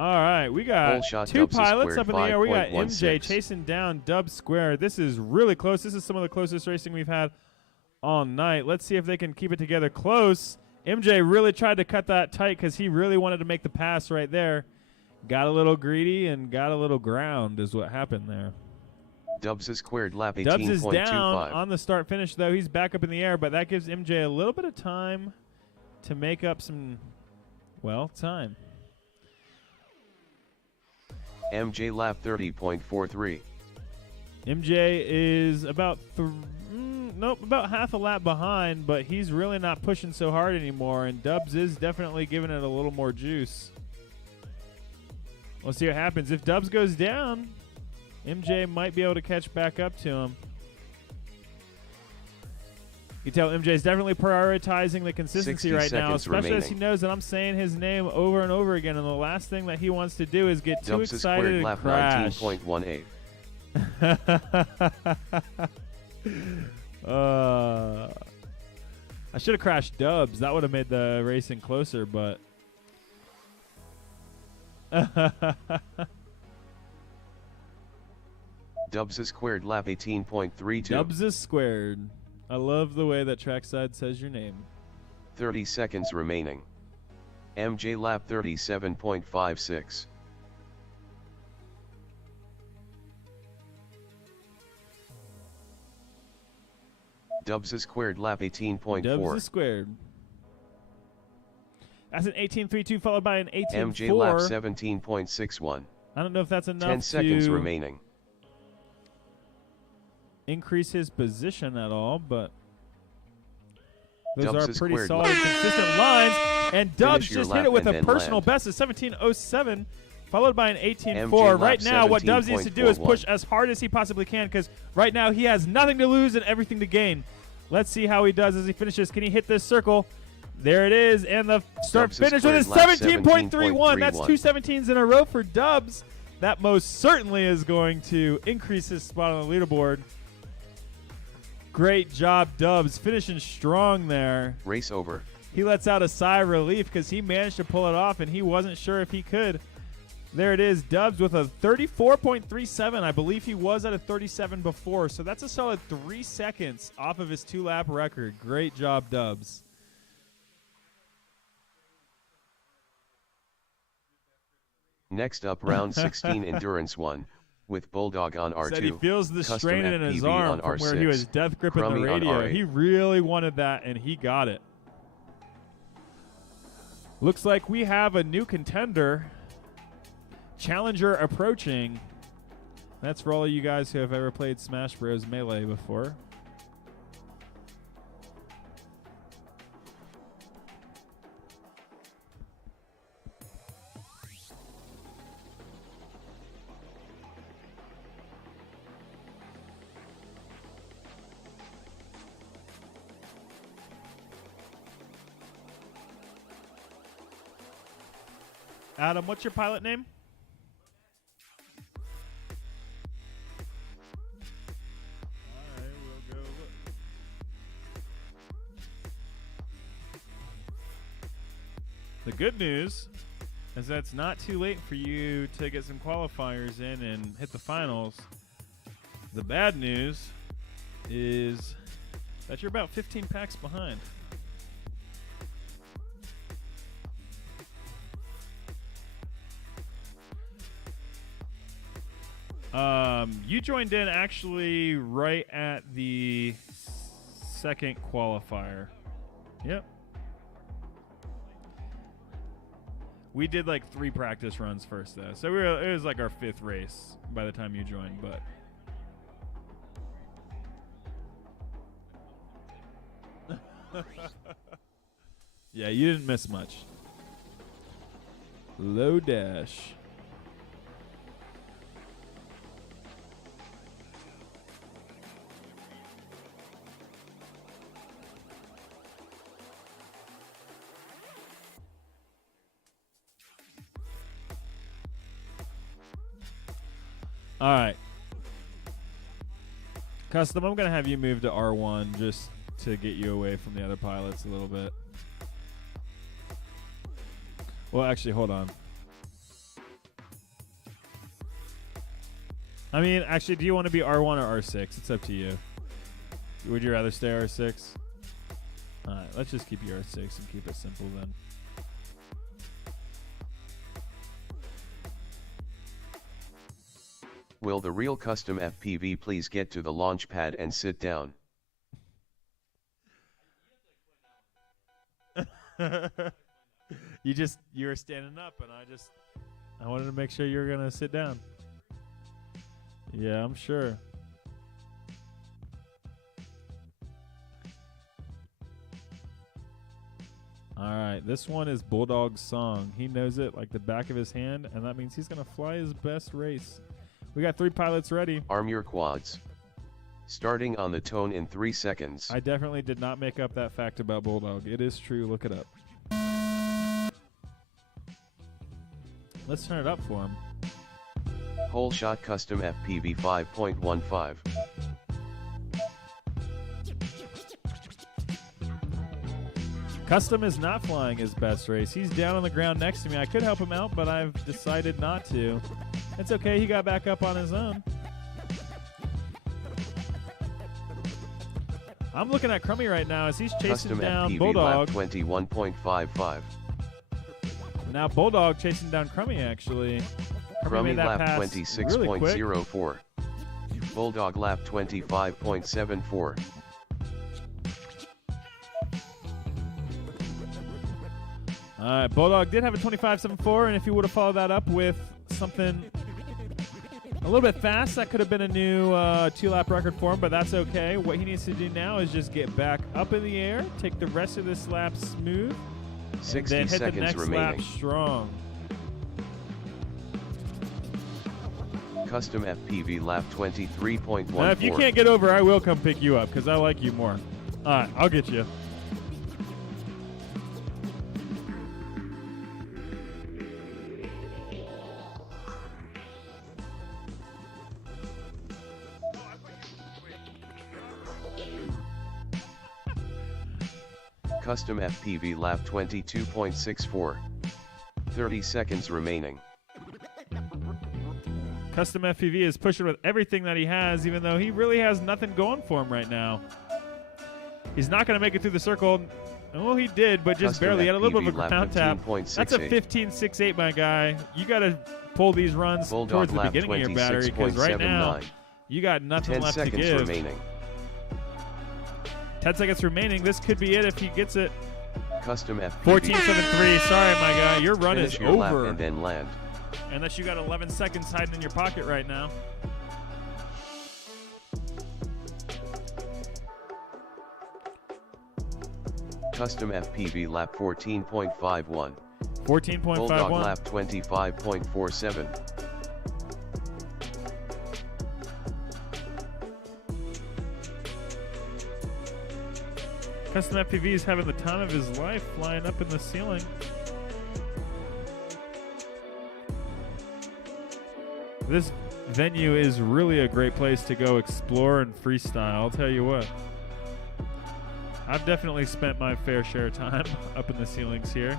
All right, we got Full shot two Dubs pilots squared up in the air. We got 5.16. MJ chasing down Dub Square. This is really close. This is some of the closest racing we've had all night. Let's see if they can keep it together close. MJ really tried to cut that tight because he really wanted to make the pass right there. Got a little greedy and got a little ground is what happened there. Dubs squared lap Dubs is down 18.25. on the start finish, though. He's back up in the air, but that gives MJ a little bit of time to make up some, well, time. MJ lap 30.43. MJ is about about half a lap behind, but he's really not pushing so hard anymore, and Dubs is definitely giving it a little more juice. We'll see what happens. If Dubs goes down, MJ might be able to catch back up to him. You can tell MJ's definitely prioritizing the consistency 60 right now, seconds especially as he remaining. knows that I'm saying his name over and over again, and the last thing that he wants to do is get too Dubs excited squared and lap crash. 19.18. I should have crashed Dubs. That would have made the racing closer, but Dubs squared lap 18.32. Dubs is squared. I love the way that Trackside says your name. 30 seconds remaining. MJ lap 37.56. Dubs squared lap 18.4. Dubs is squared. That's an 18.32 followed by an 18.4. MJ lap 17.61. I don't know if that's enough 10 seconds to remaining. increase his position at all, but those Dubs are is pretty squared. solid, consistent lines. And Dubs Finish your just hit lap it with and a then personal land. best of 17.07, followed by an 18.4. MJ Right lap now, what Dubs needs to do is 17.41. push as hard as he possibly can, because right now he has nothing to lose and everything to gain. Let's see how he does as he finishes. Can he hit this circle? There it is, and the start Dubs is finish with a squared lap 17.31. That's 17.31. two 17s in a row for Dubs. That most certainly is going to increase his spot on the leaderboard. Great job, Dubs. Finishing strong there. Race over. He lets out a sigh of relief because he managed to pull it off, and he wasn't sure if he could. There it is, Dubs with a 34.37. I believe he was at a 37 before, so that's a solid 3 seconds off of his 2-lap record. Great job, Dubs. Next up, round 16, Endurance 1, with Bulldog on R2. Said he feels the Custom strain in his FPV arm on from where he R6, was death gripping the Crummy on radio. R8. He really wanted that, and he got it. Looks like we have a new contender. Challenger approaching. That's for all of you guys who have ever played Smash Bros. Melee before. Adam, what's your pilot name? I will go look. The good news is that it's not too late for you to get some qualifiers in and hit the finals. The bad news is that you're about 15 packs behind. You joined in actually right at the second qualifier. Yep. We did like 3 practice runs first though. So it was like our 5th race by the time you joined, but yeah, you didn't miss much. Low dash. All right. Custom, I'm going to have you move to R1 just to get you away from the other pilots a little bit. Well, actually, hold on. I mean, actually, do you want to be R1 or R6? It's up to you. Would you rather stay R6? All right, let's just keep you R6 and keep it simple then. Will the real custom FPV please get to the launch pad and sit down? You were standing up, and I wanted to make sure you were gonna sit down. Yeah, I'm sure. All right, this one is Bulldog's song. He knows it like the back of his hand, and that means he's gonna fly his best race. We got 3 pilots ready. Arm your quads. Starting on the tone in 3 seconds. I definitely did not make up that fact about Bulldog. It is true. Look it up. Let's turn it up for him. Whole shot custom FPV 5.15. Custom is not flying his best race. He's down on the ground next to me. I could help him out, but I've decided not to. It's okay. He got back up on his own. I'm looking at Crummy right now as he's chasing Custom down FPV Bulldog. lap 21.55. Now Bulldog chasing down Crummy, actually. Crummy made that lap pass 26.04. Bulldog lap 25.74. All right, Bulldog did have a 25.74, and if he would have followed that up with something a little bit fast, that could have been a new 2-lap record for him, but that's okay. What he needs to do now is just get back up in the air, take the rest of this lap smooth, 60 then hit the seconds next remaining. lap strong. Custom FPV lap 23.14. Now, if you can't get over, I will come pick you up because I like you more. All right, I'll get you. Custom FPV lap 22.64. 30 seconds remaining. Custom FPV is pushing with everything that he has, even though he really has nothing going for him right now. He's not going to make it through the circle. Oh, he did, but just Custom barely. He had a little bit of a FPV lap ground tap. 15.68. That's a 15.68, my guy. You got to pull these runs Bulldog towards the lap beginning of your battery, because right now 26.79. you got nothing 10 left to seconds give. remaining. 10 seconds remaining. This could be it if he gets it. Custom FPV. 14.73. Sorry, my guy. Your run Finish is your lap over. and then land. Unless you got 11 seconds hiding in your pocket right now. Custom FPV lap 14.51. 14.51. Bulldog lap 25.47. Custom FPV is having the time of his life flying up in the ceiling. This venue is really a great place to go explore and freestyle, I'll tell you what. I've definitely spent my fair share of time up in the ceilings here.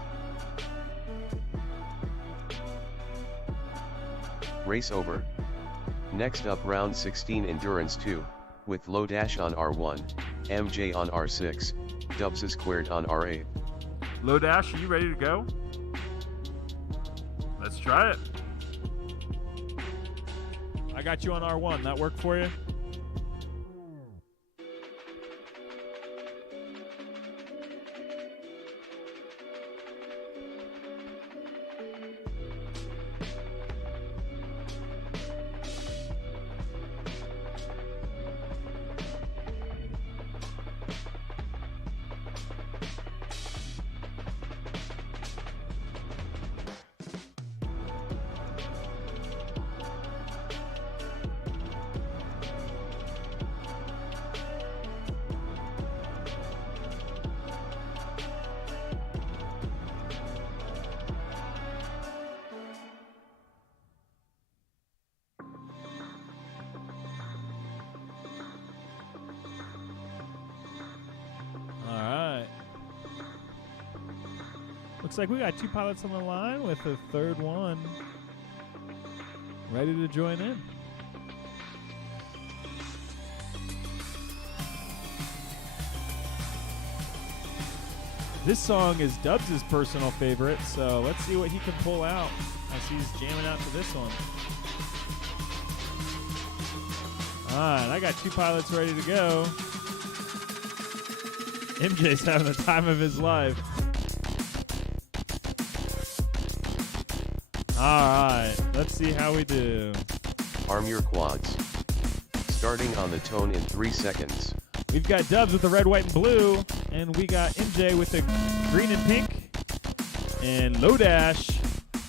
Race over. Next up, round 16 Endurance 2, with Low Dash on R1, MJ on R6, Dubs squared on R8. Low Dash, are you ready to go? Let's try it. I got you on R1. That work for you? Looks like we got two pilots on the line with a third one ready to join in. This song is Dubs' personal favorite, so let's see what he can pull out as he's jamming out to this one. All right, I got two pilots ready to go. MJ's having the time of his life. All right, let's see how we do. Arm your quads. Starting on the tone in 3 seconds. We've got Dubs with the red, white, and blue, and we got MJ with the green and pink, and Low Dash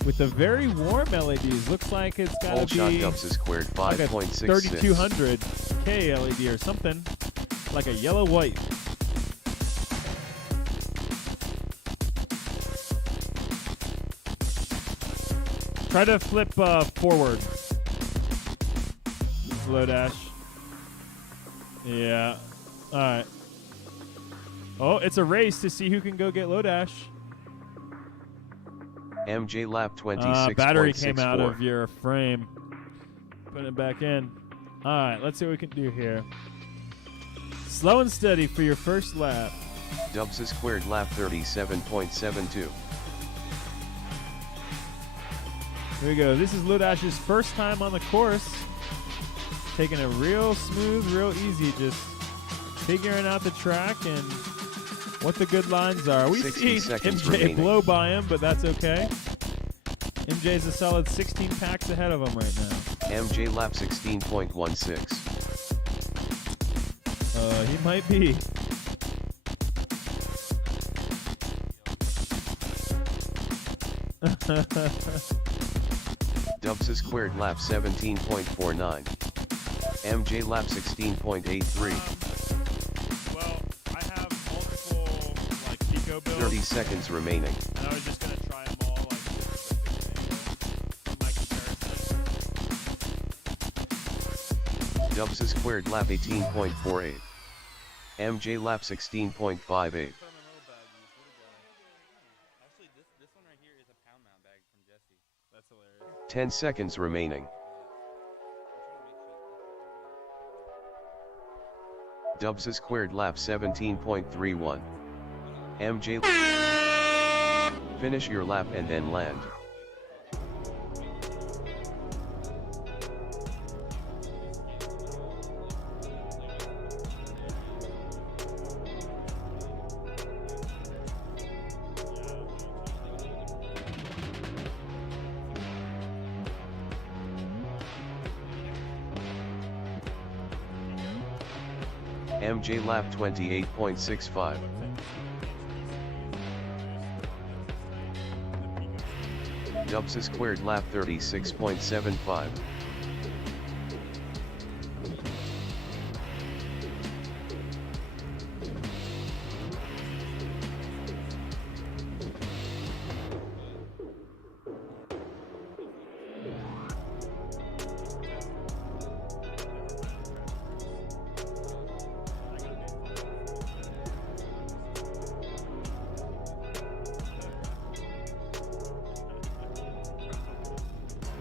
with the very warm LEDs. Looks like it's got Whole to shot be Dubs squared like a 5.66. 3200K LED or something, like a yellow-white. Try to flip forward. Low Dash. Yeah. All right. Oh, it's a race to see who can go get Low Dash. MJ lap 26.64. Battery came out of your frame. Put it back in. All right, let's see what we can do here. Slow and steady for your first lap. Dubs squared lap 37.72. Here we go. This is Low Dash's first time on the course. Taking it real smooth, real easy, just figuring out the track and what the good lines are. We 60 see seconds MJ remaining. blow by him, but that's okay. MJ's a solid 16 packs ahead of him right now. MJ lap 16.16. He might be. Dubs squared lap 17.49. MJ lap 16.83. Well, I have multiple like Pico builds. 30 seconds remaining. And I was just gonna try them all like for my comparison. Dubs squared lap 18.48. MJ lap 16.58. Put 'em in little bags. 10 seconds remaining. Dubs squared lap 17.31. MJ. Finish your lap and then land. MJ lap 28.65. Dubs squared lap 36.75.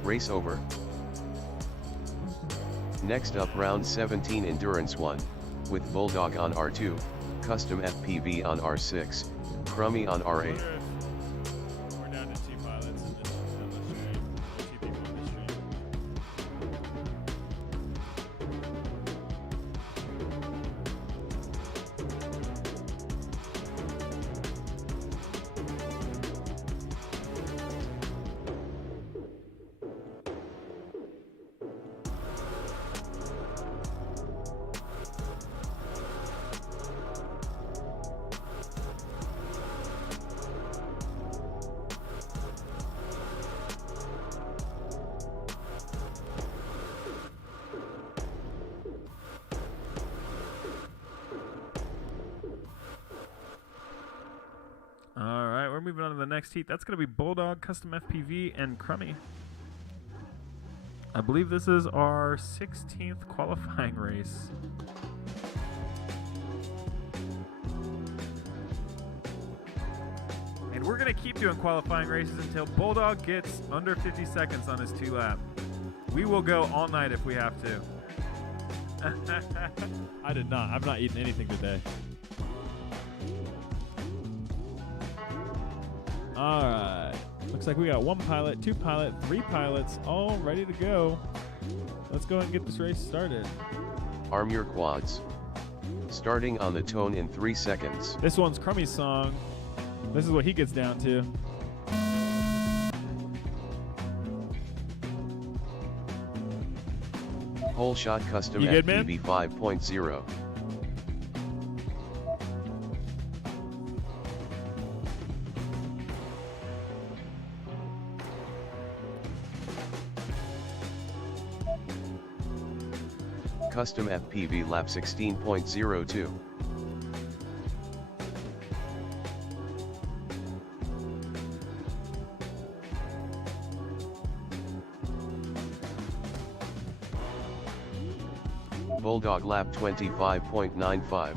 Race over. Next up, round 17 Endurance 1, with Bulldog on R2, Custom FPV on R6, Crummy on R8. We're down to 2 pilots in this stream. 2 people in this stream. All right, we're moving on to the next heat. That's going to be Bulldog, Custom FPV, and Crummy. I believe this is our 16th qualifying race. And we're going to keep doing qualifying races until Bulldog gets under 50 seconds on his 2-lap. We will go all night if we have to. I did not. I've not eaten anything today. All right. Looks like we got 1 pilot, 2 pilot, 3 pilots, all ready to go. Let's go ahead and get this race started. Arm your quads. Starting on the tone in 3 seconds. This one's Crummy's song. This is what he gets down to. Whole shot custom You good, man? FPV 5.0. Custom FPV lap 16.02. Bulldog lap 25.95.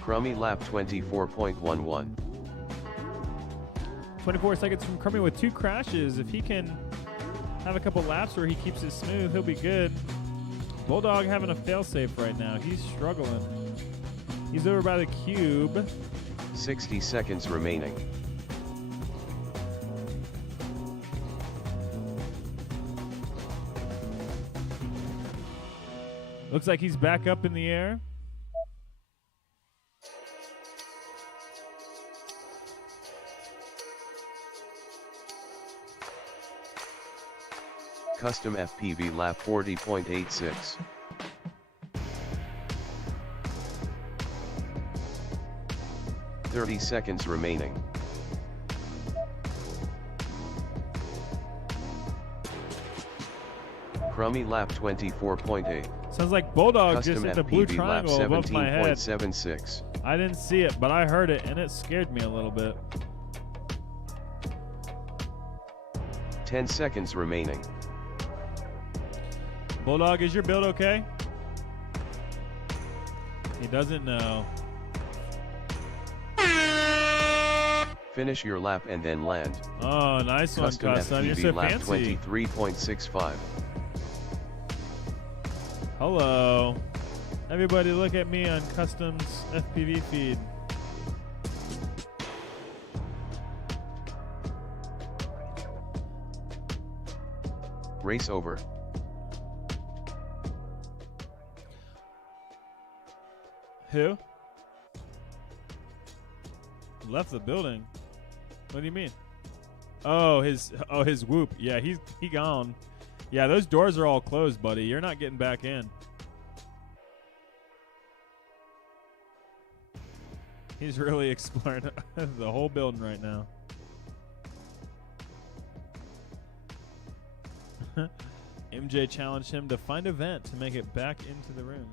Crummy lap 24.11. 24 seconds from Crummy with 2 crashes. If he can have a couple laps where he keeps it smooth, he'll be good. Bulldog having a failsafe right now. He's struggling. He's over by the cube. 60 seconds remaining. Looks like he's back up in the air. Custom FPV lap 40.86. $30 remaining. Crummy lap 24.8. Sounds like Bulldog Custom just hit a blue FPV lap triangle above my head. 17.76. I didn't see it, but I heard it, and it scared me a little bit. 10 seconds remaining. Bulldog, is your build okay? He doesn't know. Finish your lap and then land. Oh, nice one, Custom. You're FPV so lap fancy. 23.65. Hello. Everybody look at me on Custom's FPV feed. Race over. Who? Left the building. What do you mean? Oh, his whoop. Yeah, he gone. Yeah, those doors are all closed, buddy. You're not getting back in. He's really exploring the whole building right now. MJ challenged him to find a vent to make it back into the room.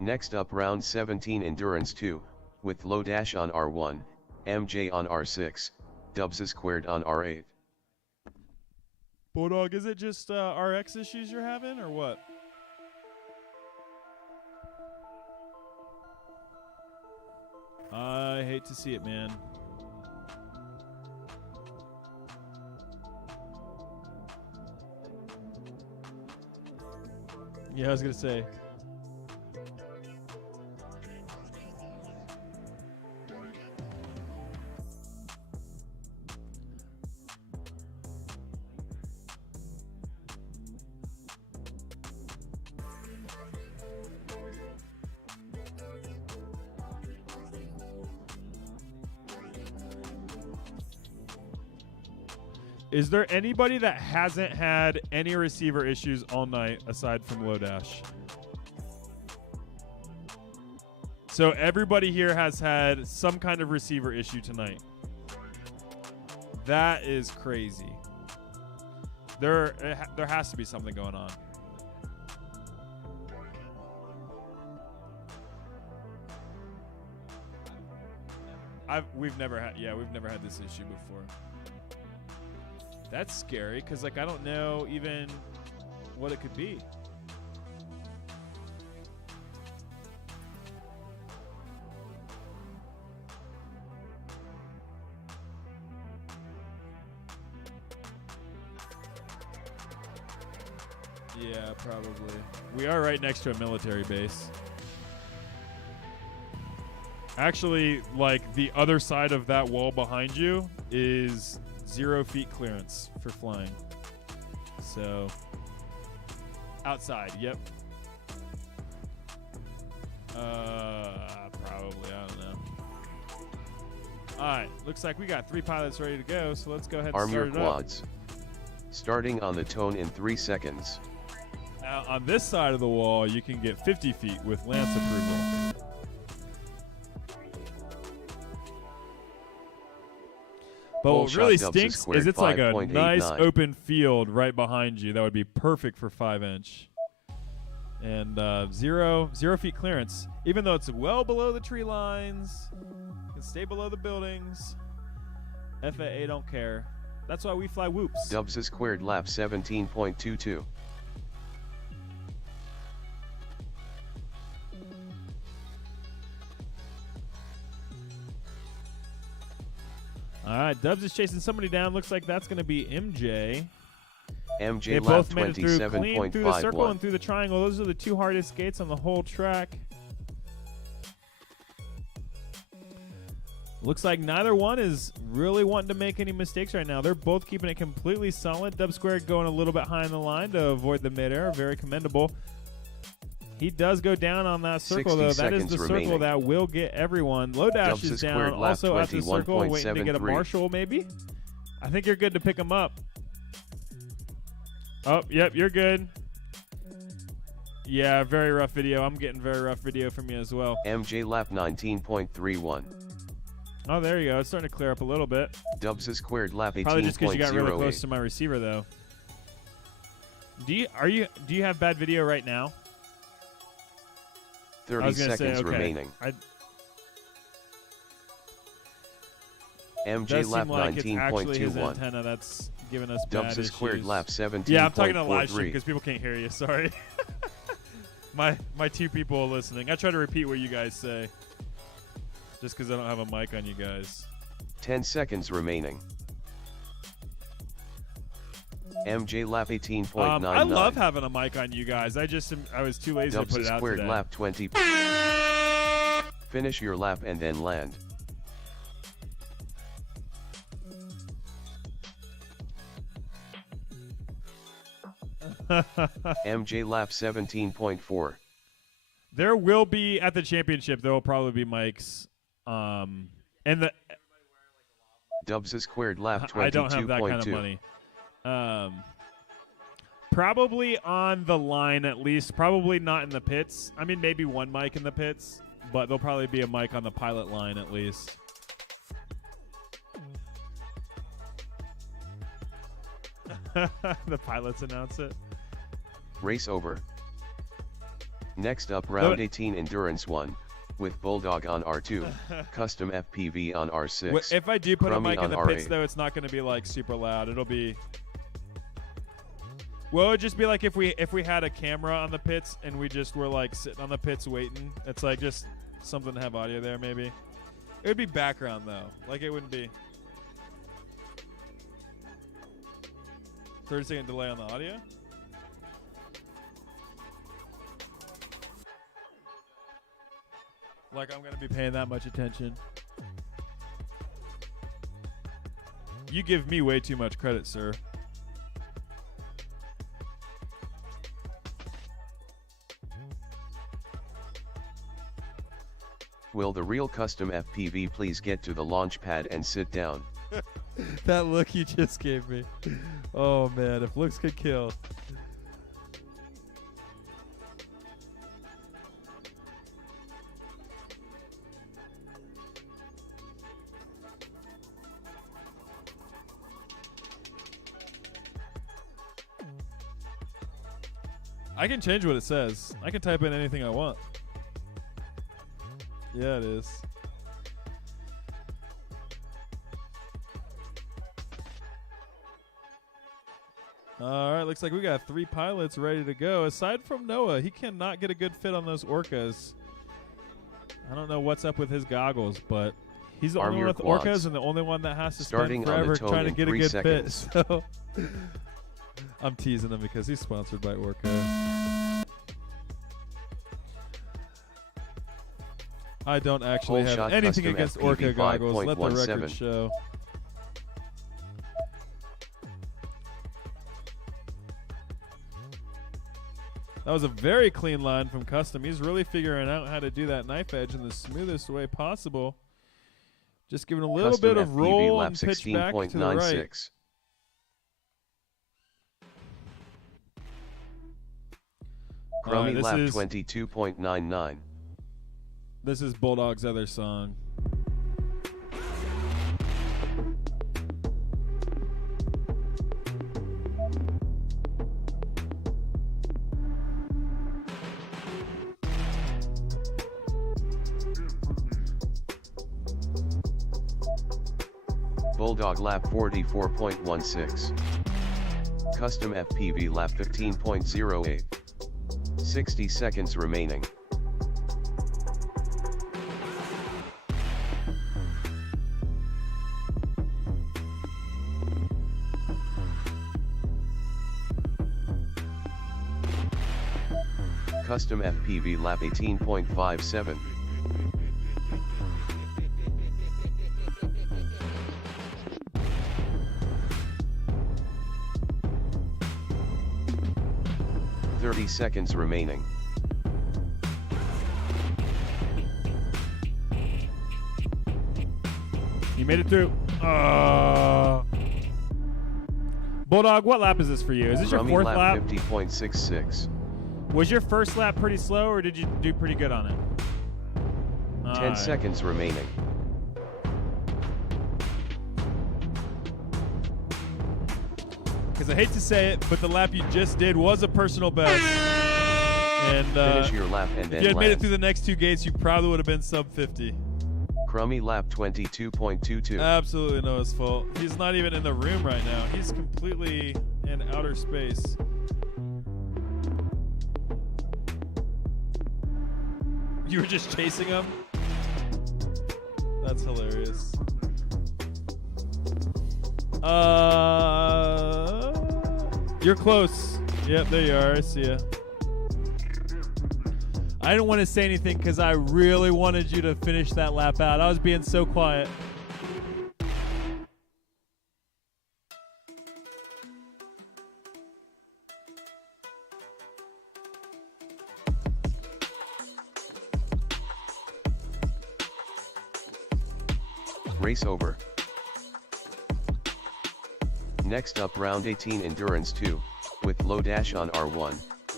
Next up, round 17 Endurance 2, with low dash on R1, MJ on R6, Dubs squared on R8. Bulldog, is it just RX issues you're having, or what? I hate to see it, man. Yeah, I was gonna say. Is there anybody that hasn't had any receiver issues all night aside from Lodash? So everybody here has had some kind of receiver issue tonight. That is crazy. There has to be something going on. We've never had this issue before. That's scary because like I don't know even what it could be. Yeah, probably. We are right next to a military base. Actually, like the other side of that wall behind you is 0 feet clearance for flying. So, outside, yep. Probably, I don't know. Alright, looks like we got 3 pilots ready to go, so let's go ahead and Arm your start it up. quads. Starting on the tone in 3 seconds. Now, on this side of the wall, you can get 50 feet with Lance approval. But what really stinks is it's like a nice open field right behind you. That would be perfect for 5-inch. And 0 feet clearance. Even though it's well below the tree lines, you can stay below the buildings. FAA don't care. That's why we fly whoops. Dubs squared lap 17.22. All right, Dubs is chasing somebody down. Looks like that's going to be MJ. MJ They lap both made it through clean through the circle 27.51. and through the triangle. Those are the 2 hardest gates on the whole track. Looks like neither one is really wanting to make any mistakes right now. They're both keeping it completely solid. Dub Squared going a little bit high in the line to avoid the midair. Very commendable. He does go down on that circle, though. That is the remaining. circle that will get everyone. Lodash is down also at the circle, waiting to get a 21.73. marshal, maybe. I think you're good to pick him up. Oh, yep, you're good. Yeah, very rough video. I'm getting very rough video from you as well. MJ lap 19.31. Oh, there you go. It's starting to clear up a little bit. Dubs squared lap 18.08. Probably just because you got really close to my receiver, though. Do you have bad video right now? 30 seconds remaining. MJ Does lap seem like it's actually his 19.21. antenna that's giving us bad Dubs issues. squared lap 17.43. Yeah, I'm talking to live stream because people can't hear you. Sorry. my two people listening. I try to repeat what you guys say. Just because I don't have a mic on you guys. 10 seconds remaining. MJ lap 18.99. I love having a mic on you guys. I was too lazy to Dubs put it out squared today. lap 20. Finish your lap and then land. MJ lap 17.4. There will be at the championship. There will probably be mics. And the Dubs squared lap 22.2. I don't have that kind of money. Probably on the line at least. Probably not in the pits. I mean, maybe one mic in the pits, but there'll probably be a mic on the pilot line at least. The pilots announce it. Race over. Next up, round 18 Endurance 1, with Bulldog on R2, Custom FPV on R6. If I do put a Crummy mic in on the pits, R8. though, it's not going to be like super loud. It'll be. Well, it'd just be like if we had a camera on the pits and we just were like sitting on the pits waiting. It's like just something to have audio there, maybe. It would be background though. Like it wouldn't be. 30-second delay on the audio. Like I'm gonna be paying that much attention. You give me way too much credit, sir. Will the real Custom FPV please get to the launch pad and sit down? That look you just gave me. Oh man, if looks could kill. I can change what it says. I can type in anything I want. Yeah, it is. All right, looks like we got 3 pilots ready to go. Aside from Noah, he cannot get a good fit on those orcas. I don't know what's up with his goggles, but he's the only one with quads. orcas and the only one that has to Starting spend on the forever tone trying to in get a 3 good seconds. fit. So I'm teasing him because he's sponsored by Orca. I don't actually Whole have shot anything custom against FPV Orca goggles. Let the 5.17. record show. That was a very clean line from Custom. He's really figuring out how to do that knife edge in the smoothest way possible. Just giving a little Custom bit of FPV roll lap and pitch back to the right. 16.96. Crummy this lap is- 22.99. This is Bulldog's other song. Bulldog lap 44.16. Custom FPV lap 15.08. 60 seconds remaining. Custom FPV lap 18.57. Seconds remaining. You made it through. Bulldog, what lap is this for you? Is this your Crummy fourth lap? lap? 50.66. Was your first lap pretty slow, or did you do pretty good on it? 10 seconds remaining. Because I hate to say it, but the lap you just did was a personal best. And Finish your lap and if then you had made it land. through the next 2 gates, you probably would have been sub 50. Crummy lap 22.22. Absolutely no his fault. He's not even in the room right now. He's completely in outer space. You were just chasing him? That's hilarious. You're close. Yep, there you are. I see ya. I didn't want to say anything because I really wanted you to finish that lap out. I was being so quiet. Race over. Next up, round 18 endurance 2, with low dash on R1,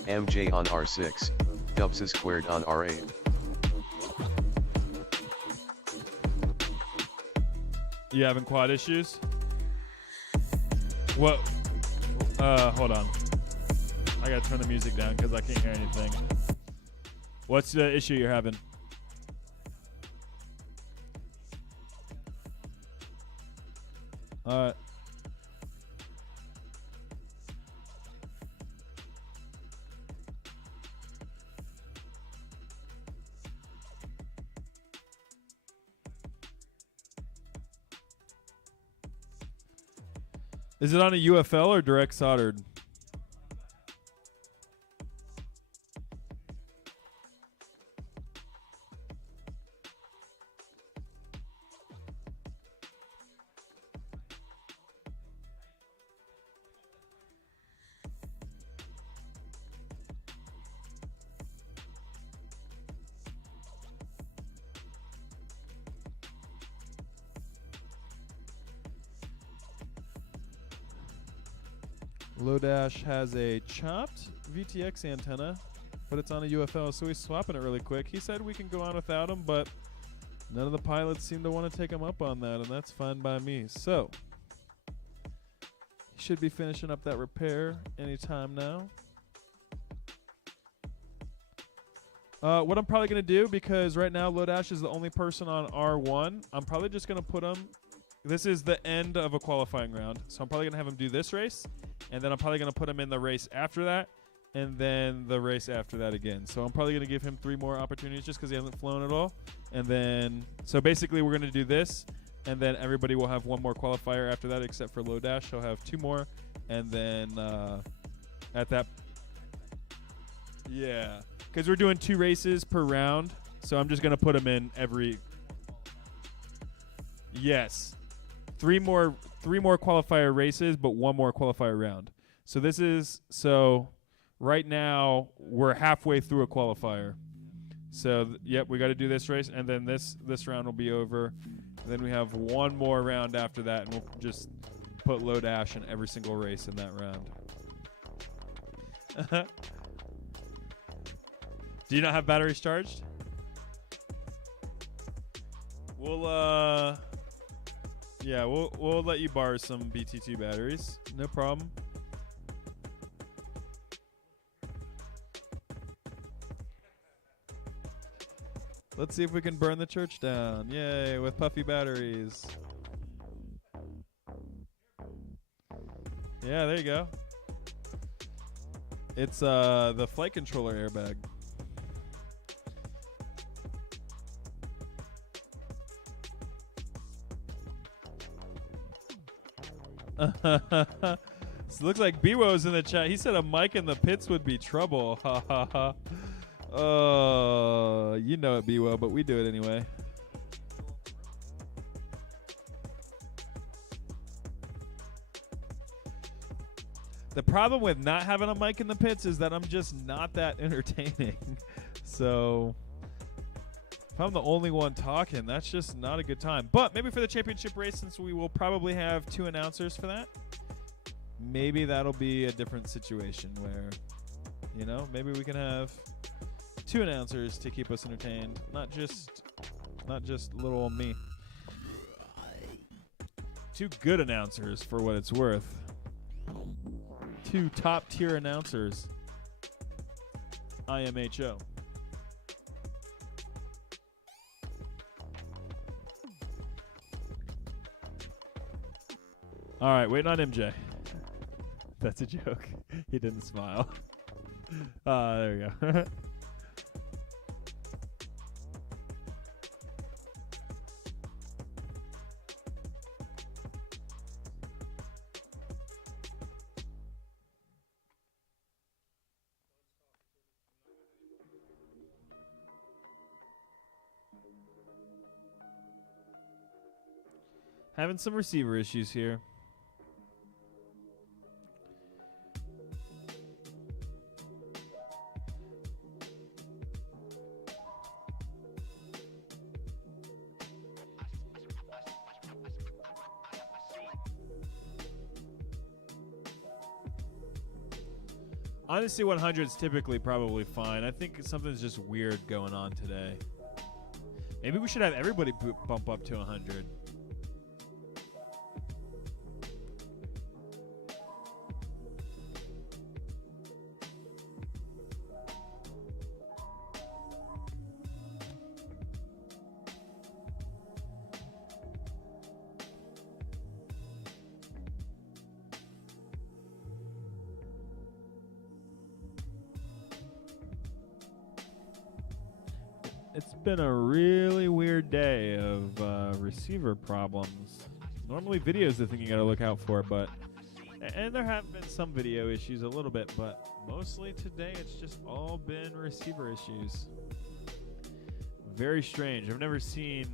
MJ on R6, Dubs squared on R8. You having quad issues? What? Hold on. I gotta turn the music down because I can't hear anything. What's the issue you're having? Is it on a UFL or direct soldered? Lodash has a chopped VTX antenna, but it's on a UFL, so he's swapping it really quick. He said we can go on without him, but none of the pilots seem to want to take him up on that, and that's fine by me. So, he should be finishing up that repair anytime now. What I'm probably going to do, because right now Lodash is the only person on R1, I'm probably just going to put him... This is the end of a qualifying round, so I'm probably going to have him do this race, and then I'm probably going to put him in the race after that, and then the race after that again. So I'm probably going to give him 3 more opportunities just because he hasn't flown at all. And then, so basically we're going to do this, and then everybody will have 1 more qualifier after that except for Lodash. He'll have 2 more, and then at that... Yeah, because we're doing 2 races per round, so I'm just going to put him in every... Yes. 3 more qualifier races, but 1 more qualifier round. So this is, so right now we're halfway through a qualifier. So yep, we got to do this race, and then this round will be over. And then we have 1 more round after that, and we'll just put Lodash in every single race in that round. Do you not have batteries charged? Yeah, we'll let you borrow some BT2 batteries. No problem. Let's see if we can burn the church down. Yay, with puffy batteries. Yeah, there you go. It's the flight controller airbag. So looks like Biwo's in the chat. He said a mic in the pits would be trouble. Ha ha ha. Oh, you know it, Biwo, but we do it anyway. The problem with not having a mic in the pits is that I'm just not that entertaining. So if I'm the only one talking, that's just not a good time. But maybe for the championship race, since we will probably have 2 announcers for that, maybe that'll be a different situation where, you know, maybe we can have 2 announcers to keep us entertained, not just little old me. 2 good announcers for what it's worth. 2 top tier announcers. IMHO. All right, waiting on MJ. That's a joke. He didn't smile. There we go. Having some receiver issues here. Honestly, 100 is typically probably fine. I think something's just weird going on today. Maybe we should have everybody bump up to 100. It's been a really weird day of receiver problems. Normally video's the thing you gotta look out for, but and there have been some video issues a little bit, but mostly today it's just all been receiver issues. Very strange. I've never seen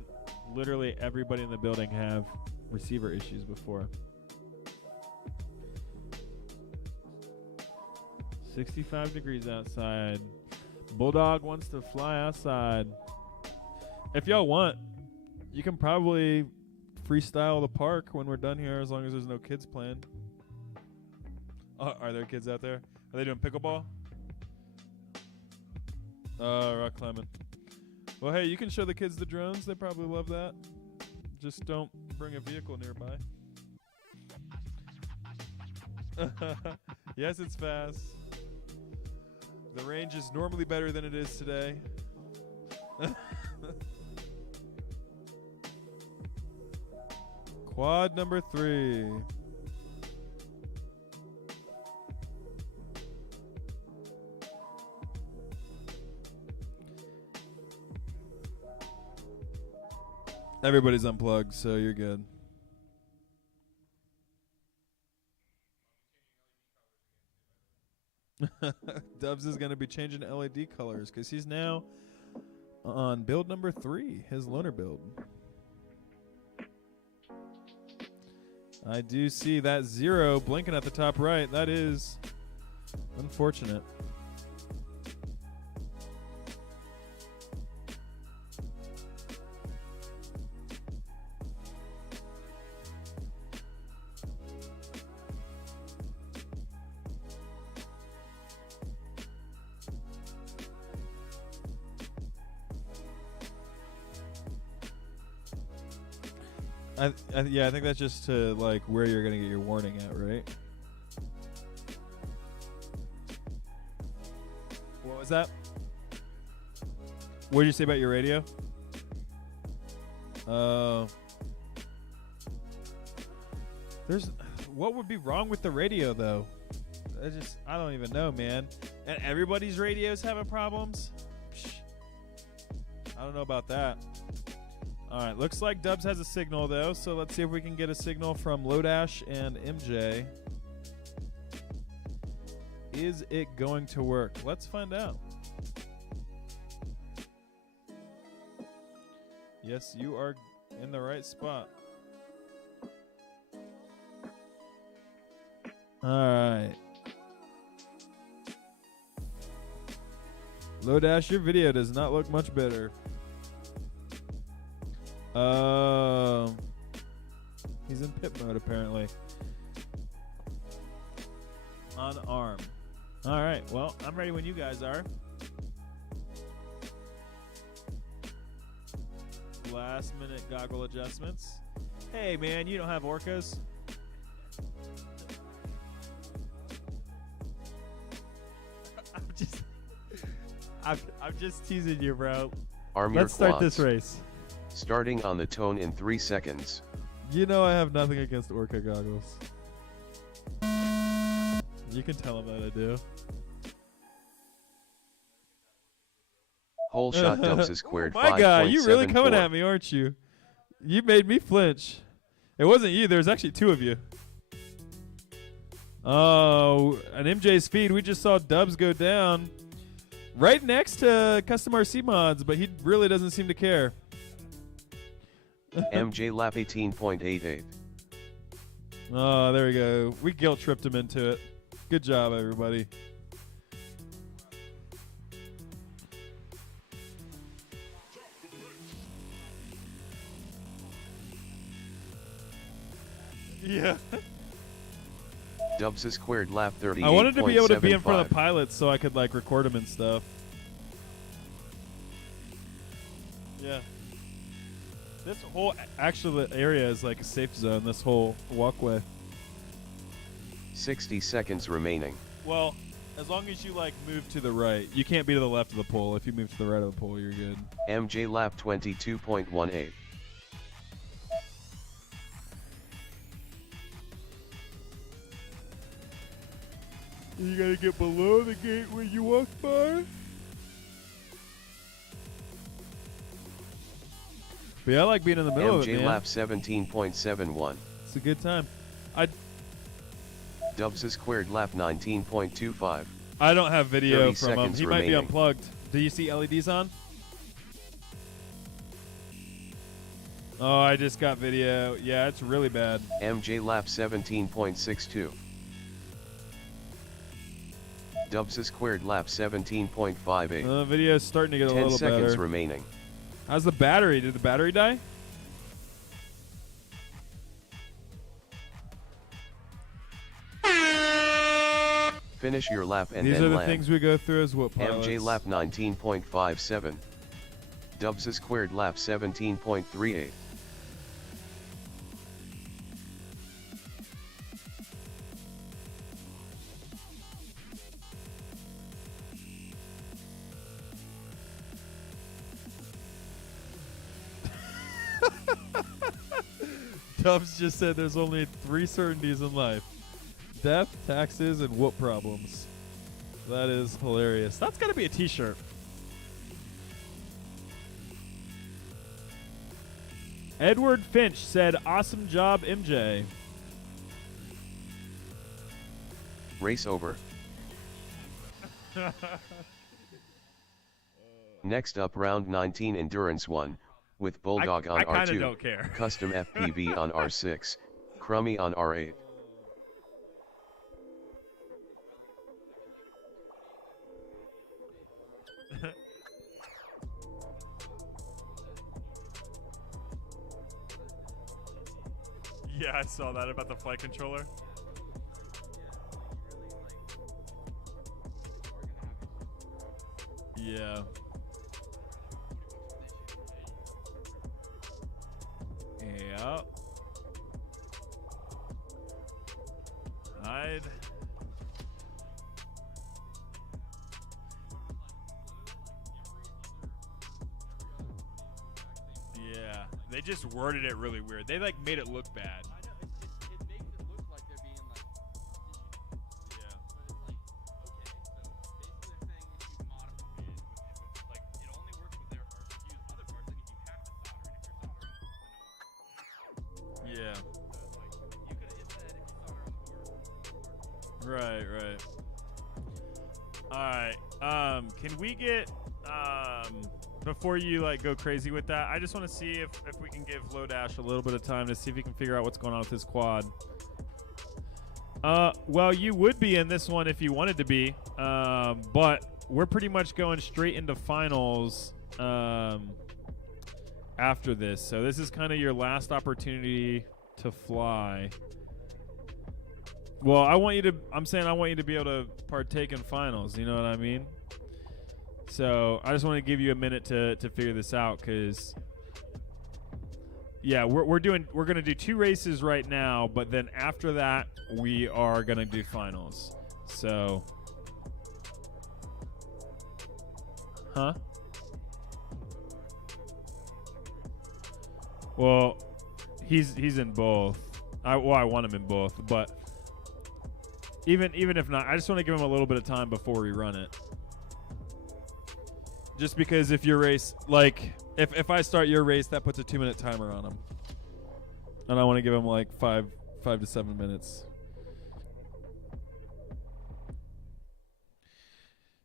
literally everybody in the building have receiver issues before. 65 degrees outside. Bulldog wants to fly outside. If y'all want, you can probably freestyle the park when we're done here, as long as there's no kids playing. Are there kids out there? Are they doing pickleball? Rock climbing. Well, hey, you can show the kids the drones. They probably love that. Just don't bring a vehicle nearby. Yes, it's fast. The range is normally better than it is today. Quad number 3. Everybody's unplugged, so you're good. Dubs is going to be changing LED colors because he's now on build number 3, his loaner build. I do see that 0 blinking at the top right. That is unfortunate. Yeah, I think that's just to like where you're gonna get your warning at, right? What was that? What did you say about your radio? What would be wrong with the radio though? I don't even know, man. And everybody's radios having problems? Psh, I don't know about that. All right, looks like Dubs has a signal, though, so let's see if we can get a signal from Lodash and MJ. Is it going to work? Let's find out. Yes, you are in the right spot. All right. Lodash, your video does not look much better. He's in pit mode apparently. On arm. All right. Well, I'm ready when you guys are. Last minute goggle adjustments. Hey, man, you don't have orcas? I'm just teasing you, bro. Arm your Let's start quads. this race. Starting on the tone in 3 seconds. You know I have nothing against orca goggles. You can tell him that I do. Whole shot Dubs is squared. My God, you really coming 5.74. at me, aren't you? You made me flinch. It wasn't you. There's actually 2 of you. Oh, an MJ's feed. We just saw Dubs go down right next to Custom RC Mods, but he really doesn't seem to care. MJ lap 18.88. Oh, there we go. We guilt tripped him into it. Good job, everybody. Yeah. Dubs a squared lap 38.71. I wanted to be able to be in front of the pilots so I could like record them and stuff. Yeah. This whole actual area is like a safe zone, this whole walkway. 60 seconds remaining. Well, as long as you like move to the right. You can't be to the left of the pole. If you move to the right of the pole, you're good. MJ lap 22.18. You gotta get below the gate when you walk by. But yeah, I like being in the middle of it, MJ man. lap 17.71. It's a good time. Dubs a squared lap 19.25. I don't have video 30 from him. seconds He might be remaining. unplugged. Do you see LEDs on? Oh, I just got video. Yeah, it's really bad. MJ lap 17.62. Dubs a squared lap 17.58. Video's starting to get a 10 little seconds better. remaining. How's the battery? Did the battery die? Finish your lap and These then are the land. things we go through as whoop pilots. MJ lap 19.57. Dubs a squared lap 17.38. Dubs just said there's only 3 certainties in life. Death, taxes, and whoop problems. That is hilarious. That's got to be a t-shirt. Edward Finch said, awesome job, MJ. Race over. Next up, round 19 Endurance 1, with Bulldog on I kinda R2, don't care. Custom FPV on R6, Crummy on R8. Yeah, I saw that about the flight controller. Yeah. Yeah. Hide. Yeah. They just worded it really weird. They like made it look bad. I know, it makes it look like they're being like, Yeah. but it's like, okay, so basically they're saying if you modify it, like, it only works with their parts. If you use other parts, then you have to solder, and if you're soldering, then no. Yeah. So it's like, you could have said if you solder on the board. Right, right. Alright. Can we get before you like go crazy with that, I just want to see if we can give Lodash a little bit of time to see if he can figure out what's going on with his quad. Well, you would be in this one if you wanted to be, but we're pretty much going straight into finals after this. So this is kind of your last opportunity to fly. Well, I want you to be able to partake in finals, you know what I mean? So I just want to give you a minute to figure this out, because yeah, we're gonna do 2 races right now, but then after that we are gonna do finals. So, huh? Well, he's in both. I want him in both, but even if not, I just want to give him a little bit of time before we run it. Just because if your race, like, if I start your race, that puts a 2-minute timer on him. And I want to give him like 5 to 7 minutes.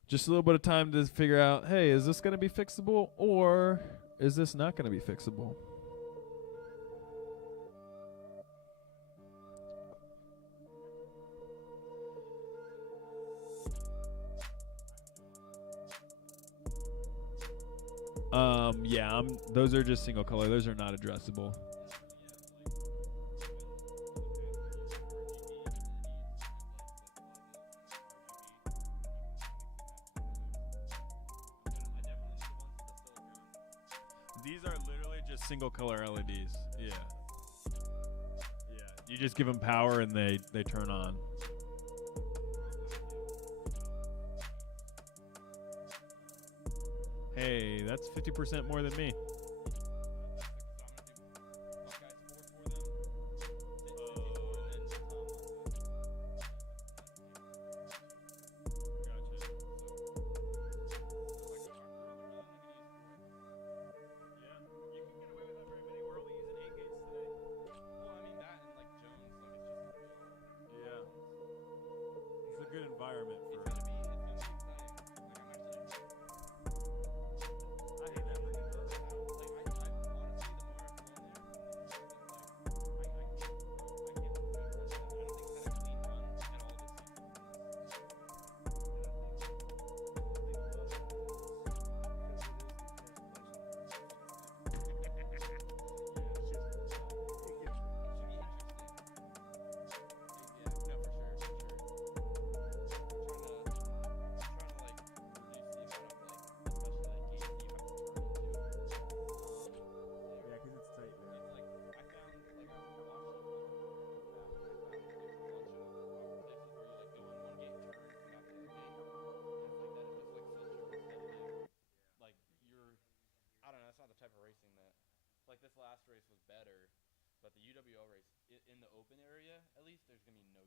Just a little bit of time to figure out, hey, is this going to be fixable or is this not going to be fixable? Yeah, those are just single color. Those are not addressable. These are literally just single color LEDs. Yeah. Yeah. You just give them power and they turn on. Hey, that's 50% more than me. Good environment for it's gonna be exciting. Like I'm actually I hate that really does like I honestly the more I've flown there I can't put good I don't know. That's not the type of racing that, like this last race was better, but the UWL race in the open area, at least, there's gonna be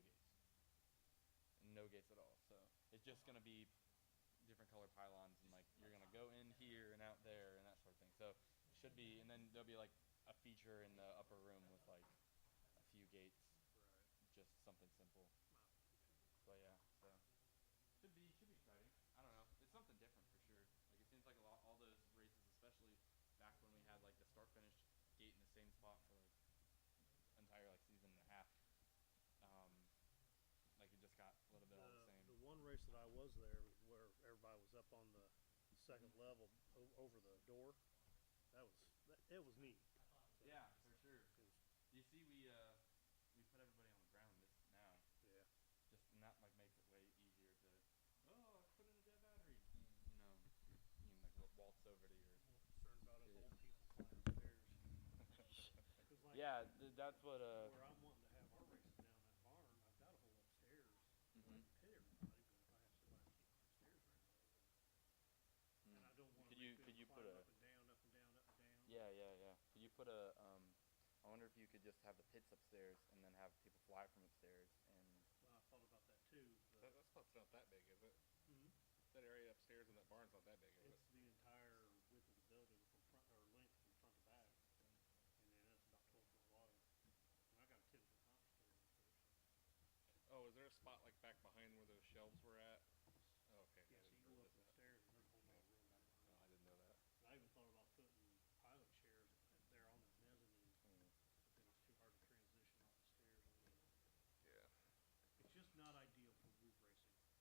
no gates at all. So it's just gonna be different color pylons, and like you're gonna go in here and out there and that sort of thing. So it should be, and then there'll be like a feature in the upper room with like a few gates, just something simple. But yeah, so should be exciting. I don't know. It's something different for sure. Like it seems like all those races, especially back when we had like the start finish gate in the same spot for like entire like season and a half. Like it just got a little bit all the same. The one race that I was there, where everybody was up on the second level over the door, it was neat. So, yeah, for sure. You see, we put everybody on the ground now. Yeah. Just and that like makes it way easier to. Oh, I put in a dead battery. You can like waltz over to your. More concerned about us old people climbing stairs. Like, yeah, that's what. Where I'm wanting to have our races down that barn, I've got a whole upstairs. Mm-hmm. I can hit everybody, but if I have somebody that can't climb stairs very well, then and I don't want to could you put up and down, up and down, up and down. Yeah. Could you put a I wonder if you could just have the pits upstairs and then have people fly from upstairs and. Well, I thought about that too. That spot's not that big, is it? Mm-hmm. That area upstairs in that barn's not that big, is it? It's the entire width of the building from front or length from front to back, and then it's about 12 foot wide. And I got a 10-foot conference table upstairs. Oh, is there a spot like back behind where those shelves were at? Oh, okay. Yeah, so you go up the stairs and there's a whole lot of room back behind. Oh, I didn't know that. I even thought about putting pilot chairs there on that mezzanine, but then it's too hard to transition off the stairs. Yeah. It's just not ideal for roof racing. And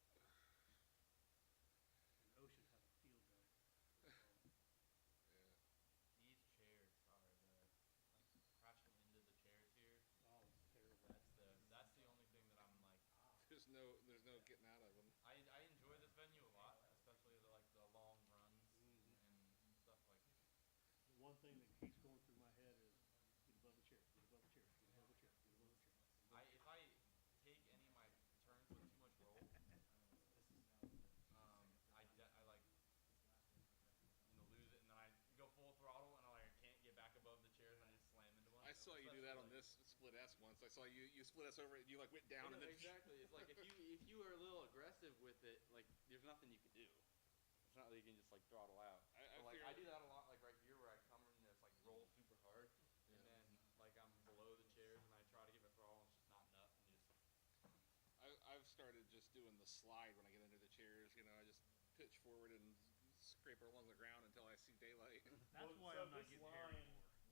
Ocean has a field day. So. Yeah. These chairs are like crashing into the chairs here. Oh, it's terrible. That's the only thing that I'm like. There's no getting out of them. I enjoy this venue a lot, especially the long runs and stuff like. The one thing that keeps going through my head is get above the chair, get above the chair, get above the chair, get above the chair. If I take any of my turns with too much roll, I like lose it and then I go full throttle and I can't get back above the chairs and I just slam into one. I saw you do that on this Split S once. I saw you split S over it and you like went down and then exactly. It's like if you are a little aggressive with it, like there's nothing you can do. It's not like you can just like throttle out. I do that a lot, like right here where I come in and it's like roll super hard, and then like I'm below the chairs and I try to give it throttle and it's just not enough, and you just. I've started just doing the slide when I get into the chairs. You know, I just pitch forward and scrape along the ground until I see daylight. That's why I'm not getting here anymore.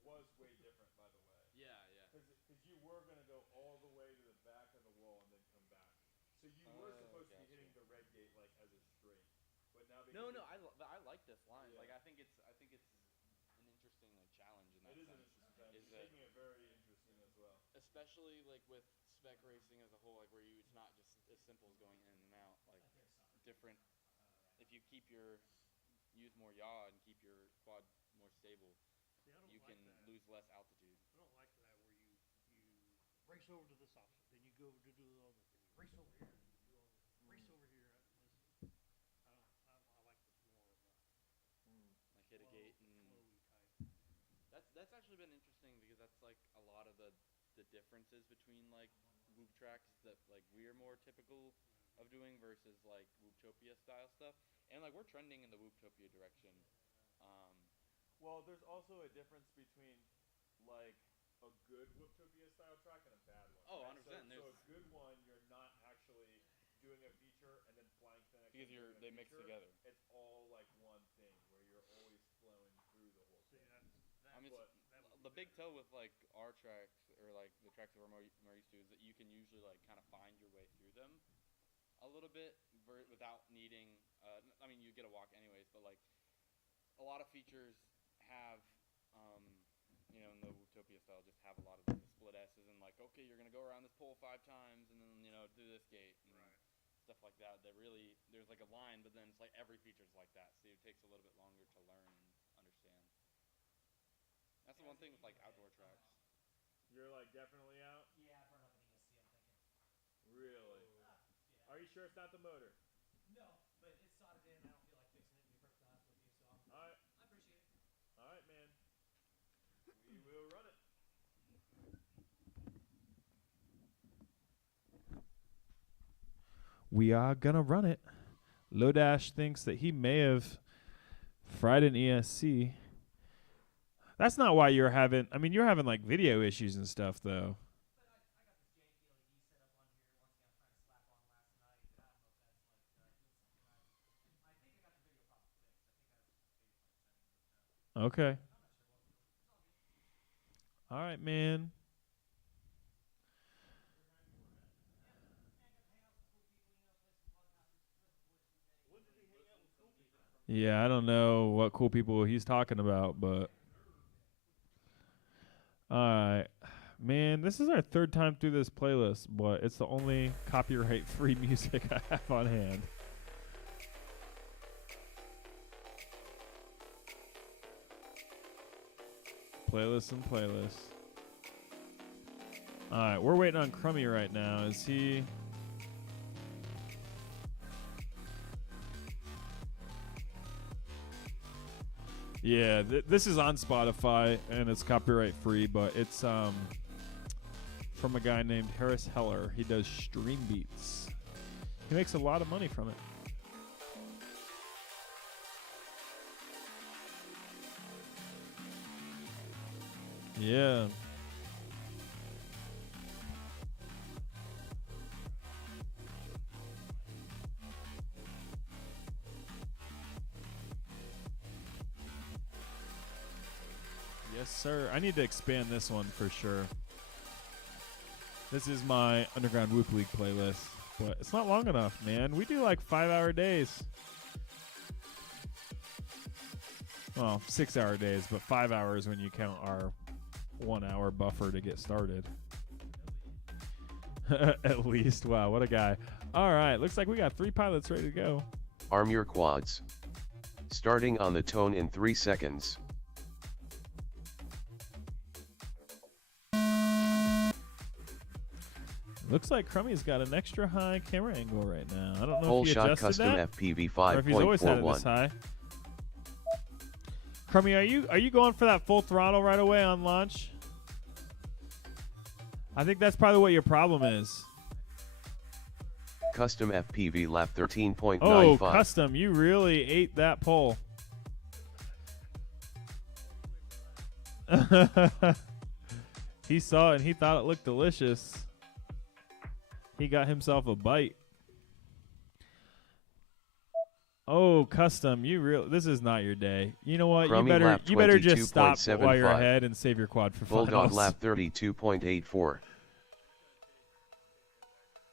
Was way different, by the way. Yeah. Because you were going to go all the way to the back of the wall and then come back. So you were supposed to be hitting the red gate like as a straight, but now because No, I like this line. Yeah. Like I think it's especially like with spec racing as a whole, like where it's not just as simple as going in and out. Like different, if you use more yaw and keep your quad more stable, See, I don't you like can that. lose less altitude. I don't like that where you race over to this option, then you go to do all this, then you race over here, then you do all this, race over here. I like this more of a Like hit a gate and flowy type. that's actually been interesting because that's like a lot of the differences between like Whoop tracks that like we're more typical of doing versus like Whooptopia style stuff. And like we're trending in the Whooptopia direction. Well, there's also a difference between like a good Whooptopia style track and a bad one. Oh, right? 100%. So a good one, you're not actually doing a feature and then flying to the next Because one, doing a they mix feature. together. It's all like one thing where you're always flowing through the whole See, thing. I mean, But that would the be big toe with like our tracks or like the tracks that we're more used to is that you can usually like kind of find your way through them a little bit without needing. I mean, you get a walk anyways, but like a lot of features have, you know, in the Utopia style, just have a lot of the split S's and like, okay, you're gonna go around this pole 5 times and then do this gate and stuff like that. That really there's like a line, but then it's like every feature's like that, so it takes a little bit longer to learn and understand. That's the one thing with like outdoor tracks. you're like definitely out? Yeah, I burn up an ESC, I'm thinking. Really? Yeah. Are you sure it's not the motor? No, but it's soldered in and I don't feel like fixing it, to be perfectly honest with you, so Alright. I appreciate it. Alright, man. We will run it. We are gonna run it. Lodash thinks that he may have fried an ESC. That's not why you're having. I mean, you're having like video issues and stuff, though. But I got this janky LED set up on here. Once again, I'm trying to slap on last night. I don't know if that's like doing something right. I think I got the video problem fixed. I think I was just maybe playing settings, but Okay. I'm not sure what. It's all good. All right, man. Yeah, I don't know what cool people he's talking about, but all right. Man, this is our third time through this playlist, but it's the only copyright-free music I have on hand. Playlist and playlist. All right, we're waiting on Crummy right now. Is he... Yeah, this is on Spotify, and it's copyright-free, but it's from a guy named Harris Heller. He does stream beats. He makes a lot of money from it. Yeah. Yes, sir. I need to expand this one for sure. This is my Underground Whoop League playlist, but it's not long enough, man. We do like 5-hour days. Well, 6-hour days, but 5 hours when you count our 1-hour buffer to get started. At least. Wow, what a guy. All right, looks like we got 3 pilots ready to go. Arm your quads. Starting on the tone in 3 seconds. Looks like Crummy's got an extra high camera angle right now. I don't know Whole if he shot adjusted custom that, FPV or if he's always had it this 5.41. high. Crummy, are you going for that full throttle right away on launch? I think that's probably what your problem is. Custom FPV lap 13.95. Oh, Custom, you really ate that pole. He saw it and he thought it looked delicious. He got himself a bite. Oh, Custom, this is not your day. You know what? Crummy lap You better just stop while you're 22.75. ahead and save your quad for Bulldog finals. lap 32.84.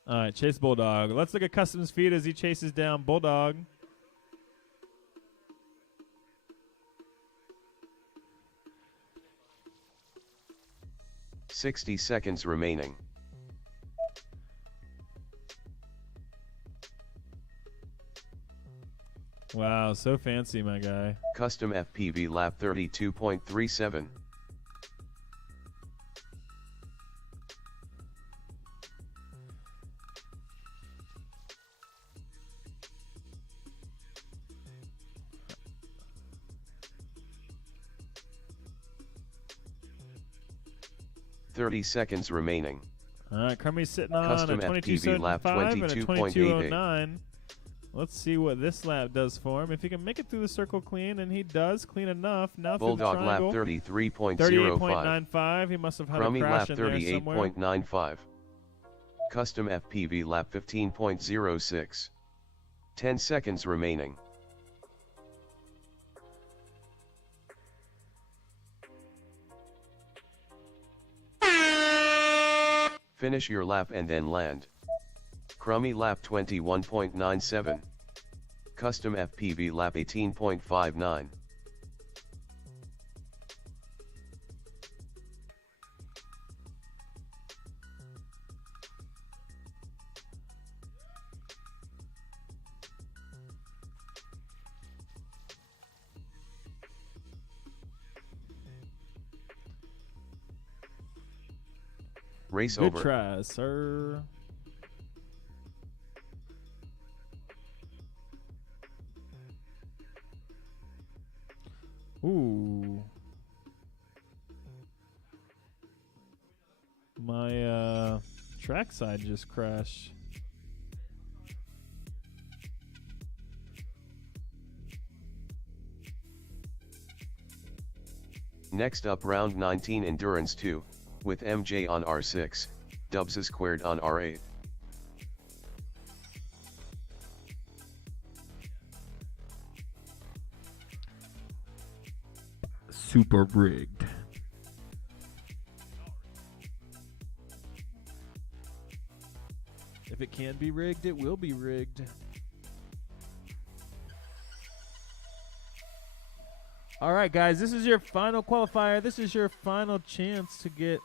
All right, chase Bulldog. Let's look at Custom's feet as he chases down Bulldog. 60 seconds remaining. Wow, so fancy, my guy. Custom FPV lap 32.37. Seconds remaining. All right, Crummy's sitting on Custom a FPV lap 22.75 and a 22.88. 22.09. Let's see what this lap does for him. If he can make it through the circle clean, and he does, clean enough. Now Bulldog through the lap triangle, 33.05. 38.95. He must have had Crummy a lap crash in there somewhere. 38.95. Custom FPV lap 15.06. 10 seconds remaining. Finish your lap and then land. Crummy lap 21.97. Custom FPV lap 18.59. Race Good over. try, sir. Ooh. My trackside just crashed. Next up, round 19 endurance 2, with MJ on R6, Dubs squared on R8. Super rigged. If it can be rigged, it will be rigged. All right, guys, this is your final qualifier. This is your final chance to get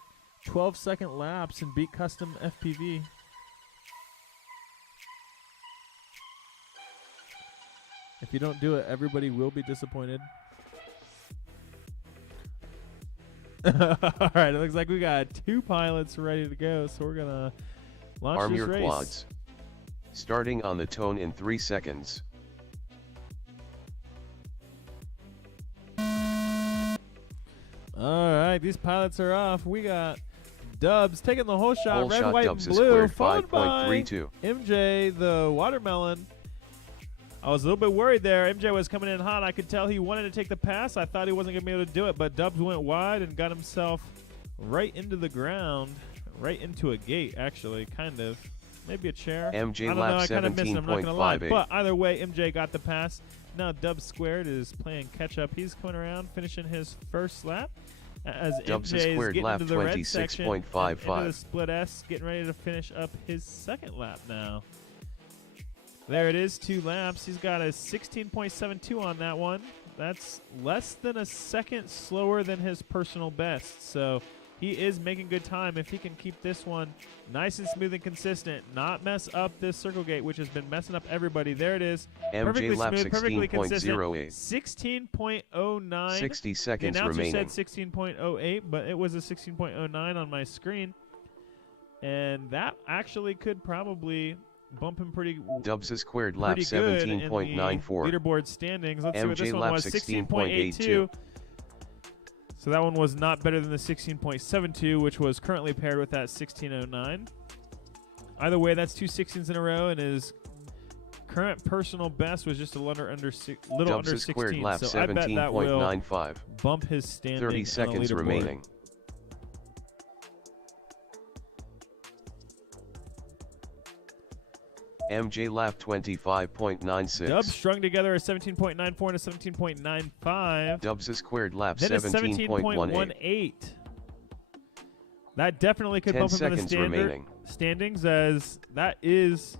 12-second laps and beat custom FPV. If you don't do it, everybody will be disappointed. All right, it looks like we got 2 pilots ready to go, so we're going to launch Arm this your race. quads. Starting on the tone in 3 seconds. All right, these pilots are off. We got Dubs taking the whole shot, Whole red, shot white, Dubs and is blue, squared followed by 5.32. MJ, the watermelon. I was a little bit worried there. MJ was coming in hot. I could tell he wanted to take the pass. I thought he wasn't going to be able to do it, but Dubs went wide and got himself right into the ground, right into a gate, actually, kind of. Maybe a chair. MJ I don't know. lap I kind of missed him. I'm not going to lie. 17.58. But either way, MJ got the pass. Now Dubs squared is playing catch up. He's coming around, finishing his first lap. As Dubs MJ is squared getting lap into the red section, and 26.55. into the split S, getting ready to finish up his second lap now. There it is, 2 laps. He's got a 16.72 on that one. That's less than a second slower than his personal best. So he is making good time. If he can keep this one nice and smooth and consistent, not mess up this circle gate, which has been messing up everybody. There it is. Perfectly MJ lap smooth, perfectly consistent. 16.08. 16.09. 60 The seconds announcer remaining. said 16.08, but it was a 16.09 on my screen. And that actually could probably bump him pretty Dubs squared lap pretty good in the 17.94. leaderboard standings. Let's see what this MJ one lap was. 16.82. 16.82. So that one was not better than the 16.72, which was currently paired with that 16.09. Either way, that's 2 16s in a row, and his current personal best was just a little under Dubs squared 16. lap So I bet that will 17.95. bump his standing 30 on the seconds leaderboard. remaining. MJ lap 25.96. Dubs strung together a 17.94 and a 17.95. Dubs squared lap Then a 17.18. 17.18. That definitely could 10 bump him in the seconds remaining. standings, as that is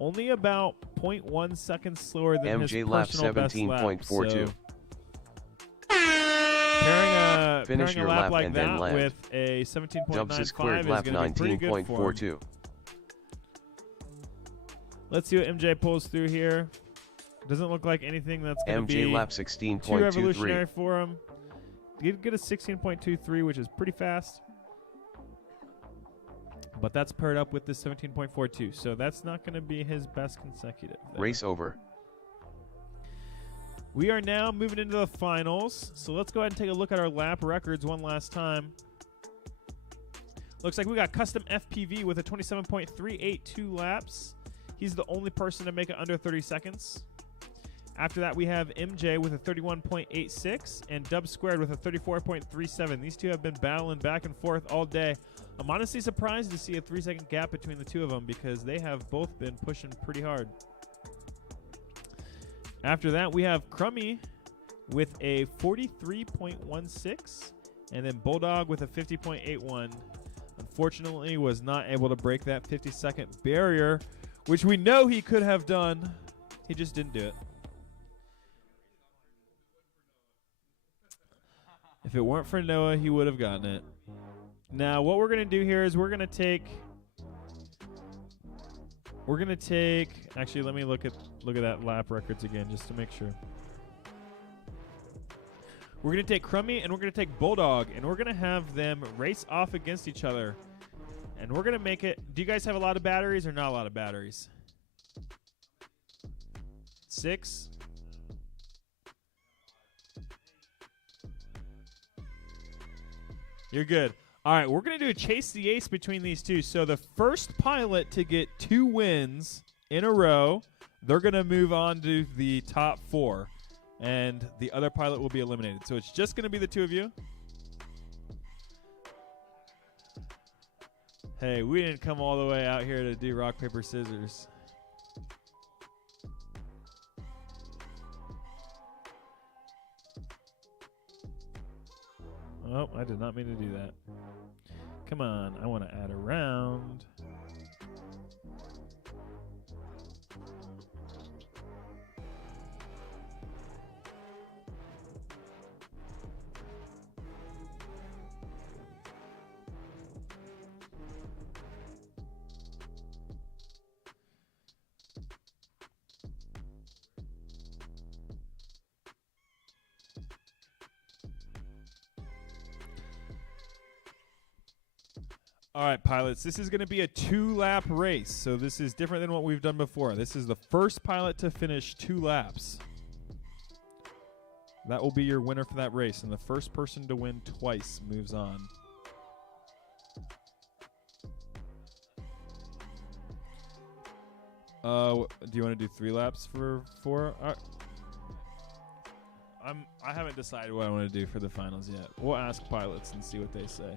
only about 0.1 seconds slower than his MJ lap personal best lap. 17.42. So Finish pairing your a lap lap like and then that land. with a 17.95 Dubs is squared going lap to be pretty good for him. 19.42. Let's see what MJ pulls through here. Doesn't look like anything that's going to MJ be lap too 16.23. revolutionary for him. Did get a 16.23, which is pretty fast. But that's paired up with the 17.42, so that's not going to be his best consecutive. there. Race over. We are now moving into the finals, so let's go ahead and take a look at our lap records one last time. Looks like we got Custom FPV with a 27.382 laps. He's the only person to make it under 30 seconds. After that, we have MJ with a 31.86 and Dub Squared with a 34.37. These two have been battling back and forth all day. I'm honestly surprised to see a 3-second gap between the two of them because they have both been pushing pretty hard. After that, we have Crummy with a 43.16 and then Bulldog with a 50.81. Unfortunately, was not able to break that 50-second barrier, which we know he could have done. He just didn't do it. If it weren't for Noah, he would have gotten it. Now, what we're going to do here is we're going to take actually, let me look at that lap records again just to make sure. We're going to take Crummy and we're going to take Bulldog and we're going to have them race off against each other. And we're going to make it. Do you guys have a lot of batteries or not a lot of batteries? 6. You're good. All right, we're going to do a chase the ace between these two. So the first pilot to get 2 wins in a row, they're going to move on to the top 4. And the other pilot will be eliminated. So it's just going to be the two of you. Hey, we didn't come all the way out here to do rock, paper, scissors. Oh, I did not mean to do that. Come on, I want to add a round. All right, pilots, this is going to be a 2-lap race, so this is different than what we've done before. This is the first pilot to finish 2 laps. That will be your winner for that race, and the first person to win twice moves on. Do you want to do 3 laps for 4? I haven't decided what I want to do for the finals yet. We'll ask pilots and see what they say.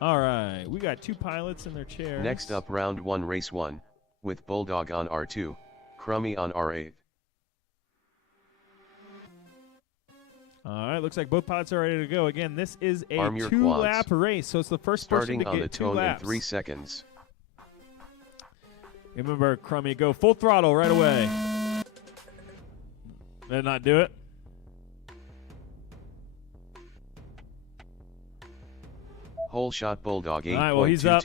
All right, we got 2 pilots in their chairs. Next up, round 1, race 1, with Bulldog on R2, Crummy on R8. All right, looks like both pilots are ready to go. Again, this is a Arm your 2-lap quads. race, so it's the first Starting person on to the get 2 tone in laps. 3 seconds. Remember, Crummy, go full throttle right away. Did not do it. Whole shot Bulldog 8.22. All right, well, he's up.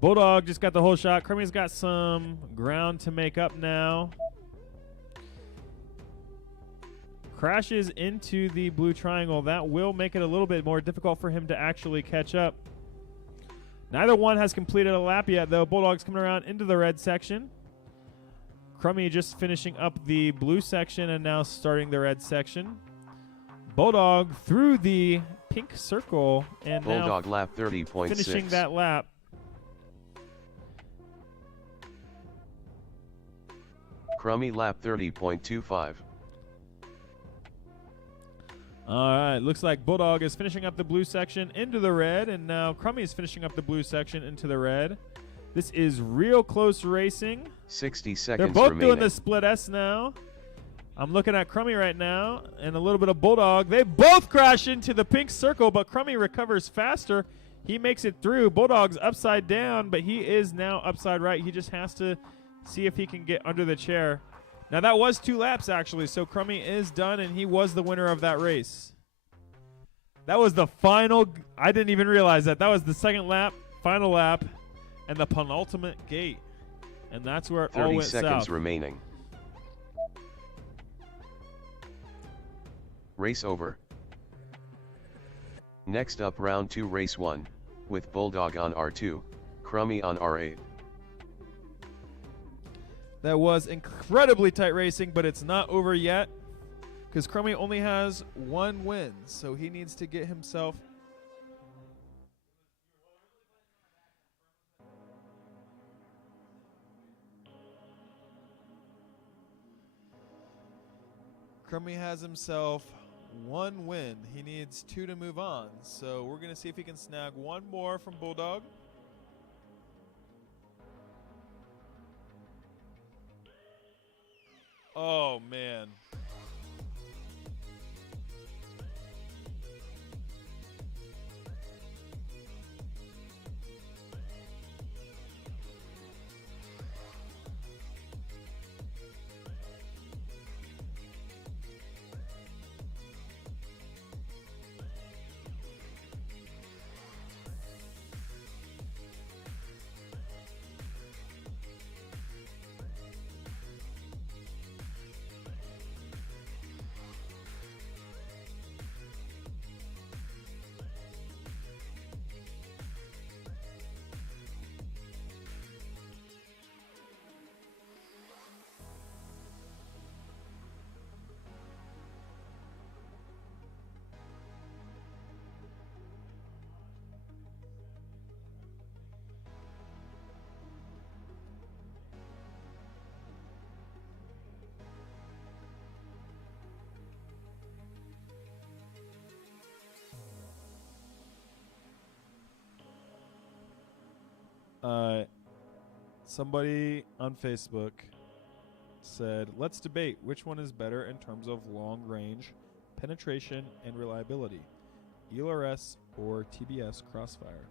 Bulldog just got the whole shot. Crummy's got some ground to make up now. Crashes into the blue triangle. That will make it a little bit more difficult for him to actually catch up. Neither one has completed a lap yet, though. Bulldog's coming around into the red section. Crummy just finishing up the blue section and now starting the red section. Bulldog through the pink circle and Bulldog now lap 30.6. finishing that lap. Crummy lap 30.25. All right, looks like Bulldog is finishing up the blue section into the red, and now Crummy is finishing up the blue section into the red. This is real close racing. 60 They're seconds both remaining. doing the split S now. I'm looking at Crummy right now and a little bit of Bulldog. They both crash into the pink circle, but Crummy recovers faster. He makes it through. Bulldog's upside down, but he is now upside right. He just has to see if he can get under the chair. Now, that was 2 laps, actually, so Crummy is done, and he was the winner of that race. That was the final. I didn't even realize that. That was the second lap, final lap, and the penultimate gate. And that's where it all 30 went seconds south. remaining. Race over. Next up, round 2, race 1, with Bulldog on R2, Crummy on R8. That was incredibly tight racing, but it's not over yet because Crummy only has 1 win, so he needs to get himself. Crummy has himself 1 win. He needs 2 to move on, so we're going to see if he can snag 1 more from Bulldog. Oh, man. Somebody on Facebook said, let's debate which one is better in terms of long range, penetration, and reliability, ELRS or TBS Crossfire.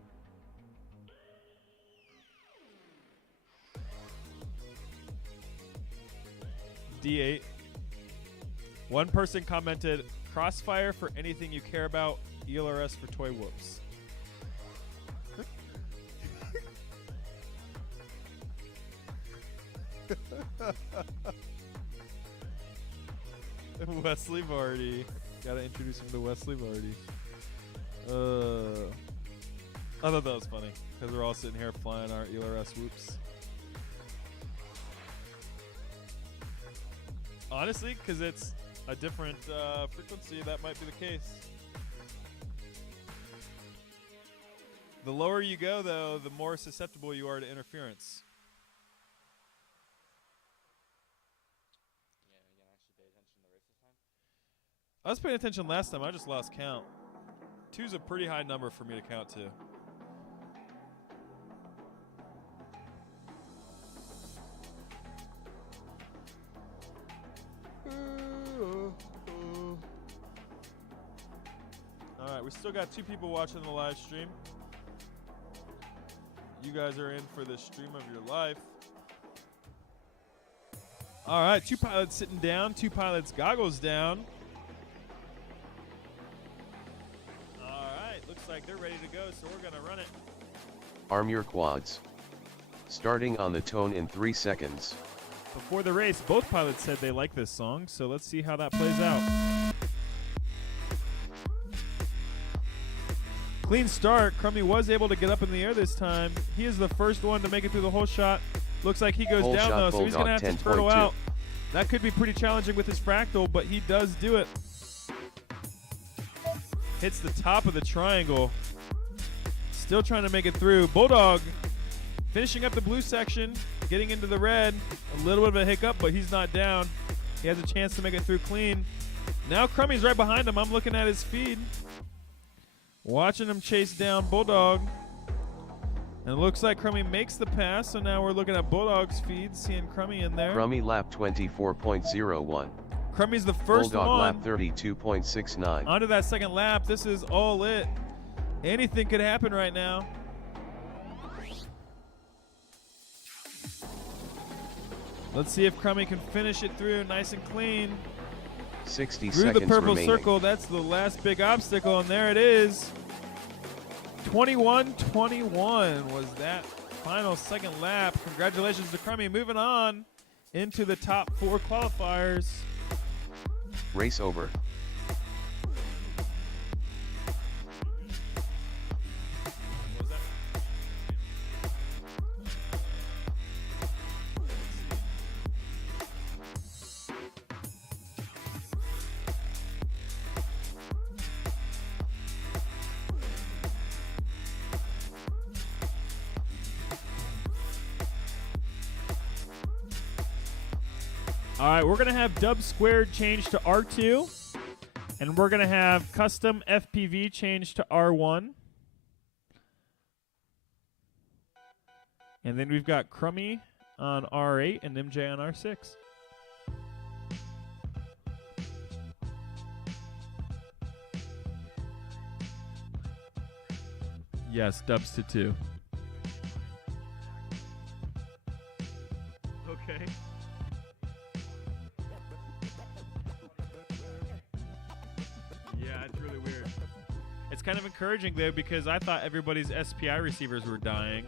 D8. One person commented, Crossfire for anything you care about, ELRS for toy whoops. Wesley Vardy. Gotta introduce him to Wesley Vardy. I thought that was funny because we're all sitting here flying our ELRS whoops. Honestly, because it's a different frequency, that might be the case. The lower you go, though, the more susceptible you are to interference. I was paying attention last time. I just lost count. 2's a pretty high number for me to count to. All right, we still got 2 people watching the live stream. You guys are in for the stream of your life. All right, 2 pilots sitting down, 2 pilots goggles down. Looks like they're ready to go, so we're going to run it. Arm your quads. Starting on the tone in 3 seconds. Before the race, both pilots said they like this song, so let's see how that plays out. Clean start. Crummy was able to get up in the air this time. He is the first one to make it through the whole shot. Looks like he goes Whole down, shot, though, so he's going to have to turtle 10.2. out. That could be pretty challenging with his fractal, but he does do it. Hits the top of the triangle. Still trying to make it through. Bulldog finishing up the blue section, getting into the red. A little bit of a hiccup, but he's not down. He has a chance to make it through clean. Now Crummy's right behind him. I'm looking at his feed. Watching him chase down Bulldog. And it looks like Crummy makes the pass, so now we're looking at Bulldog's feed, seeing Crummy in there. Crummy lap 24.01. Crummy's the first Bulldog one. lap 32.69. Onto that second lap. This is all it. Anything could happen right now. Let's see if Crummy can finish it through nice and clean. 60 Through seconds the purple remaining. circle, that's the last big obstacle, and there it is. 21-21 was that final second lap. Congratulations to Crummy, moving on into the top 4 qualifiers. Race over. All right, we're going to have dub squared change to R2, and we're going to have custom FPV change to R1. And then we've got Crummy on R8 and MJ on R6. Yes, dubs to 2. Okay. Yeah, it's really weird. It's kind of encouraging, though, because I thought everybody's SPI receivers were dying.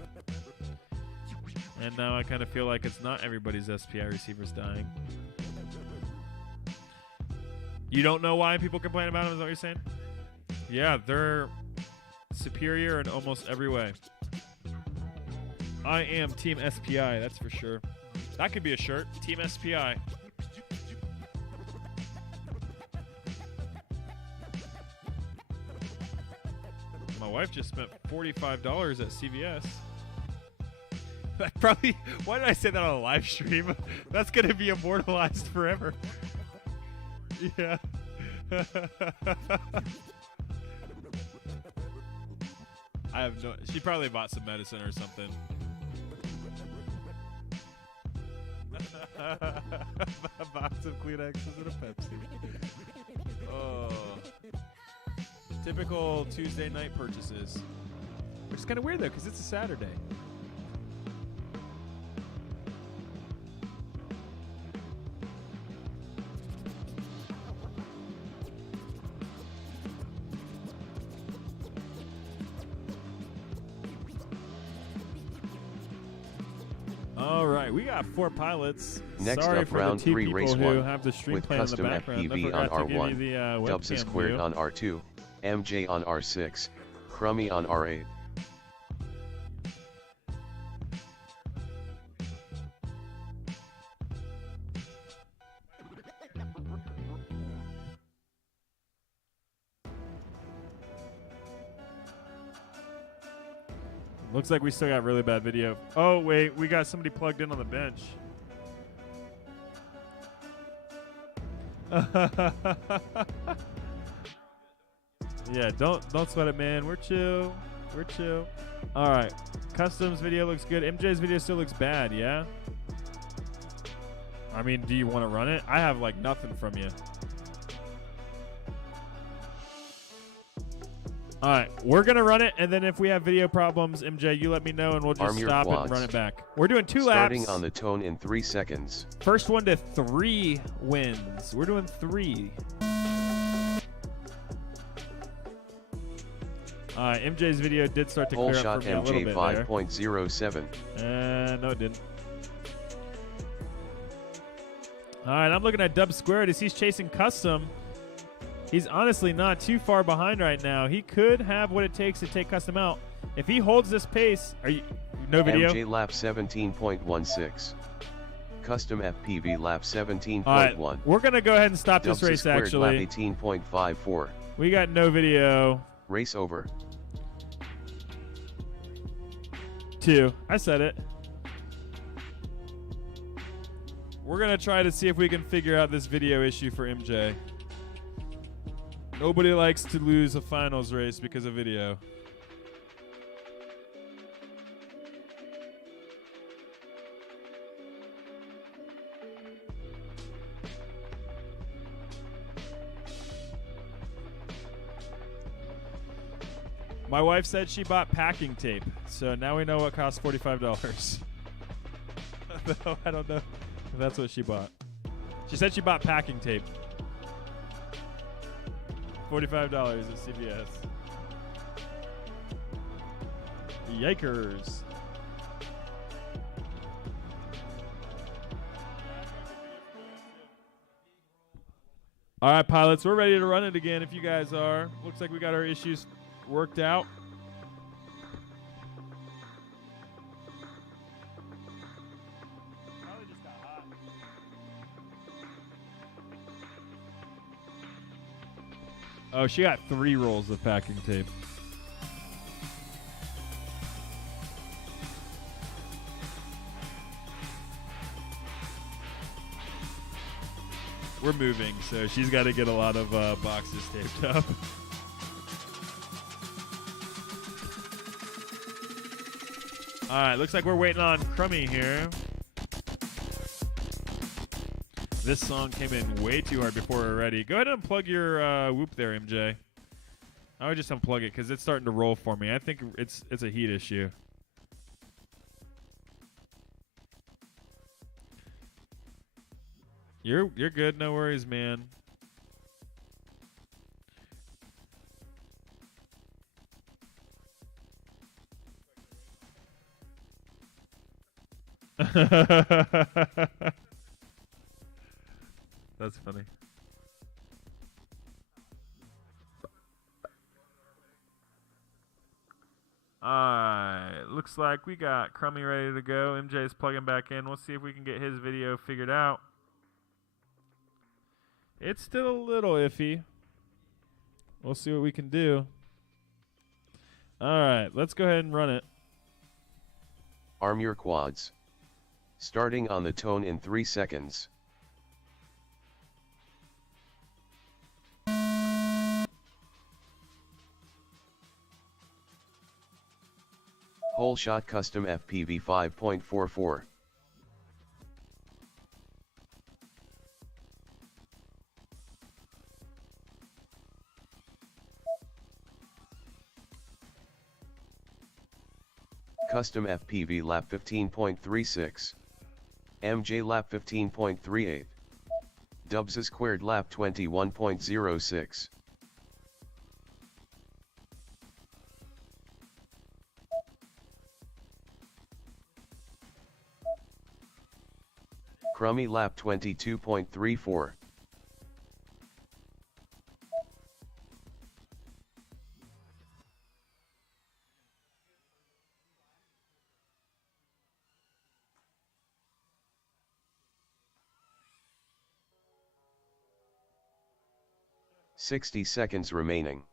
And now I kind of feel like it's not everybody's SPI receivers dying. You don't know why people complain about them, is that what you're saying? Yeah, they're superior in almost every way. I am Team SPI, that's for sure. That could be a shirt. Team SPI. My wife just spent $45 at CVS. That probably. Why did I say that on a live stream? That's gonna be immortalized forever. Yeah. I have no. She probably bought some medicine or something. A box of Kleenexes and a Pepsi. Oh. Typical Tuesday night purchases. Which is kind of weird though, because it's a Saturday. All right, we got 4 pilots. Next Sorry up, for round the 2 3, people race who 1, have the stream with playing in the custom background. I FPV forgot on to give you R1, the dubs webcam squared view. on R2, MJ on R6, Crummy on R8. Looks like we still got really bad video. Oh, wait, we got somebody plugged in on the bench. Yeah, don't sweat it, man. We're chill. We're chill. All right. Customs video looks good. MJ's video still looks bad, yeah? I mean, do you want to run it? I have, like, nothing from you. All right, we're going to run it, and then if we have video problems, MJ, you let me know, and we'll just Arm your stop and quads. run it back. We're doing 2 Starting laps. on the tone in 3 seconds. First one to 3 wins. We're doing 3. All right, MJ's video did start to Whole clear shot up for me a little MJ bit 5.07. no, it didn't. All right, I'm looking at Dub Squared as he's chasing Custom. He's honestly not too far behind right now. He could have what it takes to take Custom out. If he holds this pace, no video? MJ lap 17.16. Custom FPV lap 17.1. All right, we're going to go ahead and stop this Dubs race, squared actually. lap 18.54. We got no video. Race over. 2. I said it. We're going to try to see if we can figure out this video issue for MJ. Nobody likes to lose a finals race because of video. My wife said she bought packing tape, so now we know what costs $45. No, I don't know. That's what she bought. She said she bought packing tape. $45 at CVS. Yikers. All right, pilots, we're ready to run it again if you guys are. Looks like we got our issues worked out. Probably just got hot. Oh, she got 3 rolls of packing tape. We're moving, so she's got to get a lot of boxes taped up. All right, looks like we're waiting on Crummy here. This song came in way too hard before we're ready. Go ahead and unplug your whoop there, MJ. I would just unplug it because it's starting to roll for me. I think it's a heat issue. You're good, no worries, man. That's funny. Alright, looks like we got Crummy ready to go. MJ's plugging back in. We'll see if we can get his video figured out. It's still a little iffy. We'll see what we can do. Alright, let's go ahead and run it. Arm your quads. Starting on the tone in 3 seconds. Whole shot custom FPV 5.44. Custom FPV lap 15.36. MJ lap 15.38. Dubs squared lap 21.06. Crummy lap 22.34. "60 seconds remaining.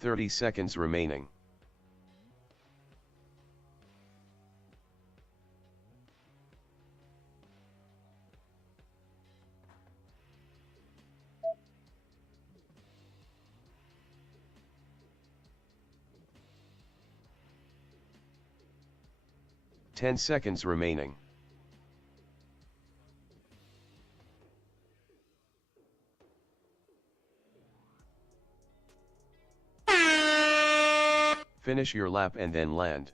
"30 seconds remaining. "10 seconds remaining. Finish your lap and then land.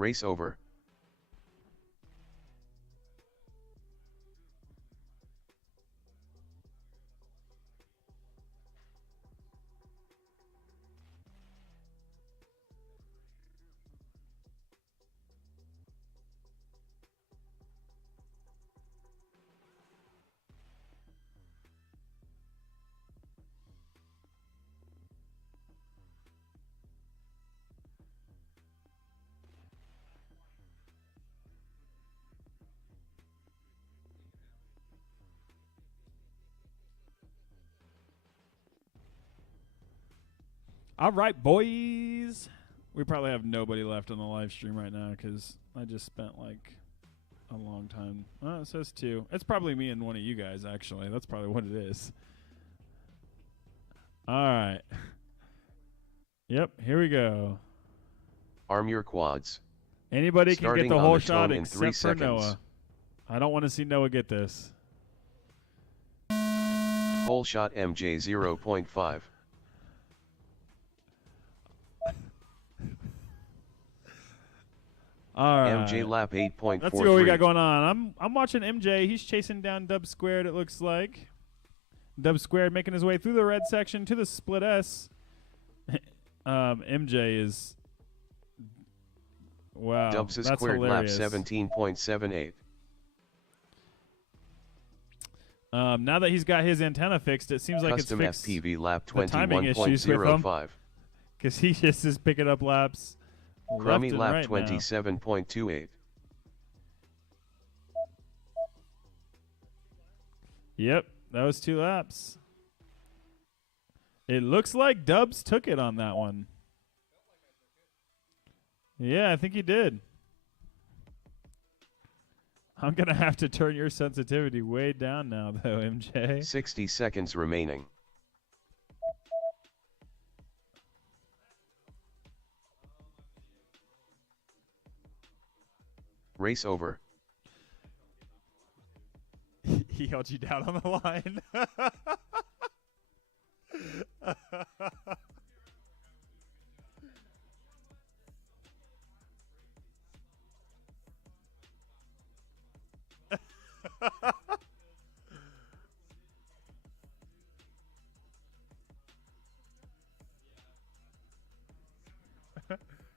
Race over. All right, boys. We probably have nobody left on the live stream right now because I just spent like a long time. Oh, it says 2. It's probably me and one of you guys, actually. That's probably what it is. All right. Yep, here we go. Arm your quads. Anybody can get Starting the on whole the shot tone in 3 except for seconds. Noah. I don't want to see Noah get this. Whole shot MJ 0.5. All right. MJ lap 8.43. Let's see what we got going on. I'm watching MJ. He's chasing down Dub Squared, it looks like. Dub Squared making his way through the red section to the split S. MJ is... Wow, Dubs is that's squared lap hilarious. 17.78. Now that he's got his antenna fixed, it seems like Custom it's fixed FPV lap the timing issues with him. 21.05. Because he just is picking up laps left Crummy and lap right now. 27.28. Yep, that was 2 laps. It looks like Dubs took it on that one. Yeah, I think he did. I'm going to have to turn your sensitivity way down now, though, MJ. 60 seconds remaining. Race over. He held you down on the line.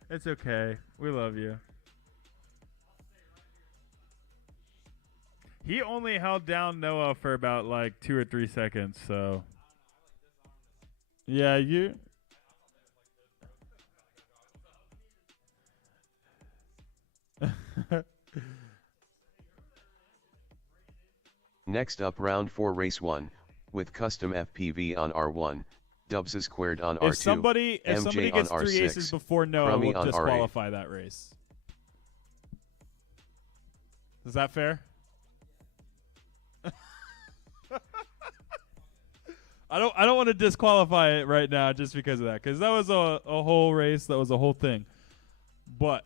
It's okay. We love you. He only held down Noah for about like 2 or 3 seconds, so. Yeah, you. Next up, round 4, race 1, with custom FPV on R1, Dubs is squared on R2, If somebody MJ gets on 3 R6, aces before Noah, Crummy we'll on R8. disqualify that race. Is that fair? I don't want to disqualify it right now just because of that, because that was a whole race, that was a whole thing. But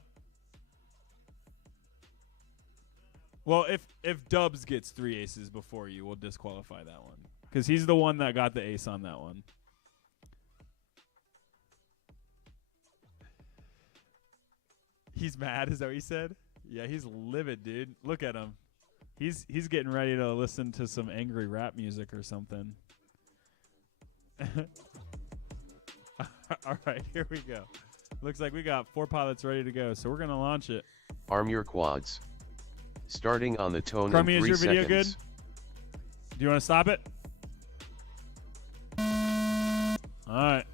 well, if Dubs gets 3 aces before you, we'll disqualify that one, because he's the one that got the ace on that one. He's mad, is that what he said? Yeah, he's livid, dude. Look at him. He's getting ready to listen to some angry rap music or something. All right, here we go. Looks like we got 4 pilots ready to go, so we're going to launch it. Arm your quads. Starting on the tone Crummy, in is 3 your video seconds. good? Do you want to stop it? All right.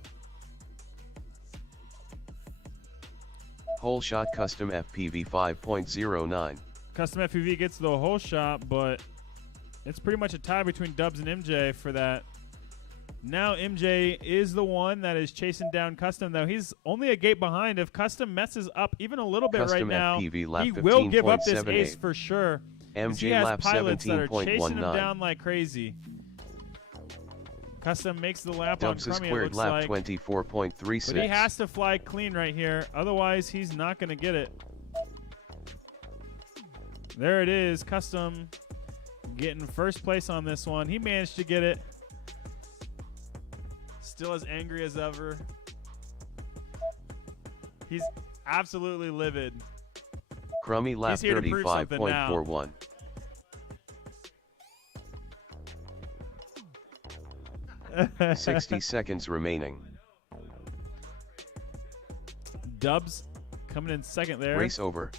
Whole shot custom FPV 5.09. Custom FPV gets the whole shot, but it's pretty much a tie between Dubs and MJ for that. Now MJ is the one that is chasing down Custom, though. He's only a gate behind. If Custom messes up even a little bit Custom right now, FPV lap he will give up this 15.78. ace for sure. 'Cause he MJ has lap pilots that are chasing him 17.19. down like crazy. Custom makes the lap Dubs on is Crummy, it squared looks lap like. 24.36. But he has to fly clean right here. Otherwise, he's not going to get it. There it is. Custom getting first place on this one. He managed to get it. Still as angry as ever. He's absolutely livid. Crummy lap He's here to prove something now. 35.41. 60 seconds remaining. Dubs coming in second there. Race over.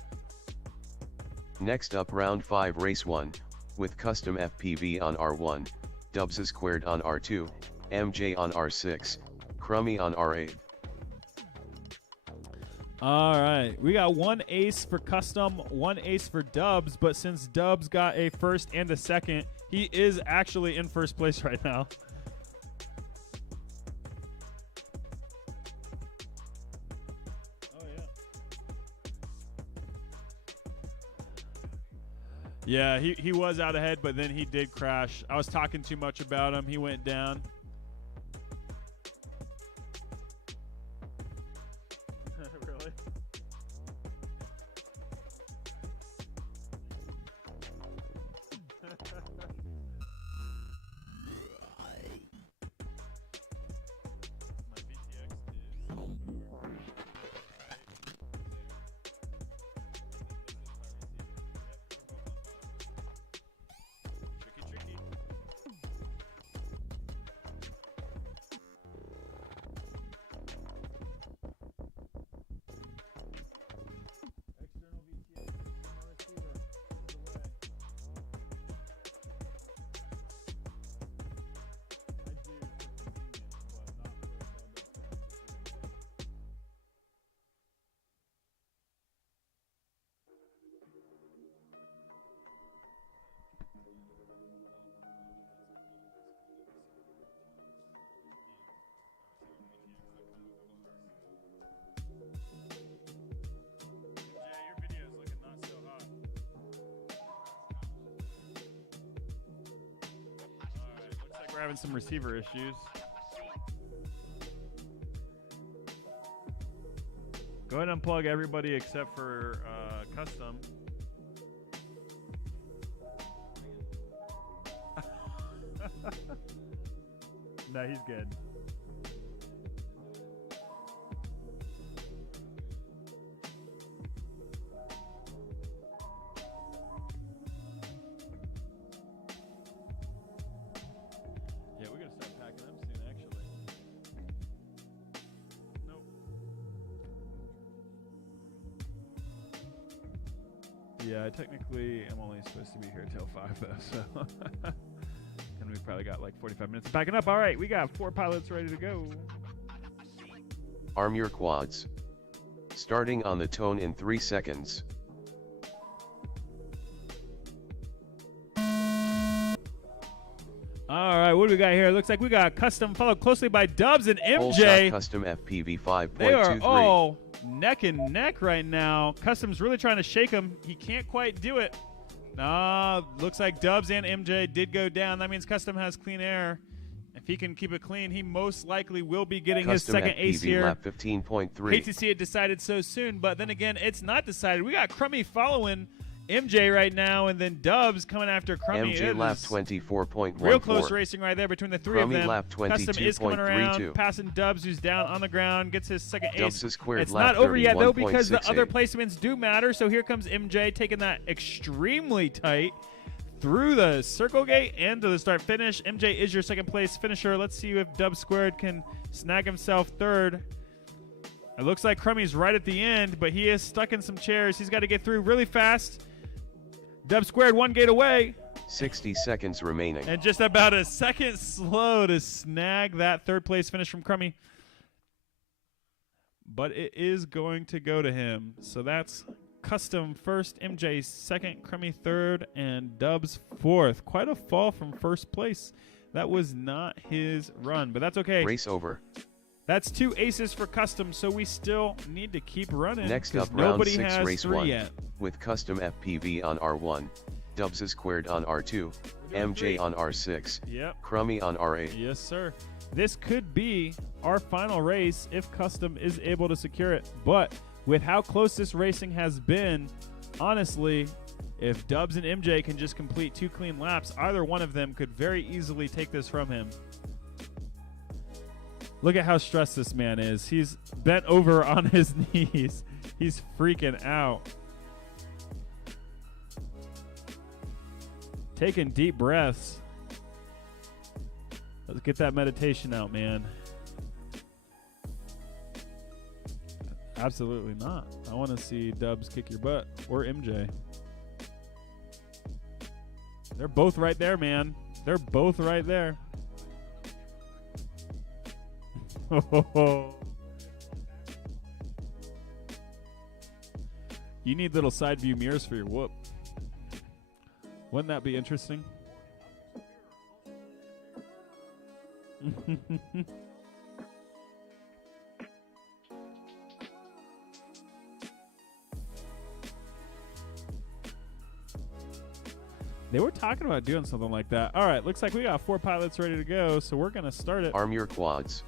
Next up round 5 race 1, with custom FPV on R1, Dubs squared on R2, MJ on R6, Crummy on R8. All right, we got one ace for custom, one ace for Dubs, but since Dubs got a first and a second, he is actually in first place right now. Oh, yeah. Yeah, he was out ahead, but then he did crash. I was talking too much about him. He went down. Really? My VTX is tricky. External VTX from our receiver is away. I do for convenience, but not for a build that's Yeah, your video's looking not so hot. Alright, looks like we're having some receiver issues. Go ahead and unplug everybody except for custom. No, he's good. Yeah, we're gonna start packing up soon, actually. Nope. Yeah, technically, I'm only supposed to be here till 5, though, so. And we've probably got like 45 minutes of packing up. All right, we got 4 pilots ready to go. Arm your quads. Starting on the tone in 3 seconds. All right, what do we got here? Looks like we got custom followed closely by Dubs and Whole shot MJ. custom FPV 5.23. They are all neck and neck right now. Custom's really trying to shake him. He can't quite do it. Looks like Dubs and MJ did go down. That means Custom has clean air. If he can keep it clean, he most likely will be getting custom his second FPV ace here. lap 15.3. Hate to see it decided so soon, but then again, it's not decided. We got Crummy following MJ right now, and then Dubs coming after Crummy. MJ lap 24.14. Real close racing right there between the three Crummy of them. lap Custom is coming around, 22.32. passing Dubs, who's down on the ground, gets his second Dubs ace. squared It's lap not over yet, though, 31.68. because the other placements do matter. So here comes MJ taking that extremely tight through the circle gate and to the start finish. MJ is your second place finisher. Let's see if Dub Squared can snag himself third. It looks like Crummy's right at the end, but he is stuck in some chairs. He's got to get through really fast. Dub Squared 1 gate away. 60 seconds remaining. And just about a second slow to snag that third place finish from Crummy. But it is going to go to him. So that's Custom first, MJ second, Crummy third, and Dubs fourth. Quite a fall from first place. That was not his run, but that's okay. Race over. That's 2 aces for Custom, so we still need to keep running. Next up, round nobody 6, has race 3 1, yet. with custom FPV on R1, Dubs squared on R2, MJ 3. on R6, Yep. Crummy on R8. Yes, sir. This could be our final race if Custom is able to secure it. But with how close this racing has been, honestly, if Dubs and MJ can just complete 2 clean laps, either one of them could very easily take this from him. Look at how stressed this man is. He's bent over on his knees. He's freaking out. Taking deep breaths. Let's get that meditation out, man. Absolutely not. I want to see Dubs kick your butt, or MJ. They're both right there, man. They're both right there. You need little side view mirrors for your whoop. Wouldn't that be interesting? They were talking about doing something like that. All right, looks like we got 4 pilots ready to go, so we're going to start it. Arm your quads.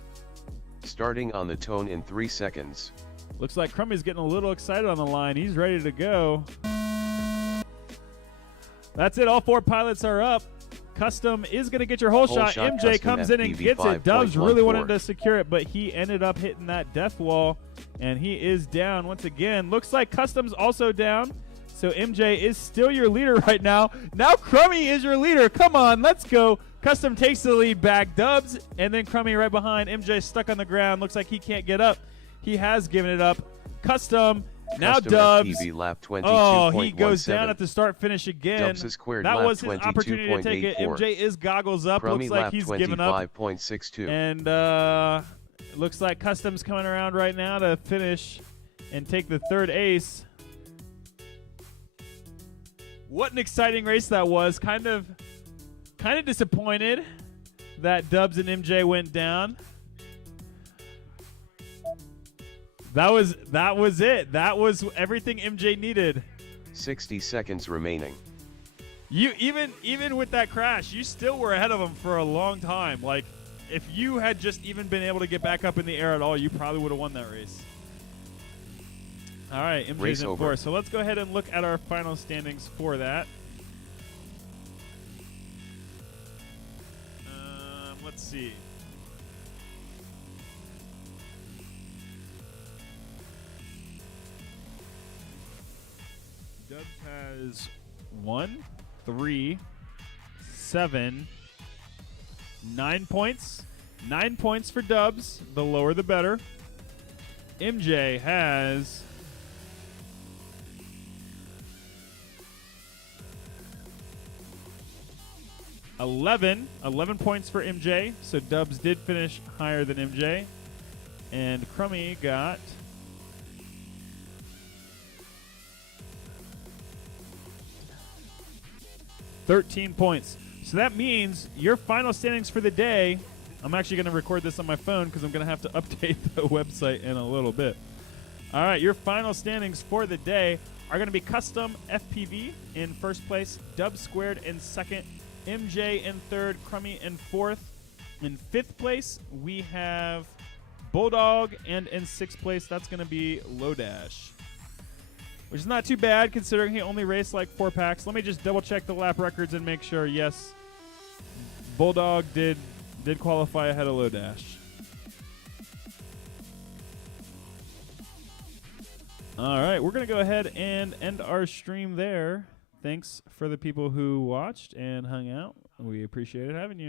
Starting on the tone in 3 seconds. Looks like Crummy's getting a little excited on the line. He's ready to go. That's it. All 4 pilots are up. Custom is going to get your whole shot. MJ comes in and gets it. Dubs really wanted to secure it, but he ended up hitting that death wall, and he is down once again. Looks like Custom's also down. So MJ is still your leader right now. Now Crummy is your leader. Come on, let's go. Custom takes the lead back. Dubs and then Crummy right behind. MJ stuck on the ground. Looks like he can't get up. He has given it up. Custom. Now Custom Dubs. FPV lap Oh, he goes down at the start finish again. Dubs is squared that lap was his opportunity to take it. 22.84. MJ is goggles up. Crummy Looks like lap he's given up. 25.62. And looks like Custom's coming around right now to finish and take the third ace. What an exciting race that was. Kind of disappointed that Dubs and MJ went down. That was it. That was everything MJ needed. 60 seconds remaining. You even with that crash, you still were ahead of him for a long time. Like, if you had just even been able to get back up in the air at all, you probably would have won that race. All right, MJ's Race in over. 4. So let's go ahead and look at our final standings for that. Let's see. Dubs has 1, 3, 7, 9 points. 9 points for Dubs. The lower the better. MJ has 11 points for MJ. So Dubs did finish higher than MJ. And Crummy got 13 points. So that means your final standings for the day. I'm actually going to record this on my phone because I'm going to have to update the website in a little bit. All right, your final standings for the day are going to be Custom FPV in first place, Dub Squared in second, MJ in third, Crummy in fourth. In fifth place, we have Bulldog, and in sixth place, that's going to be Lodash, which is not too bad considering he only raced like 4 packs. Let me just double check the lap records and make sure. Yes, Bulldog did qualify ahead of Lodash. All right, we're going to go ahead and end our stream there. Thanks for the people who watched and hung out. We appreciate it having you.